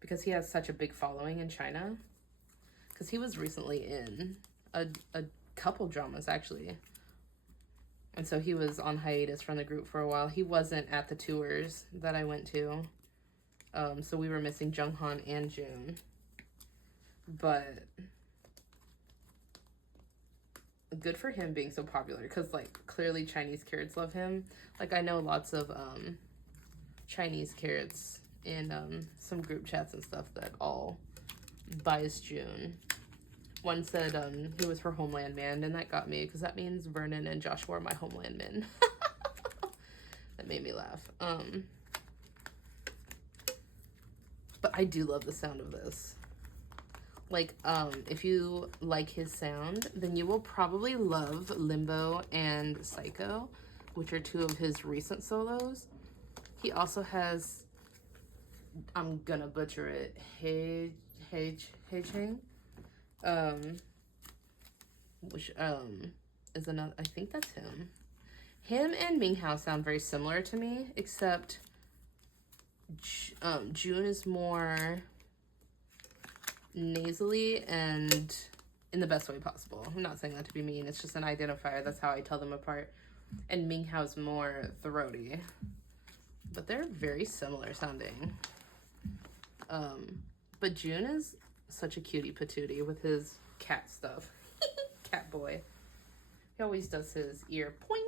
because he has such a big following in China. Because he was recently in a couple dramas, actually. And so he was on hiatus from the group for a while. He wasn't at the tours that I went to. So we were missing Junghan and June. But good for him being so popular, because like clearly Chinese carrots love him. Like I know lots of Chinese carrots in some group chats and stuff that all bias June. One said he was her homeland man, and that got me, because that means Vernon and Joshua are my homeland men. That made me laugh. But I do love the sound of this. Like, if you like his sound, then you will probably love Limbo and Psycho, which are two of his recent solos. He also has, I'm gonna butcher it, Hei-Ching, which is another, I think that's him. Him and Ming Hao sound very similar to me, except June is more nasally and in the best way possible. I'm not saying that to be mean, it's just an identifier. That's how I tell them apart. And Ming Hao's more throaty. But they're very similar sounding. But June is such a cutie patootie with his cat stuff. Cat boy. He always does his ear point.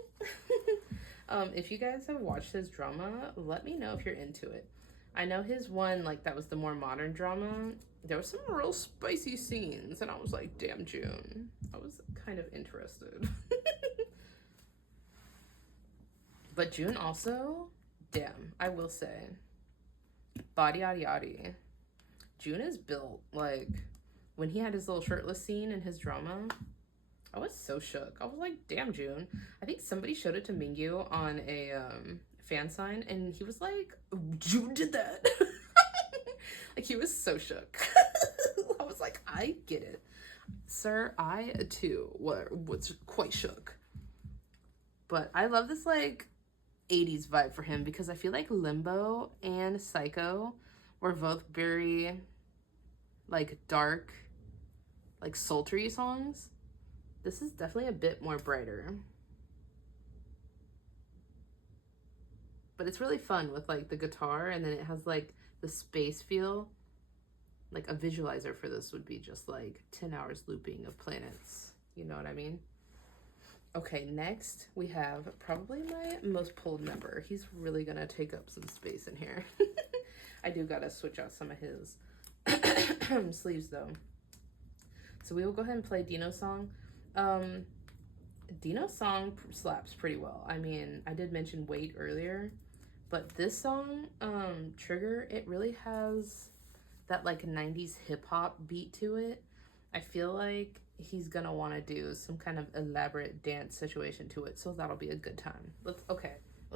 If you guys have watched his drama, let me know if you're into it. I know his one, like, that was the more modern drama. There were some real spicy scenes, and I was like, damn, June. I was kind of interested. But June also, damn, I will say, body yaddy yaddy. June is built, like, when he had his little shirtless scene in his drama, I was so shook. I was like, damn, June. I think somebody showed it to Mingyu on a fan sign, and he was like, June did that. Like, he was so shook. I was like, I get it. Sir, I, too, was quite shook. But I love this, like, 80s vibe for him, because I feel like Limbo and Psycho were both very, like, dark, like, sultry songs. This is definitely a bit more brighter. But it's really fun with, like, the guitar, and then it has, like, the space feel. Like, a visualizer for this would be just, like, 10 hours looping of planets. You know what I mean? Okay, next we have probably my most pulled member. He's really gonna take up some space in here. I do gotta switch out some of his sleeves, though. So we will go ahead and play Dino's song. Dino's song slaps pretty well. I mean, I did mention Wait earlier, but this song, Trigger, it really has that, like, 90s hip-hop beat to it. I feel like he's gonna want to do some kind of elaborate dance situation to it, so that'll be a good time. Let's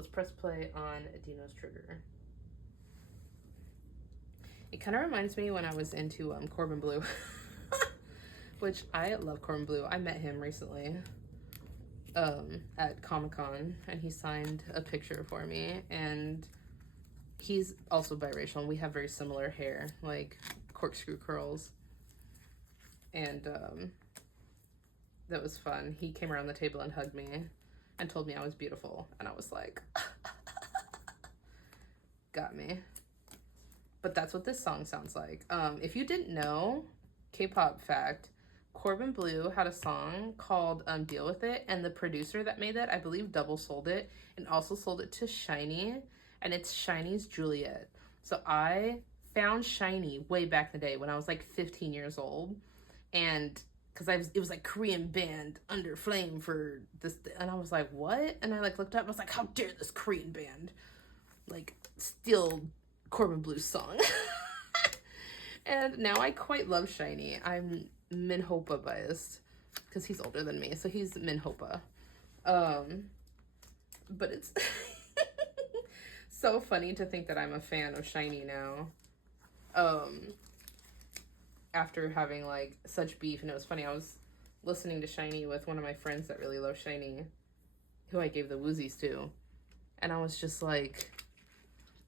press play on Dino's Trigger. It kind of reminds me when I was into Corbin Bleu, which I love Corbin Bleu. I met him recently at Comic-Con, and he signed a picture for me, and he's also biracial, and we have very similar hair, like corkscrew curls. And that was fun. He came around the table and hugged me and told me I was beautiful, and I was like, got me. But that's what this song sounds like. If you didn't know, K-pop fact, Corbin Bleu had a song called Deal With It, and the producer that made that, I believe, double sold it and also sold it to SHINee, and it's SHINee's Juliet. So I found SHINee way back in the day when I was like 15 years old, and because it was like Korean band Under Flame for this, and I was like, what? And I like looked up, I was like, how dare this Korean band like steal Corbin Bleu's song. And now I quite love SHINee. I'm Minhopa biased because he's older than me, so he's Minhopa. But it's so funny to think that I'm a fan of SHINee now. After having like such beef, and it was funny, I was listening to SHINee with one of my friends that really loves SHINee, who I gave the woozies to. And I was just like,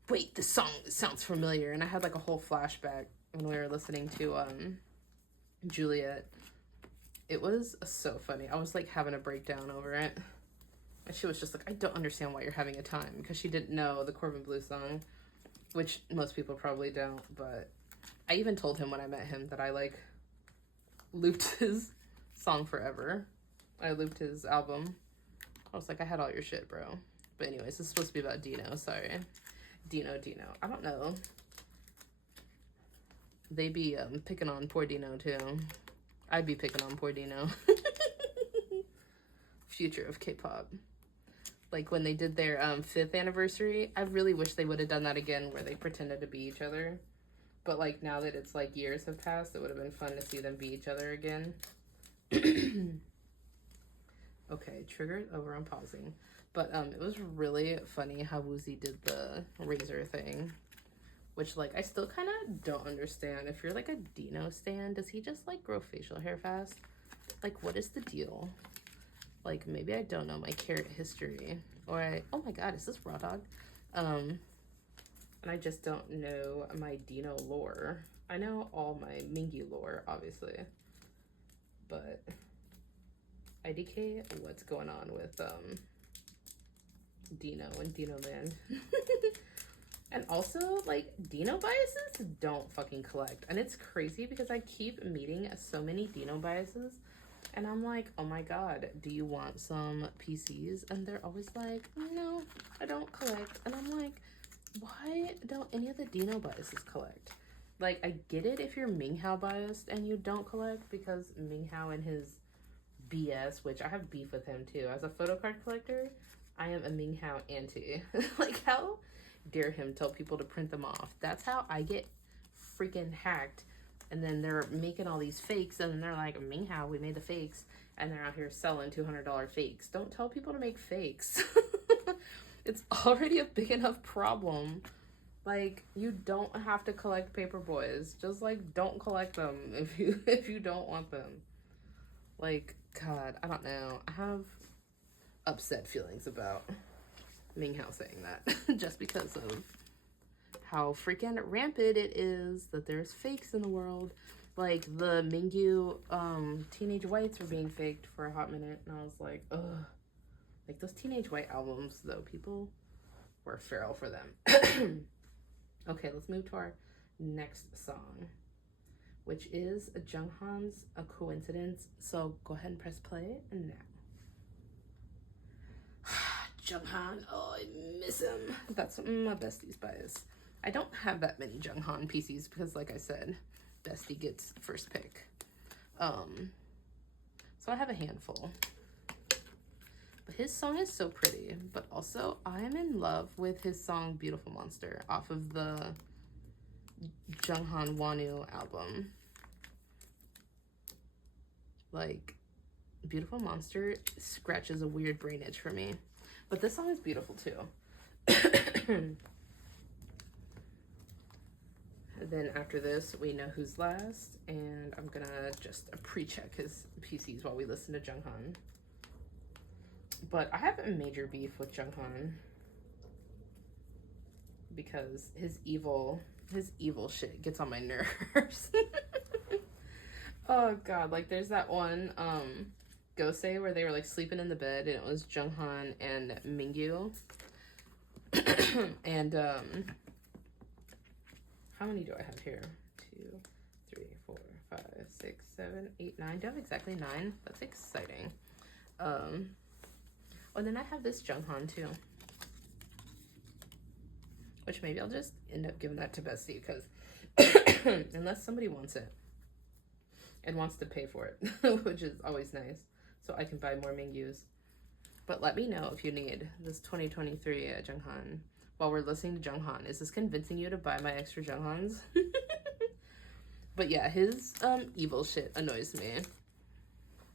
wait, this song sounds familiar. And I had like a whole flashback when we were listening to Juliet. It was so funny. I was like having a breakdown over it. And she was just like, I don't understand why you're having a time, because she didn't know the Corbin Bleu song, which most people probably don't. But I even told him when I met him that I like looped his song forever. I looped his album. I was like, I had all your shit, bro. But anyways, this is supposed to be about Dino. Sorry. Dino. I don't know. They be picking on poor Dino too. I'd be picking on poor Dino. Future of K-pop. Like when they did their 5th anniversary, I really wish they would have done that again, where they pretended to be each other. But like now that it's like years have passed, it would have been fun to see them be each other again. Okay, triggered over, I'm pausing. But it was really funny how Woozy did the razor thing, which like I still kind of don't understand. If you're like a Dino stan, does he just like grow facial hair fast? Like, what is the deal? Like, maybe I don't know my carrot history, or oh my god, is this Raw Dog? And I just don't know my Dino lore. I know all my Mingy lore, obviously, but IDK, what's going on with Dino and Dino Land? And also, like, Dino biases don't fucking collect. And it's crazy because I keep meeting so many Dino biases. And I'm like, oh my god, do you want some PCs? And they're always like, no, I don't collect. And I'm like, why don't any of the Dino biases collect? Like, I get it if you're Minghao biased and you don't collect, because Minghao and his BS, which I have beef with him too. As a photocard collector, I am a Minghao anti. Like, how dare him tell people to print them off? That's how I get freaking hacked. And then they're making all these fakes, and then they're like, Minghao, we made the fakes, and they're out here selling $200 fakes. Don't tell people to make fakes. It's already a big enough problem. Like, you don't have to collect paper boys. Just like, don't collect them if you don't want them. Like, god, I don't know. I have upset feelings about Minghao saying that just because of how freaking rampant it is that there's fakes in the world. Like, the Mingyu Teenage Whites were being faked for a hot minute, and I was like, ugh. Like, those Teenage White albums, though, people were feral for them. Okay, let's move to our next song, which is Junghan's A Coincidence. So go ahead and press play now. Junghan, oh, I miss him. That's my bestie's bias. I don't have that many Junghan PCs because, like I said, bestie gets first pick. So I have a handful. But his song is so pretty. But also, I am in love with his song Beautiful Monster off of the Junghan Wonu album. Like, Beautiful Monster scratches a weird brain itch for me. But this song is beautiful too. Then after this, we know who's last, and I'm gonna just pre-check his PCs while we listen to Junghan. But I have a major beef with Junghan because his evil shit gets on my nerves. Oh god, like there's that one Gosei where they were like sleeping in the bed, and it was Junghan and Mingyu. And how many do I have here? 2, 3, 4, 5, 6, 7, 8, 9. Do I have exactly 9? That's exciting. And then I have this Junghan too, which maybe I'll just end up giving that to Bestie, because unless somebody wants it and wants to pay for it, which is always nice, so I can buy more Mingyus. But let me know if you need this 2023 Junghan. While we're listening to Junghan, is this convincing you to buy my extra Junghans? But yeah, his evil shit annoys me.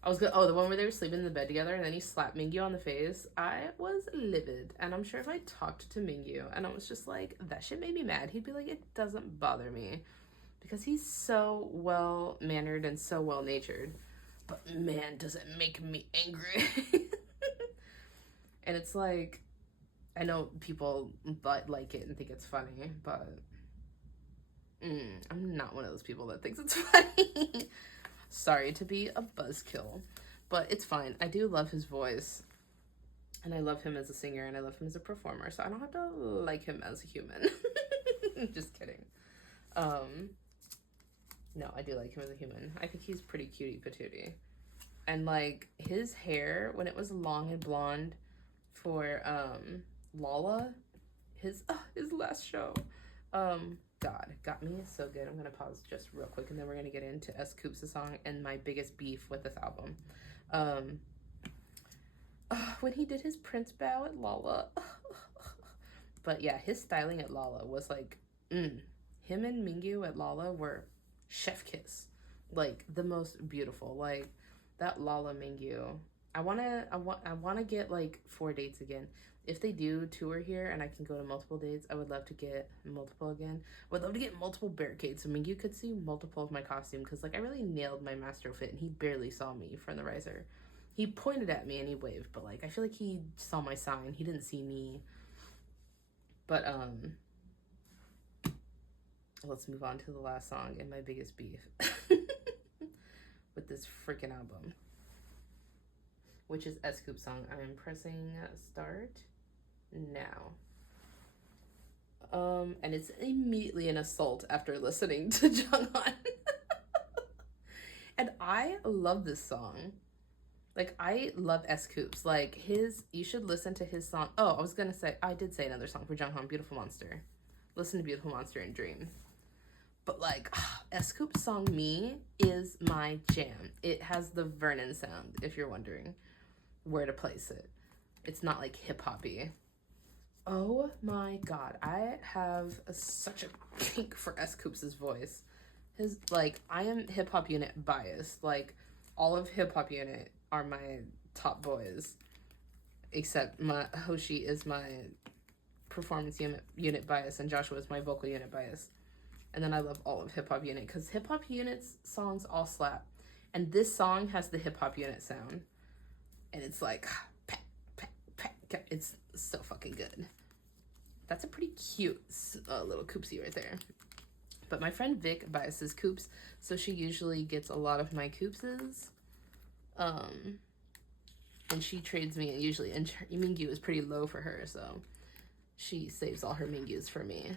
The one where they were sleeping in the bed together and then he slapped Mingyu on the face. I was livid, and I'm sure if I talked to Mingyu and I was just like, that shit made me mad, he'd be like, it doesn't bother me, because he's so well-mannered and so well-natured. But man, does it make me angry. And it's like, I know people like it and think it's funny, but I'm not one of those people that thinks it's funny. Sorry to be a buzzkill, but it's fine. I do love his voice, and I love him as a singer, and I love him as a performer, so I don't have to like him as a human. Just kidding. No, I do like him as a human. I think he's pretty cutie patootie. And like his hair, when it was long and blonde for Lala, his last show, God, got me so good. I'm gonna pause just real quick, and then we're gonna get into S.Coups' song and my biggest beef with this album. When he did his Prince bow at Lala. But yeah, his styling at Lala was like, him and Mingyu at Lala were chef kiss. Like the most beautiful. Like that Lala Mingyu. I wanna get like 4 dates again. If they do tour here and I can go to multiple dates, I would love to get multiple again. I would love to get multiple barricades so Mingyu could see multiple of my costume, because like I really nailed my master fit and he barely saw me from the riser. He pointed at me and he waved, but like I feel like he saw my sign. He didn't see me. But let's move on to the last song and my biggest beef with this freaking album, which is S.Coups' song. I am pressing start now. And it's immediately an assault after listening to Junghan. And I love this song. Like, I love S.Coups. Like, you should listen to his song. Oh, I was gonna say, I did say another song for Junghan, Beautiful Monster. Listen to Beautiful Monster and Dream. But like, S.Coups' song Me is my jam. It has the Vernon sound, if you're wondering where to place it. It's not like hip-hoppy. Oh my God, I have such a kink for S.Coups' voice. I am hip-hop unit biased. Like, all of hip-hop unit are my top boys, except my Hoshi is my performance unit bias, and Joshua is my vocal unit bias. And then I love all of hip-hop unit, because hip-hop unit's songs all slap. And this song has the hip-hop unit sound. And it's like, pat, pat, pat. It's so fucking good. That's a pretty cute little Coopsie right there. But my friend Vic biases Coups, so she usually gets a lot of my Coupses. And she trades me usually, and Mingyu is pretty low for her, so she saves all her Mingyus for me.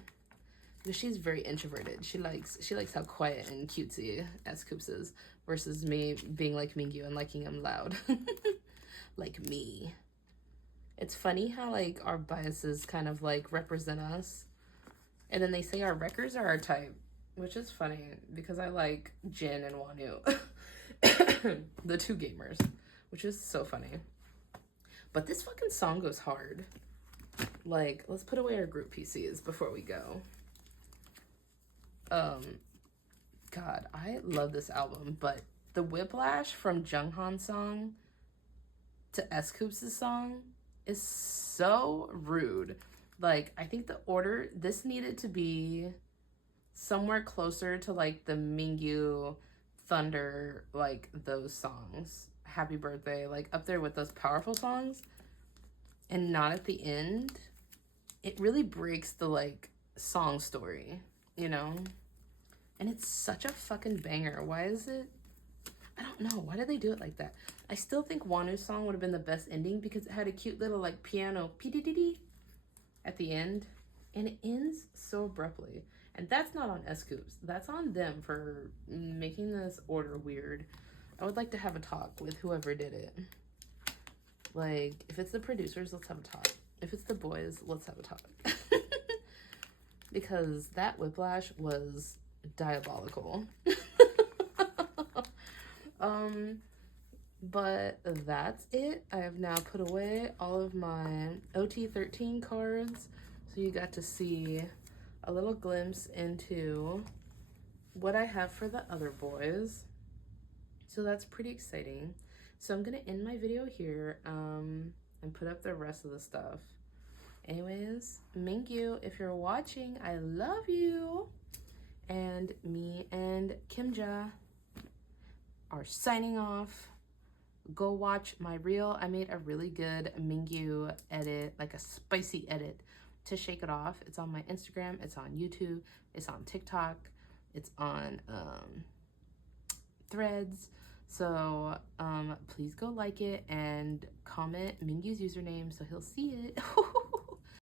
Because she's very introverted. She likes how quiet and cutesy S.Coups is, versus me being like Mingyu and liking him loud. Like me. It's funny how like our biases kind of like represent us, and then they say our wreckers are our type, which is funny because I like Jin and Wonu, the two gamers, which is so funny. But this fucking song goes hard. Like, let's put away our group PCs before we go. God, I love this album, but the whiplash from Junghan's song to S.Coups' song is so rude. Like, I think the order, this needed to be somewhere closer to like the Mingyu, Thunder, like those songs, Happy Birthday, like up there with those powerful songs, and not at the end. It really breaks the like song story, you know? And it's such a fucking banger. Why is it? I don't know. Why did they do it like that? I still think Wanu's song would have been the best ending because it had a cute little like piano pee-dee-dee-dee at the end. And it ends so abruptly. And that's not on S.Coups. That's on them for making this order weird. I would like to have a talk with whoever did it. Like, if it's the producers, let's have a talk. If it's the boys, let's have a talk. Because that whiplash was diabolical. But that's it. I have now put away all of my OT13 cards, so you got to see a little glimpse into what I have for the other boys. So that's pretty exciting. So I'm gonna end my video here and put up the rest of the stuff. Anyways, Mingyu, if you're watching, I love you. And me and Kimja are signing off. go watch my reel. I made a really good Mingyu edit, like a spicy edit to shake it off. It's on my Instagram, it's on YouTube, it's on TikTok, it's on Threads. So please go like it and comment Mingyu's username so he'll see it.